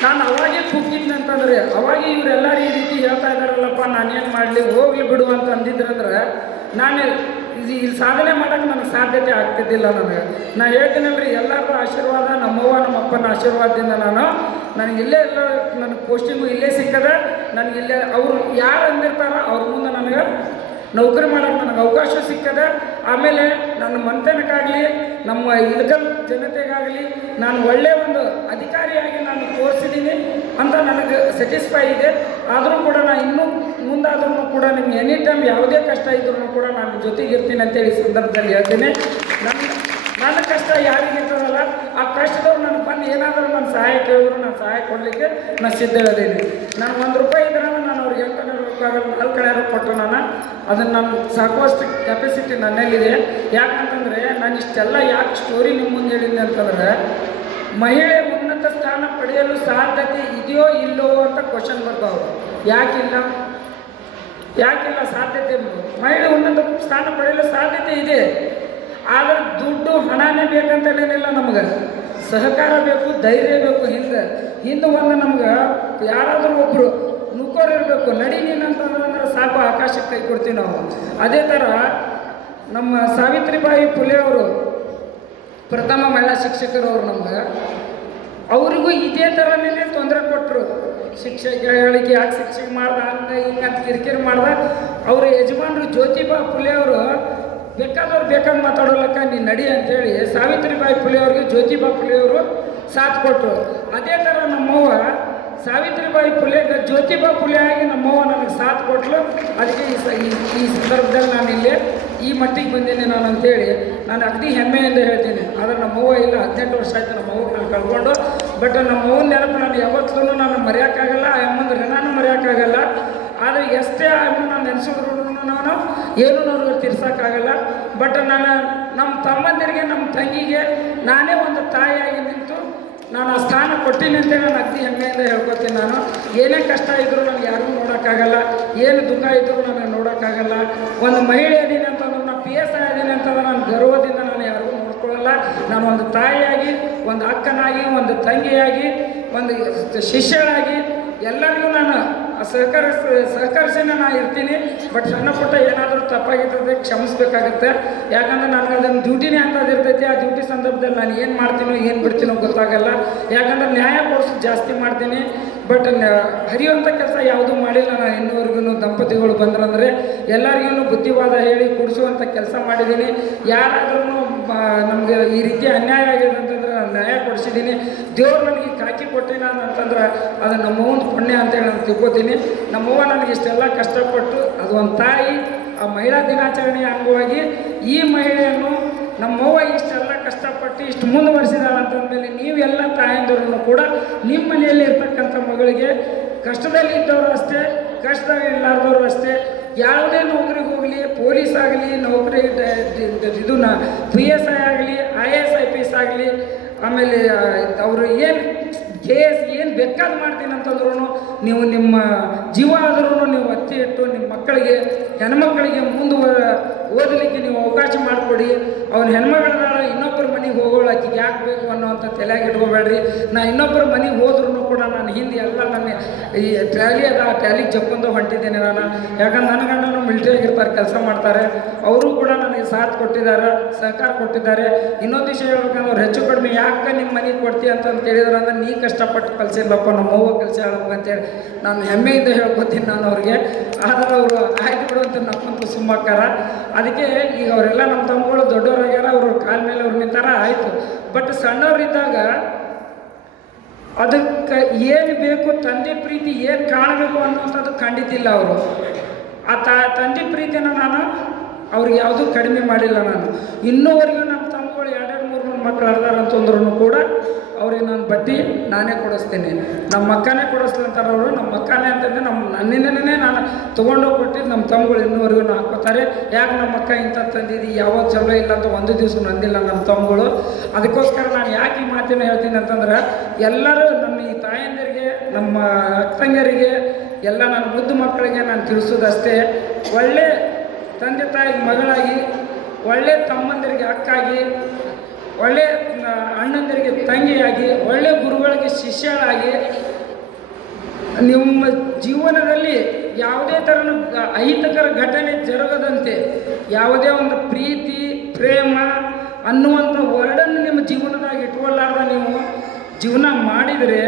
ನಾನು ಅವಾಗೇ ಕೂಗಿದ್ನಂತಂದರೆ ಅವಾಗೇ ಇವರೆಲ್ಲರೂ ಈ ರೀತಿ ಹೇಳ್ತಾ ಇದ್ದಾರಲ್ಲಪ್ಪ, ನಾನೇನು ಮಾಡಲಿ, ಹೋಗಲಿ ಬಿಡು ಅಂತ ಅಂದಿದ್ರಂದ್ರೆ ನಾನು ಇಲ್ಲಿ ಸಾಧನೆ ಮಾಡೋಕ್ಕೆ ನನಗೆ ಸಾಧ್ಯತೆ ಆಗ್ತಿದ್ದಿಲ್ಲ. ನಾನು ಹೇಳ್ತೀನಲ್ರಿ, ಎಲ್ಲರ ಆಶೀರ್ವಾದ, ನಮ್ಮವ್ವ ನಮ್ಮಪ್ಪನ ಆಶೀರ್ವಾದದಿಂದ ನನಗೆ ಇಲ್ಲೇ ಎಲ್ಲ ನನಗೆ ಪೋಸ್ಟಿಂಗು ಇಲ್ಲೇ ಸಿಕ್ಕದ. ನನಗಿಲ್ಲೇ ಅವರು ಯಾರು ಅಂದಿರ್ತಾರೋ ಅವ್ರ ಮುಂದೆ ನನಗೆ ನೌಕರಿ ಮಾಡೋಕ್ಕೆ ನನಗೆ ಅವಕಾಶ ಸಿಕ್ಕದ. ಆಮೇಲೆ ನನ್ನ ಮಂತನಕ್ಕಾಗಲಿ, ನಮ್ಮ ಇಳಕಲ್ ಜನತೆಗಾಗಲಿ ನಾನು ಒಳ್ಳೆಯ ಒಂದು ಅಧಿಕಾರಿಯಾಗಿ ನಾನು ತೋರಿಸಿದ್ದೀನಿ ಅಂತ ನನಗೆ ಸ್ಯಾಟಿಸ್ಫೈ ಇದೆ. ಆದರೂ ಕೂಡ ನಾನು ಇನ್ನೂ ಮುಂದಾದ್ರೂ ಕೂಡ ನಿಮ್ಗೆ ಎನಿ ಟೈಮ್ ಯಾವುದೇ ಕಷ್ಟ ಇದ್ರೂ ಕೂಡ ನಾನು ಜೊತೆಗೆ ಇರ್ತೀನಿ ಅಂತೇಳಿ ಸಂದರ್ಭದಲ್ಲಿ ಹೇಳ್ತೀನಿ. ನನ್ನ ಕಷ್ಟ ಯಾರಿಗಿರ್ತದಲ್ಲ ಆ ಕಷ್ಟದವ್ರು ನನಗೆ ಬಂದು ಏನಾದರೂ ನಾನು ಸಹಾಯ ಕೇಳಿದ್ರು ನಾನು ಸಹಾಯ ಕೊಡಲಿಕ್ಕೆ ನಾನು ಸಿದ್ಧಳದೇನೆ. ನಾನು ₹1 ಇದ್ರೆ ನಾನು ಅವ್ರಿಗೆ 8 ರೂಪಾಯಿ 4 ಕೊಟ್ಟರು ಅದನ್ನು ನಾನು ಸಾಕುವಷ್ಟು ಕೆಪಾಸಿಟಿ ನನ್ನಲ್ಲಿದೆ. ಯಾಕಂತಂದರೆ ನಾನು ಇಷ್ಟೆಲ್ಲ ಯಾಕೆ ಸ್ಟೋರಿ ನಿಮ್ಮ ಮುಂದೆ ಹೇಳಿದ್ದೆ ಅಂತಂದರೆ, ಮಹಿಳೆ ಉನ್ನತ ಸ್ಥಾನ ಪಡೆಯಲು ಸಾಧ್ಯತೆ ಇದೆಯೋ ಇಲ್ಲೋ ಅಂತ ಕ್ವಶನ್ ಬರ್ತಾವೆ. ಯಾಕಿಲ್ಲ ಸಾಧ್ಯತೆ ಮಹಿಳೆ ಉನ್ನತ ಸ್ಥಾನ ಪಡೆಯಲು ಸಾಧ್ಯತೆ ಇದೆ. ಆದರೆ ದುಡ್ಡು ಹಣನೇ ಬೇಕಂತೇನಿಲ್ಲ, ನಮ್ಗೆ ಸಹಕಾರ ಬೇಕು, ಧೈರ್ಯ ಬೇಕು. ಹಿಂದೆ ಒಂದು ನಮ್ಗೆ ಯಾರಾದರೂ ಒಬ್ಬರು ನುಕೋರು ಇರಬೇಕು. ನಡಿ ನೀನಂತಂದ್ರೆ ಸಾಕು, ಆಕಾಶಕ್ಕೆ ಕೈ ಕೊಡ್ತೀವಿ ನಾವು. ಅದೇ ಥರ ನಮ್ಮ ಸಾವಿತ್ರಿಬಾಯಿ ಫುಲೆ ಅವರು ಪ್ರಥಮ ಮಹಿಳಾ ಶಿಕ್ಷಕರವರು ನಮ್ಗೆ, ಅವರಿಗೂ ಇದೇ ಥರನೇ ತೊಂದರೆ ಕೊಟ್ಟರು. ಶಿಕ್ಷಕಗಳಿಗೆ ಯಾಕೆ ಶಿಕ್ಷಕ ಮಾಡ್ದ ಅಂತ ಹಿಂಗಂತ ಕಿರಿಕಿರಿ ಮಾಡ್ದ. ಅವರ ಯಜಮಾನರು ಜ್ಯೋತಿಬಾ ಫುಲೆ ಅವರು ಬೇಕಾದ್ರೆ ಮಾತಾಡೋಲಕ್ಕ ನೀನು ನಡಿ ಅಂತೇಳಿ ಸಾವಿತ್ರಿಬಾಯಿ ಫುಲೆ ಅವ್ರಿಗೆ ಜ್ಯೋತಿಬಾ ಫುಲೆ ಅವರು ಸಾಥ್ ಕೊಟ್ಟರು. ಅದೇ ಥರ ನಮ್ಮವ್ವ ಸಾವಿತ್ರಿಬಾಯಿ ಫುಲೆಗೆ ಜ್ಯೋತಿಬಾ ಫುಲೆ ಆಗಿ ನಮ್ಮವ್ವ ನನಗೆ ಸಾಥ್ ಕೊಟ್ಟಲು. ಅದಕ್ಕೆ ಈ ಸಂದರ್ಭದಲ್ಲಿ ನಾನು ಇಲ್ಲಿ ಈ ಮಟ್ಟಿಗೆ ಬಂದೇನೆ ನಾನು ಅಂತೇಳಿ ನಾನು ಅಗದಿ ಹೆಮ್ಮೆಯಿಂದ ಹೇಳ್ತೀನಿ. ಆದರೆ ನಮ್ಮವ್ವ ಇಲ್ಲ, 18 ವರ್ಷ ಆಯಿತು ನಮ್ಮವ್ವ ನಾನು ಕಳ್ಕೊಂಡು. ಬಟ್ ನಮ್ಮವ್ವನ ನೆನಪು ನಾನು ಯಾವತ್ತೂ ನಾನು ಮರೆಯೋಕ್ಕಾಗಲ್ಲ, ಆ ಅಮ್ಮಂದು ಋಣನೂ ಮರೆಯೋಕ್ಕಾಗಲ್ಲ. ಆದರೆ ಎಷ್ಟೇ ಅಮ್ಮ ನಾನು ನೆನೆಸಿದ್ರು ನಾನು ಏನೂ ನೋಡಿದ್ರೆ ತೀರ್ಸೋಕ್ಕಾಗಲ್ಲ. ಬಟ್ ನಾನು ನಮ್ಮ ತಮ್ಮಂದಿರಿಗೆ ನಮ್ಮ ತಂಗಿಗೆ ನಾನೇ ಒಂದು ತಾಯಿಯಾಗಿ ನಿಂತು ನಾನು ಆ ಸ್ಥಾನ ಕೊಟ್ಟಿನಿ ಅಂತೇಳಿ ನಾನು ಅಗದಿ ಹೆಮ್ಮೆಯಿಂದ ಹೇಳ್ಕೊತೀನಿ. ನಾನು ಏನೇ ಕಷ್ಟ ಇದ್ದರೂ ನನಗೆ ಯಾರಿಗೂ ನೋಡೋಕ್ಕಾಗಲ್ಲ, ಏನು ದುಃಖ ಇದ್ದರೂ ನನಗೆ ನೋಡೋಕ್ಕಾಗಲ್ಲ. ಒಂದು ಮಹಿಳೆ ಅದೀನಿ ಅಂತಂದ್ರೆ ನಾನು PSI ಅದೀನಿ ಅಂತಂದ್ರೆ ನಾನು ಗರ್ವದಿಂದ ನಾನು ಯಾರಿಗೂ ನೋಡ್ಕೊಳ್ಳಲ್ಲ. ನಾನು ಒಂದು ತಾಯಿಯಾಗಿ, ಒಂದು ಅಕ್ಕನಾಗಿ, ಒಂದು ತಂಗಿಯಾಗಿ, ಒಂದು ಶಿಷ್ಯಳಾಗಿ ಎಲ್ಲರಿಗೂ ನಾನು ಸಹಕರಿಸಿ ನಾನು ಇರ್ತೀನಿ. ಬಟ್ ಸಣ್ಣ ಪುಟ್ಟ ಏನಾದರೂ ತಪ್ಪಾಗಿರ್ತದೆ ಕ್ಷಮಿಸ್ಬೇಕಾಗತ್ತೆ. ಯಾಕಂದ್ರೆ ನನಗೆ ಅದನ್ನು ಡ್ಯೂಟಿನೇ ಅಂತದ್ದು ಇರ್ತೈತಿ. ಆ ಡ್ಯೂಟಿ ಸಂದರ್ಭದಲ್ಲಿ ನಾನು ಏನು ಮಾಡ್ತೀನೋ ಏನು ಬಿಡ್ತೀನೋ ಗೊತ್ತಾಗಲ್ಲ. ಯಾಕಂದ್ರೆ ನ್ಯಾಯ ಕೊಡಿಸೋದು ಜಾಸ್ತಿ ಮಾಡ್ತೀನಿ. ಬಟ್ ಹರಿಯುವಂಥ ಕೆಲಸ ಯಾವುದೂ ಮಾಡಿಲ್ಲ ನಾನು ಇನ್ನೂವರೆಗೂ. ದಂಪತಿಗಳು ಬಂದ್ರಂದರೆ ಎಲ್ಲರಿಗೂ ಬುದ್ಧಿವಾದ ಹೇಳಿ ಕೊಡಿಸುವಂಥ ಕೆಲಸ ಮಾಡಿದ್ದೀನಿ. ಯಾರಾದ್ರೂ ನಮಗೆ ಈ ರೀತಿ ಅನ್ಯಾಯ ಆಗಿದೆ ಅಂತಂದ್ರೆ ನಾನು ನ್ಯಾಯ ಕೊಡಿಸಿದ್ದೀನಿ. ದೇವ್ರು ನನಗೆ ಕಾಕಿ ಕೊಟ್ಟಿನ ಅಂತಂದ್ರೆ ಅದು ನಮ್ಮವ್ವನ ಪುಣ್ಯ ಅಂತೇಳಿ ನಾನು ತಿಳ್ಕೊತೀನಿ. ನಮ್ಮವ್ವ ನನಗೆ ಇಷ್ಟೆಲ್ಲ ಕಷ್ಟಪಟ್ಟು ಅದು ಒಂದು ತಾಯಿ. ಆ ಮಹಿಳಾ ದಿನಾಚರಣೆಯ ಅಂಗವಾಗಿ ಈ ಮಹಿಳೆಯನ್ನು ನಮ್ಮವ್ವ ಇಷ್ಟೆಲ್ಲ ಕಷ್ಟಪಟ್ಟು ಇಷ್ಟು ಮುಂದುವರಿಸಿದಾಳೆ ಅಂತಂದಮೇಲೆ ನೀವೆಲ್ಲ ತಾಯಂದಿರನ್ನು ಕೂಡ ನಿಮ್ಮ ಮನೆಯಲ್ಲಿ ಇರ್ತಕ್ಕಂಥ ಮಗಳಿಗೆ ಕಷ್ಟದಲ್ಲಿ ಇದ್ದವರು ಅಷ್ಟೇ, ಕಷ್ಟದಾಗ ಇಲ್ಲಾರ್ದವರು ಅಷ್ಟೇ, ಯಾವುದೇ ನೌಕರಿಗೆ ಹೋಗಲಿ, ಪೊಲೀಸ್ ಆಗಲಿ, ನೌಕರಿ ಇದು PSI ಆಗಲಿ, IAS IPS ಆಗಲಿ, ಆಮೇಲೆ ಅವರು ಏನು KS ಏನು ಬೇಕಾದ್ ಮಾಡ್ತೀನಿ ಅಂತಂದ್ರೂ ನೀವು ನಿಮ್ಮ ಜೀವ ಆದ್ರೂ ನೀವು ಒತ್ತಿ ಇಟ್ಟು ನಿಮ್ಮ ಮಕ್ಕಳಿಗೆ, ಹೆಣ್ಮಕ್ಳಿಗೆ ಓದಲಿಕ್ಕೆ ನೀವು ಅವಕಾಶ ಮಾಡಿಕೊಡಿ. ಅವ್ನ ಹೆಣ್ಮಗಳದಾಳ ಇನ್ನೊಬ್ಬರ ಮನೆಗೆ ಹೋಗೋಳು, ಆಕೆಗೆ ಯಾಕೆ ಬೇಕು ಅನ್ನೋವಂಥ ತಲೆಯಾಗಿ ಇಟ್ಕೋಬೇಡ್ರಿ. ನಾ ಇನ್ನೊಬ್ಬರ ಮನೆಗೆ ಹೋದ್ರೂ ಕೂಡ ನಾನು ಹಿಂದೆ ಎಲ್ಲ ನನ್ನ ಈ ಟ್ರ್ಯಾಲಿ ಅದ, ಆ ಟ್ರ್ಯಾಲಿಗೆ ಜಪ್ಕೊಂಡು ಹೊಂಟಿದ್ದೇನೆ ನಾನು. ಯಾಕಂದ್ರೆ ನನ್ನ ಗಂಡನು ಮಿಲಿಟರಿಯಾಗಿರ್ತಾರೆ, ಕೆಲಸ ಮಾಡ್ತಾರೆ. ಅವರು ಕೂಡ ನನಗೆ ಸಾಥ್ ಕೊಟ್ಟಿದ್ದಾರೆ, ಸಹಕಾರ ಕೊಟ್ಟಿದ್ದಾರೆ. ಇನ್ನೊಂದು ವಿಷಯ ಹೇಳ್ಬೇಕಂದ್ರೆ ಅವ್ರು ಹೆಚ್ಚು ಕಡಿಮೆ ಯಾಕೆ ನಿಮ್ಮ ಮನೆಗೆ ಕೊಡ್ತೀವಿ ಅಂತ ಹೇಳಿದ್ರೆ ಅಂದ್ರೆ ನೀ ಕಷ್ಟಪಟ್ಟು ಕಲಿಸಿಲ್ಲಪ್ಪ, ನಮ್ಮ ಅವ್ವ ಕಲಿಸಿ ಹೇಳಪ್ಪ ಅಂತೇಳಿ ನಾನು ಹೆಮ್ಮೆಯಿಂದ ಹೇಳ್ಕೊತೀನಿ ನಾನು ಅವ್ರಿಗೆ. ಆದರೆ ಅವರು ಆಯ್ತು ಬಿಡುವಂತ ನಮ್ಮಂತೂ ಸುಮ್ಮಕ್ಕಾರ. ಅದಕ್ಕೆ ಈಗ ಅವರೆಲ್ಲ ನಮ್ಮ ತಮ್ಮಗಳು ದೊಡ್ಡವರಾಗ್ಯಾರ, ಅವ್ರ ಕಾಲ ಮೇಲೆ ಅವ್ರು ನಿಂತಾರ ಆಯಿತು. ಬಟ್ ಸಣ್ಣವರಿದ್ದಾಗ ಅದಕ್ಕೆ ಏನು ಬೇಕು, ತಂದೆ ಪ್ರೀತಿ ಏನು ಕಾಣಬೇಕು ಅನ್ನುವಂಥದ್ದು ಖಂಡಿತಿಲ್ಲ ಅವರು. ಆ ತಂದೆ ಪ್ರೀತಿನ ನಾನು ಅವ್ರಿಗೆ ಯಾವುದೂ ಕಡಿಮೆ ಮಾಡಿಲ್ಲ ನಾನು. ಇನ್ನೂವರೆಗೂ ನಮ್ಮ ತಮ್ಮಗಳು 2-3 ಮಕ್ಕಳು ಅರ್ದಾರ ಅಂತಂದ್ರೂ ಕೂಡ ಅವ್ರಿಗೆ ನಾನು ಬಡ್ಡಿ ನಾನೇ ಕೊಡಿಸ್ತೀನಿ. ನಮ್ಮ ಅಕ್ಕನೇ ಕೊಡಿಸ್ಲಂತಾರೆ ಅವರು. ನಮ್ಮ ಅಕ್ಕನೇ ಅಂತಂದರೆ ನನ್ನಿಂದನೇ ನಾನು ತೊಗೊಂಡೋಗಿ ಕೊಟ್ಟಿದ್ದು ನಮ್ಮ ತಮ್ಮಗಳು ಇನ್ನೂವರೆಗೂ ಹಾಕೋತಾರೆ. ಯಾಕೆ ನಮ್ಮ ಅಕ್ಕ ಇಂಥ ತಂದಿದ್ದು ಯಾವತ್ತು ಚಲೋ ಇಲ್ಲ ಅಂತ ಒಂದು ದಿವಸ ನಂದಿಲ್ಲ ನಮ್ಮ ತಮ್ಮಗಳು. ಅದಕ್ಕೋಸ್ಕರ ನಾನು ಯಾಕೆ ಈ ಮಾತಿನ ಹೇಳ್ತೀನಿ ಅಂತಂದ್ರೆ ಎಲ್ಲರೂ ನಮ್ಮ ಈ ತಾಯಂದಿರಿಗೆ, ನಮ್ಮ ಅಕ್ಕಂಗರಿಗೆ ಎಲ್ಲ ನನ್ನ ಮುದ್ದು ಮಕ್ಕಳಿಗೆ ನಾನು ತಿಳಿಸೋದಷ್ಟೇ, ಒಳ್ಳೆ ತಂದೆ ತಾಯಿಗೆ ಮಗಳಾಗಿ, ಒಳ್ಳೆ ತಮ್ಮಂದಿರಿಗೆ ಅಕ್ಕಾಗಿ, ಒಳ್ಳೆ ಅಣ್ಣಂದರಿಗೆ ತಂಗಿಯಾಗಿ, ಒಳ್ಳೆ ಗುರುಗಳಿಗೆ ಶಿಷ್ಯಳಾಗಿ, ನಿಮ್ಮ ಜೀವನದಲ್ಲಿ ಯಾವುದೇ ಥರನೂ ಅಹಿತಕರ ಘಟನೆ ಜರುಗದಂತೆ ಯಾವುದೇ ಒಂದು ಪ್ರೀತಿ, ಪ್ರೇಮ ಅನ್ನುವಂಥ ವರ್ಡನ್ನು ನಿಮ್ಮ ಜೀವನದಾಗ ಇಟ್ಕೊಳ್ಳಾರ್ದ ನೀವು ಜೀವನ ಮಾಡಿದರೆ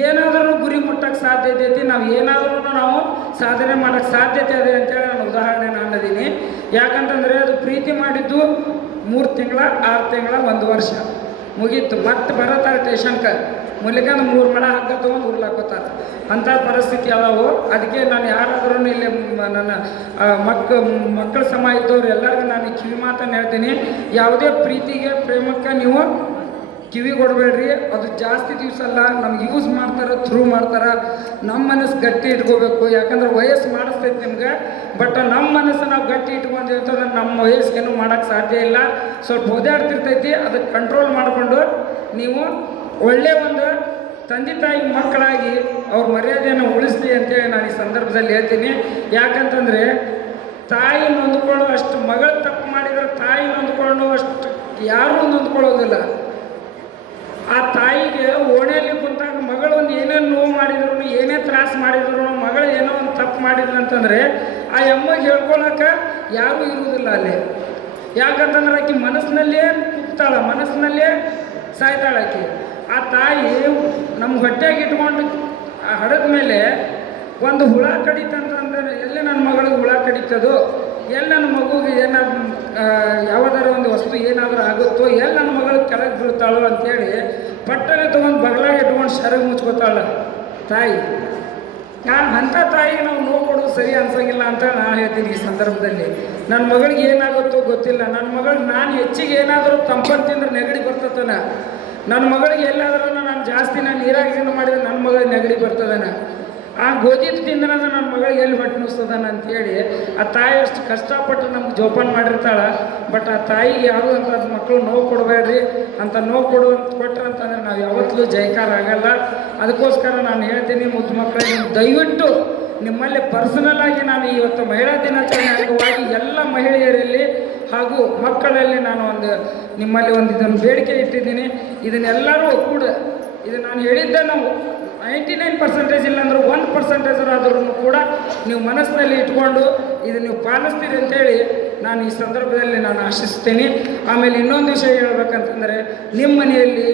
ಏನಾದರೂ ಗುರಿ ಮುಟ್ಟಕ್ಕೆ ಸಾಧ್ಯತೆ ಐತಿ. ನಾವು ಏನಾದರೂ ನಾವು ಸಾಧನೆ ಮಾಡೋಕ್ಕೆ ಸಾಧ್ಯತೆ ಇದೆ ಅಂತೇಳಿ ನಾನು ಉದಾಹರಣೆ ಅನ್ನೋದೀನಿ. ಯಾಕಂತಂದರೆ ಅದು ಪ್ರೀತಿ ಮಾಡಿದ್ದು 3 ತಿಂಗಳ, 6 ತಿಂಗಳ, 1 ವರ್ಷ ಮುಗೀತು. ಮತ್ತೆ ಬರತ್ತಾರೆ ಸ್ಟೇಷನ್ಗೆ, ಮುಲಿಕಂದು 3 ಮಳ ಹಗ್ಗ ತೊಗೊಂಡು ಉರ್ಲಾಕೋತಾರೆ. ಅಂಥ ಪರಿಸ್ಥಿತಿ ಅದಾವು. ಅದಕ್ಕೆ ನಾನು ಯಾರಾದ್ರೂ ಇಲ್ಲಿ ನನ್ನ ಮಕ್ಕಳ ಸಮ ಇದ್ದವ್ರು ಎಲ್ಲರಿಗೂ ನಾನು ಕಿವಿ ಮಾತನ್ನು ಹೇಳ್ತೀನಿ, ಯಾವುದೇ ಪ್ರೀತಿಗೆ ಪ್ರೇಮಕ್ಕೆ ನೀವು ಕಿವಿ ಕೊಡಬೇಡ್ರಿ. ಅದು ಜಾಸ್ತಿ ದಿವಸ ಅಲ್ಲ, ನಮ್ಗೆ ಯೂಸ್ ಮಾಡ್ತಾರೆ, ಥ್ರೂ ಮಾಡ್ತಾರೆ. ನಮ್ಮ ಮನಸ್ಸು ಗಟ್ಟಿ ಇಟ್ಕೋಬೇಕು, ಯಾಕಂದ್ರೆ ವಯಸ್ಸು ಮಾಡಿಸ್ತೈತೆ ನಿಮ್ಗೆ. ಬಟ್ ನಮ್ಮ ಮನಸ್ಸು ನಾವು ಗಟ್ಟಿ ಇಟ್ಕೊಂತೀವಿ ಅಂತಂದ್ರೆ ನಮ್ಮ ವಯಸ್ಸಿಗೇನು ಮಾಡೋಕ್ಕೆ ಸಾಧ್ಯ ಇಲ್ಲ. ಸ್ವಲ್ಪ ಓದಾಡ್ತಿರ್ತೈತಿ, ಅದಕ್ಕೆ ಕಂಟ್ರೋಲ್ ಮಾಡಿಕೊಂಡು ನೀವು ಒಳ್ಳೆಯ ಒಂದು ತಂದೆ ತಾಯಿ ಮಕ್ಕಳಾಗಿ ಅವ್ರ ಮರ್ಯಾದೆಯನ್ನು ಉಳಿಸ್ಲಿ ಅಂತೇಳಿ ನಾನು ಈ ಸಂದರ್ಭದಲ್ಲಿ ಹೇಳ್ತೀನಿ. ಯಾಕಂತಂದರೆ ತಾಯಿ ನೊಂದ್ಕೊಳ್ಳೋ ಅಷ್ಟು ಮಗಳು ತಪ್ಪು ಮಾಡಿದರೆ ತಾಯಿ ನೊಂದ್ಕೊಳ್ಳೋ ಅಷ್ಟು ಯಾರೂ ನೊಂದ್ಕೊಳ್ಳೋದಿಲ್ಲ. ಆ ತಾಯಿಗೆ ಓಣೆಯಲ್ಲಿ ಕುಂತಾಗ ಮಗಳು ಒಂದು ಏನೇನು ನೋವು ಮಾಡಿದ್ರು, ಏನೇ ತ್ರಾಸು ಮಾಡಿದ್ರು, ಮಗಳು ಏನೋ ಒಂದು ತಪ್ಪು ಮಾಡಿದ್ರು ಅಂತಂದರೆ ಆ ಅಮ್ಮಗೆ ಹೇಳ್ಕೊಳಕ್ಕೆ ಯಾರೂ ಇರುವುದಿಲ್ಲ ಅಲ್ಲಿ. ಯಾಕಂತಂದ್ರೆ ಆಕೆ ಮನಸ್ಸಿನಲ್ಲೇ ಕುಗ್ತಾಳೆ, ಮನಸ್ಸಿನಲ್ಲೇ ಸಾಯ್ತಾಳೆ ಆಕೆ. ಆ ತಾಯಿ ನಮ್ಮ ಹೊಟ್ಟೆಗೆ ಇಟ್ಕೊಂಡು ಹಡದ ಮೇಲೆ ಒಂದು ಹುಳ ಕಡಿತಂತಂದ್ರೆ ಎಲ್ಲಿ ನನ್ನ ಮಗಳಿಗೆ ಹುಳ ಕಡಿತದೋ, ಎಲ್ಲಿ ನನ್ನ ಮಗುಗೆ ಏನಾದ್ರು ಯಾವುದಾರ ಒಂದು ವಸ್ತು ಏನಾದರೂ ಆಗುತ್ತೋ, ಎಲ್ಲಿ ನನ್ನ ಮಗಳಿಗೆ ಕೆಳಗೆ ಬೀಳ್ತಾಳೋ ಅಂಥೇಳಿ ಪಟ್ಟನೆ ತೊಗೊಂಡು ಬಗಲಾಗ ಇಟ್ಕೊಂಡು ಸೆರಗು ಮುಚ್ಕೋತಾಳೆ ತಾಯಿ. ಅಂಥ ತಾಯಿಗೆ ನಾವು ನೋವು ಕೊಡೋದು ಸರಿ ಅನ್ಸಂಗಿಲ್ಲ ಅಂತ ನಾನು ಹೇಳ್ತೀನಿ ಈ ಸಂದರ್ಭದಲ್ಲಿ. ನನ್ನ ಮಗಳಿಗೆ ಏನಾಗುತ್ತೋ ಗೊತ್ತಿಲ್ಲ, ನನ್ನ ಮಗಳಿಗೆ ನಾನು ಹೆಚ್ಚಿಗೆ ಏನಾದರೂ ತಂಪನ್ನು ತಿಂದ್ರೆ ನೆಗಡಿ ಬರ್ತದನ, ನನ್ನ ಮಗಳಿಗೆ ಎಲ್ಲಾದ್ರೂ ನಾನು ಜಾಸ್ತಿ ನೀರಾಗಿ ಮಾಡಿದ್ರೆ ನನ್ನ ಮಗಳಿಗೆ ನೆಗಡಿ ಬರ್ತದನ, ಆ ಗೋಧಿ ತಿಂದ್ರೆ ನನ್ನ ಮಗಳಿಗೆ ಎಲ್ಲಿ ಹೊಟ್ಟೆ ನುಸ್ತದನ ಅಂತೇಳಿ ಆ ತಾಯಿ ಅಷ್ಟು ಕಷ್ಟಪಟ್ಟು ನಮ್ಗೆ ಜೋಪಾನ ಮಾಡಿರ್ತಾಳೆ. ಬಟ್ ಆ ತಾಯಿಗೆ ಯಾವುದೂ ಅಂತ ಮಕ್ಕಳು ನೋವು ಕೊಡಬೇಡ್ರಿ, ಅಂತ ನೋವು ಕೊಟ್ರೆ ಅಂತಂದ್ರೆ ನಾವು ಯಾವತ್ತೂ ಜಯಕಾರ ಆಗಲ್ಲ. ಅದಕ್ಕೋಸ್ಕರ ನಾನು ಹೇಳ್ತೀನಿ, ಮುದ್ದು ಮಕ್ಕಳಿಗೆ ದಯವಿಟ್ಟು ನಿಮ್ಮಲ್ಲಿ ಪರ್ಸನಲ್ ಆಗಿ ನಾನು ಇವತ್ತು ಮಹಿಳಾ ದಿನಾಚರಣೆ ಅಂಗವಾಗಿ ಎಲ್ಲ ಮಹಿಳೆಯರಲ್ಲಿ ಹಾಗೂ ಮಕ್ಕಳಲ್ಲಿ ನಾನು ನಿಮ್ಮಲ್ಲಿ ಇದನ್ನು ಬೇಡಿಕೆ ಇಟ್ಟಿದ್ದೀನಿ. ಇದನ್ನೆಲ್ಲರೂ ಕೂಡ ಇದು ನಾನು ಹೇಳಿದ್ದೆ, ನಾವು 99% ಇಲ್ಲಾಂದ್ರೆ 1% ಆದ್ರೂ ಕೂಡ ನೀವು ಮನಸ್ಸಿನಲ್ಲಿ ಇಟ್ಕೊಂಡು ಇದು ನೀವು ಪಾಲಿಸ್ತೀರಿ ಅಂತೇಳಿ ನಾನು ಈ ಸಂದರ್ಭದಲ್ಲಿ ನಾನು ಆಶಿಸ್ತೀನಿ. ಆಮೇಲೆ ಇನ್ನೊಂದು ವಿಷಯ ಹೇಳ್ಬೇಕಂತಂದರೆ, ನಿಮ್ಮ ಮನೆಯಲ್ಲಿ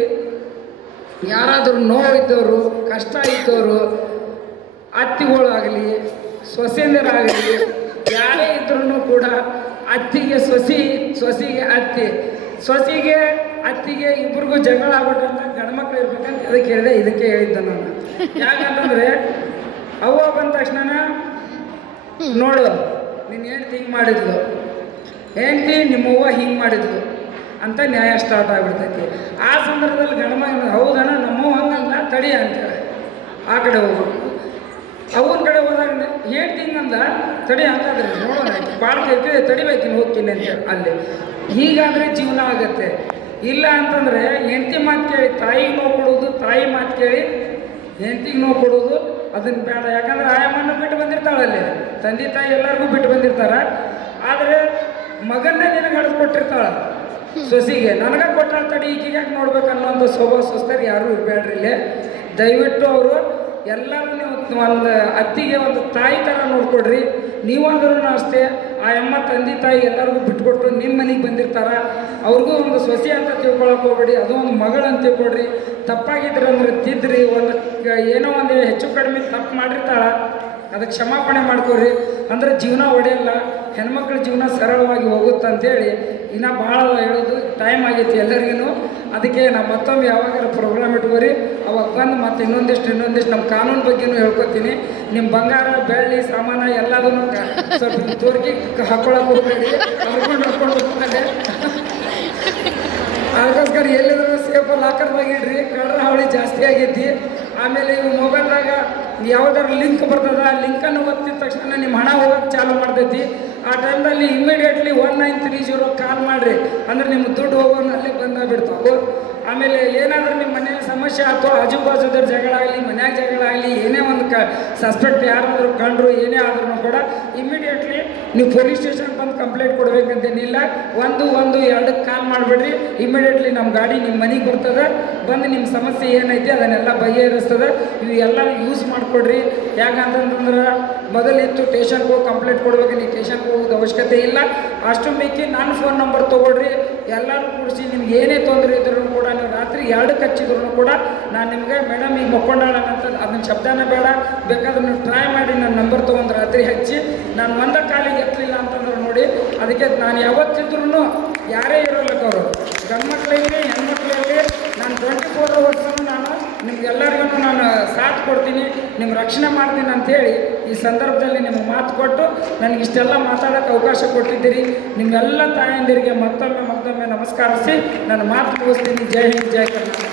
ಯಾರಾದರೂ ನೋವಿದ್ದವರು, ಕಷ್ಟ ಇದ್ದವರು, ಅತ್ತಿಗಳಾಗಲಿ ಸೊಸೆಂದರಾಗಲಿ ಯಾರೇ ಇದ್ರೂ ಕೂಡ ಅತ್ತಿಗೆ ಸೊಸಿ, ಸೊಸಿಗೆ ಅತ್ತಿ, ಸೊಸಿಗೆ ಅತ್ತಿಗೆ ಇಬ್ರಿಗೂ ಜಗಳ ಆಗ್ಬಿಟ್ಟಂತ ಗಂಡ್ಮಕ್ಳು ಇರ್ಬೇಕಂತ ಅದಕ್ಕೆ ಹೇಳಿದೆ. ಇದಕ್ಕೆ ಹೇಳಿದ್ದೆ ನಾನು. ಯಾಕಂತಂದರೆ ಅವ್ವ ಬಂದ ತಕ್ಷಣ ನೋಡು ನಿನ್ನ ಹೆಂಡ್ತಿ ಹಿಂಗೆ ಮಾಡಿದ್ಲು, ಹೆಂಡ್ತಿ ನಿಮ್ಮವ್ವ ಹಿಂಗೆ ಮಾಡಿದ್ಲು ಅಂತ ನ್ಯಾಯ ಸ್ಟಾರ್ಟ್ ಆಗಿಬಿಡ್ತೈತಿ. ಆ ಸಂದರ್ಭದಲ್ಲಿ ಗಂಡ್ಮಗ ಹೌದನ ನಮ್ಮವ್ವ ಹಂಗಂದ ತಡಿ ಅಂತೇಳಿ ಆ ಕಡೆ ಹೋಗ್ಬೇಕು. ಅವನ ಕಡೆ ಹೋದಾಗ ಹೆಂಡ್ತಿ ಹಿಂಗಂದ ತಡಿ ಹಂಗಾದ್ರೆ ನೋಡೋಣ ಭಾಳ ತಡಿಬೇಕಿನ ಹೋಗ್ತೀನಿ ಅಂತೇಳಿ ಅಲ್ಲಿ. ಹೀಗಾದರೆ ಜೀವನ ಆಗುತ್ತೆ. ಇಲ್ಲ ಅಂತಂದರೆ ಹೆಂಡ್ತಿ ಮಾತು ಕೇಳಿ ತಾಯಿಗೆ ನೋವು ಕೊಡೋದು, ತಾಯಿ ಮಾತು ಕೇಳಿ ಹೆಂಡ್ತಿಗೆ ನೋವು ಕೊಡೋದು ಅದನ್ನು ಬೇಡ. ಯಾಕಂದ್ರೆ ಆಯಮ್ಮನ್ನು ಬಿಟ್ಟು ಬಂದಿರ್ತಾಳಲ್ಲಿ, ತಂದೆ ತಾಯಿ ಎಲ್ಲರಿಗೂ ಬಿಟ್ಟು ಬಂದಿರ್ತಾರೆ. ಆದರೆ ಮಗನ್ನೇ ನಿನಗೆ ಹಡ್ದು ಕೊಟ್ಟಿರ್ತಾಳೆ ಸೊಸಿಗೆ, ನನಗೆ ಕೊಟ್ಟಾಳ ತಡಿ ಈಗೀಗ ನೋಡ್ಬೇಕು ಅನ್ನೋಂಥ ಸ್ವಭಾವ ಸ್ವಸ್ಥರು ಯಾರೂ ಇರಬೇಡ್ರಿ ಇಲ್ಲಿ. ದಯವಿಟ್ಟು ಅವರು ಎಲ್ಲರೂ ನೀವು ಒಂದು ಅತ್ತಿಗೆ ಒಂದು ತಾಯಿ ಥರ ನೋಡ್ಕೊಡ್ರಿ. ನೀವಾದ್ರೂ ಅಷ್ಟೇ ಆ ಅಮ್ಮ ತಂದೆ ತಾಯಿ ಎಲ್ಲರಿಗೂ ಬಿಟ್ಕೊಟ್ರು ನಿಮ್ಮ ಮನೆಗೆ ಬಂದಿರ್ತಾರೆ, ಅವ್ರಿಗೂ ಒಂದು ಸೊಸೆ ಅಂತ ತಿಳ್ಕೊಳಕ್ಕೆ ಹೋಗ್ಬೇಡಿ, ಅದು ಒಂದು ಮಗಳಂತ ತಿಳ್ಕೊಡ್ರಿ. ತಪ್ಪಾಗಿದ್ರೆ ಅಂದ್ರೆ ತಿದ್ರಿ, ಒಂದು ಏನೋ ಒಂದು ಹೆಚ್ಚು ಕಡಿಮೆ ತಪ್ಪು ಮಾಡಿರ್ತಾಳೆ ಅದಕ್ಕೆ ಕ್ಷಮಾಪಣೆ ಮಾಡ್ಕೊಡ್ರಿ. ಅಂದರೆ ಜೀವನ ಒಡೆಯಲ್ಲ, ಹೆಣ್ಮಕ್ಳ ಜೀವನ ಸರಳವಾಗಿ ಹೋಗುತ್ತೆ ಅಂತೇಳಿ ಇನ್ನೂ ಭಾಳ ಹೇಳೋದು ಟೈಮ್ ಆಗೈತಿ ಎಲ್ಲರಿಗೂ. ಅದಕ್ಕೆ ನಾವು ಮತ್ತೊಮ್ಮೆ ಯಾವಾಗಾರ ಪ್ರೋಗ್ರಾಮ್ ಇಟ್ಕೋರಿ, ಅವಾಗ ಬಂದು ಮತ್ತೆ ಇನ್ನೊಂದಿಷ್ಟು ನಮ್ಮ ಕಾನೂನು ಬಗ್ಗೆನೂ ಹೇಳ್ಕೊತೀನಿ. ನಿಮ್ಮ ಬಂಗಾರ ಬೆಳ್ಳಿ ಸಾಮಾನು ಎಲ್ಲದನ್ನು ಸ್ವಲ್ಪ ತೋರ್ಗಿ ಹಾಕ್ಕೊಳಕ್ಕೆ ಹೋಗ್ಬೇಡಿ, ಹರ್ಕೊಂಡು ಹೋಗ್ತದೆ. ಅದಕ್ಕೋಸ್ಕರ ಎಲ್ಲಿದ್ರು ಸೇಫ್ ಲಾಕರ್ದಾಗ ಇಡ್ರಿ, ಕಳ್ರ ಹಾವಳಿ ಜಾಸ್ತಿ ಆಗೈತಿ. ಆಮೇಲೆ ಇವು ಮೊಬೈಲ್ದಾಗ ಯಾವುದಾದ್ರು ಲಿಂಕ್ ಬರ್ತದೆ, ಆ ಲಿಂಕನ್ನು ಒತ್ತಿದ ತಕ್ಷಣ ನಿಮ್ಮ ಹಣ ಹೋಗೋಕ್ಕೆ ಚಾಲು ಮಾಡ್ತೈತಿ. ಆ ಟೈಮ್ದಲ್ಲಿ ಇಮಿಡಿಯೇಟ್ಲಿ 1930 ಕಾಲ್ ಮಾಡಿರಿ, ಅಂದ್ರೆ ನಿಮ್ಮ ದುಡ್ಡು ಹೋಗೋನಲ್ಲಿ ಬಂದಾಗ್ಬಿಡ್ತಾವೆ. ಆಮೇಲೆ ಏನಾದರೂ ನಿಮ್ಮ ಮನೇಲಿ ಸಮಸ್ಯೆ ಆಯ್ತು, ಆಜು ಬಾಜುದ್ರ ಜಗಳ ಆಗಲಿ, ಮನ್ಯಾಗ ಜಗಳ ಆಗಲಿ, ಏನೇ ಒಂದು ಸಸ್ಪೆಕ್ಟ್ ಯಾರಾದರೂ ಕಂಡ್ರು ಏನೇ ಆದ್ರೂ ಕೂಡ ಇಮಿಡಿಯೇಟ್ಲಿ ನೀವು ಪೊಲೀಸ್ ಸ್ಟೇಷನ್ ಬಂದು ಕಂಪ್ಲೇಂಟ್ ಕೊಡ್ಬೇಕಂತೇನಿಲ್ಲ. 112 ಕಾಲ್ ಮಾಡಿಬಿಡ್ರಿ, ಇಮಿಡಿಯೇಟ್ಲಿ ನಮ್ಮ ಗಾಡಿ ನಿಮ್ಮ ಮನೆಗೆ ಬರ್ತದೆ, ಬಂದು ನಿಮ್ಮ ಸಮಸ್ಯೆ ಏನೈತಿ ಅದನ್ನೆಲ್ಲ ಬಗೆಹರಿಸ್ತದೆ. ಇವು ಎಲ್ಲ ಯೂಸ್ ಮಾಡಿಕೊಡ್ರಿ. ಯಾಕಂತಂದ್ರೆ ಮೊದಲಿತ್ತು ಸ್ಟೇಷನ್ಗೆ ಹೋಗಿ ಕಂಪ್ಲೇಂಟ್ ಕೊಡ್ಬೇಕು, ನೀವು ಸ್ಟೇಷನ್ಗೆ ಹೋಗೋದು ಅವಶ್ಯಕತೆ ಇಲ್ಲ. ಅಷ್ಟು ಮಿಕ್ಕಿ ನನ್ನ ಫೋನ್ ನಂಬರ್ ತೊಗೊಳ್ರಿ, ಎಲ್ಲರೂ ಕೂಡಿಸಿ ನಿಮ್ಗೆ ಏನೇ ತೊಂದರೆ ಇದ್ರೂ ಕೂಡ ನೀವು ರಾತ್ರಿ 2ಕ್ಕೆ ಹಚ್ಚಿದ್ರು ಕೂಡ ನಾನು ನಿಮಗೆ ಮೇಡಮ್ ಈಗ ಮಕ್ಕೊಂಡಾಳ ಅಂತ ಅದನ್ನ ಶಬ್ದನೇ ಬೇಡ, ಬೇಕಾದ್ರೆ ನೀವು ಟ್ರೈ ಮಾಡಿ ನನ್ನ ನಂಬರ್ ತೊಗೊಂಡು ರಾತ್ರಿ ಹಚ್ಚಿ. ನಾನು ಒಂದ ಕಾಲಿಗೆ ಎತ್ತಲಿಲ್ಲ ಅಂತಂದ್ರೆ ನೋಡಿ, ಅದಕ್ಕೆ ನಾನು ಯಾವತ್ತಿದ್ರೂ ಯಾರೇ ಇರೋಲ್ಲಕ್ಕವರು ಗಂಡ್ಮಕ್ಳಿಗೆ ಹೆಣ್ಮಕ್ಳಿಗೆ ನಾನು 24 hours ನಾನು ನಿಮ್ಗೆ ನಿಮ್ಗೆಲ್ಲರಿಗೂ ನಾನು ಸಾಥ್ ಕೊಡ್ತೀನಿ, ನಿಮ್ಮ ರಕ್ಷಣೆ ಮಾಡ್ತೀನಿ ಅಂಥೇಳಿ ಈ ಸಂದರ್ಭದಲ್ಲಿ ನಿಮಗೆ ಮಾತು ಕೊಟ್ಟು ನನಗೆ ಇಷ್ಟೆಲ್ಲ ಮಾತಾಡೋಕ್ಕೆ ಅವಕಾಶ ಕೊಟ್ಟಿದ್ದೀರಿ. ನಿಮ್ಮೆಲ್ಲ ತಾಯಂದಿರಿಗೆ ಮತ್ತೊಮ್ಮೆ ನಮಸ್ಕರಿಸಿ ನಾನು ಮಾತು ಮುಗಿಸ್ತೀನಿ. ಜೈ ಹಿಂದ್, ಜೈ ಕರ್ನಾಟಕ.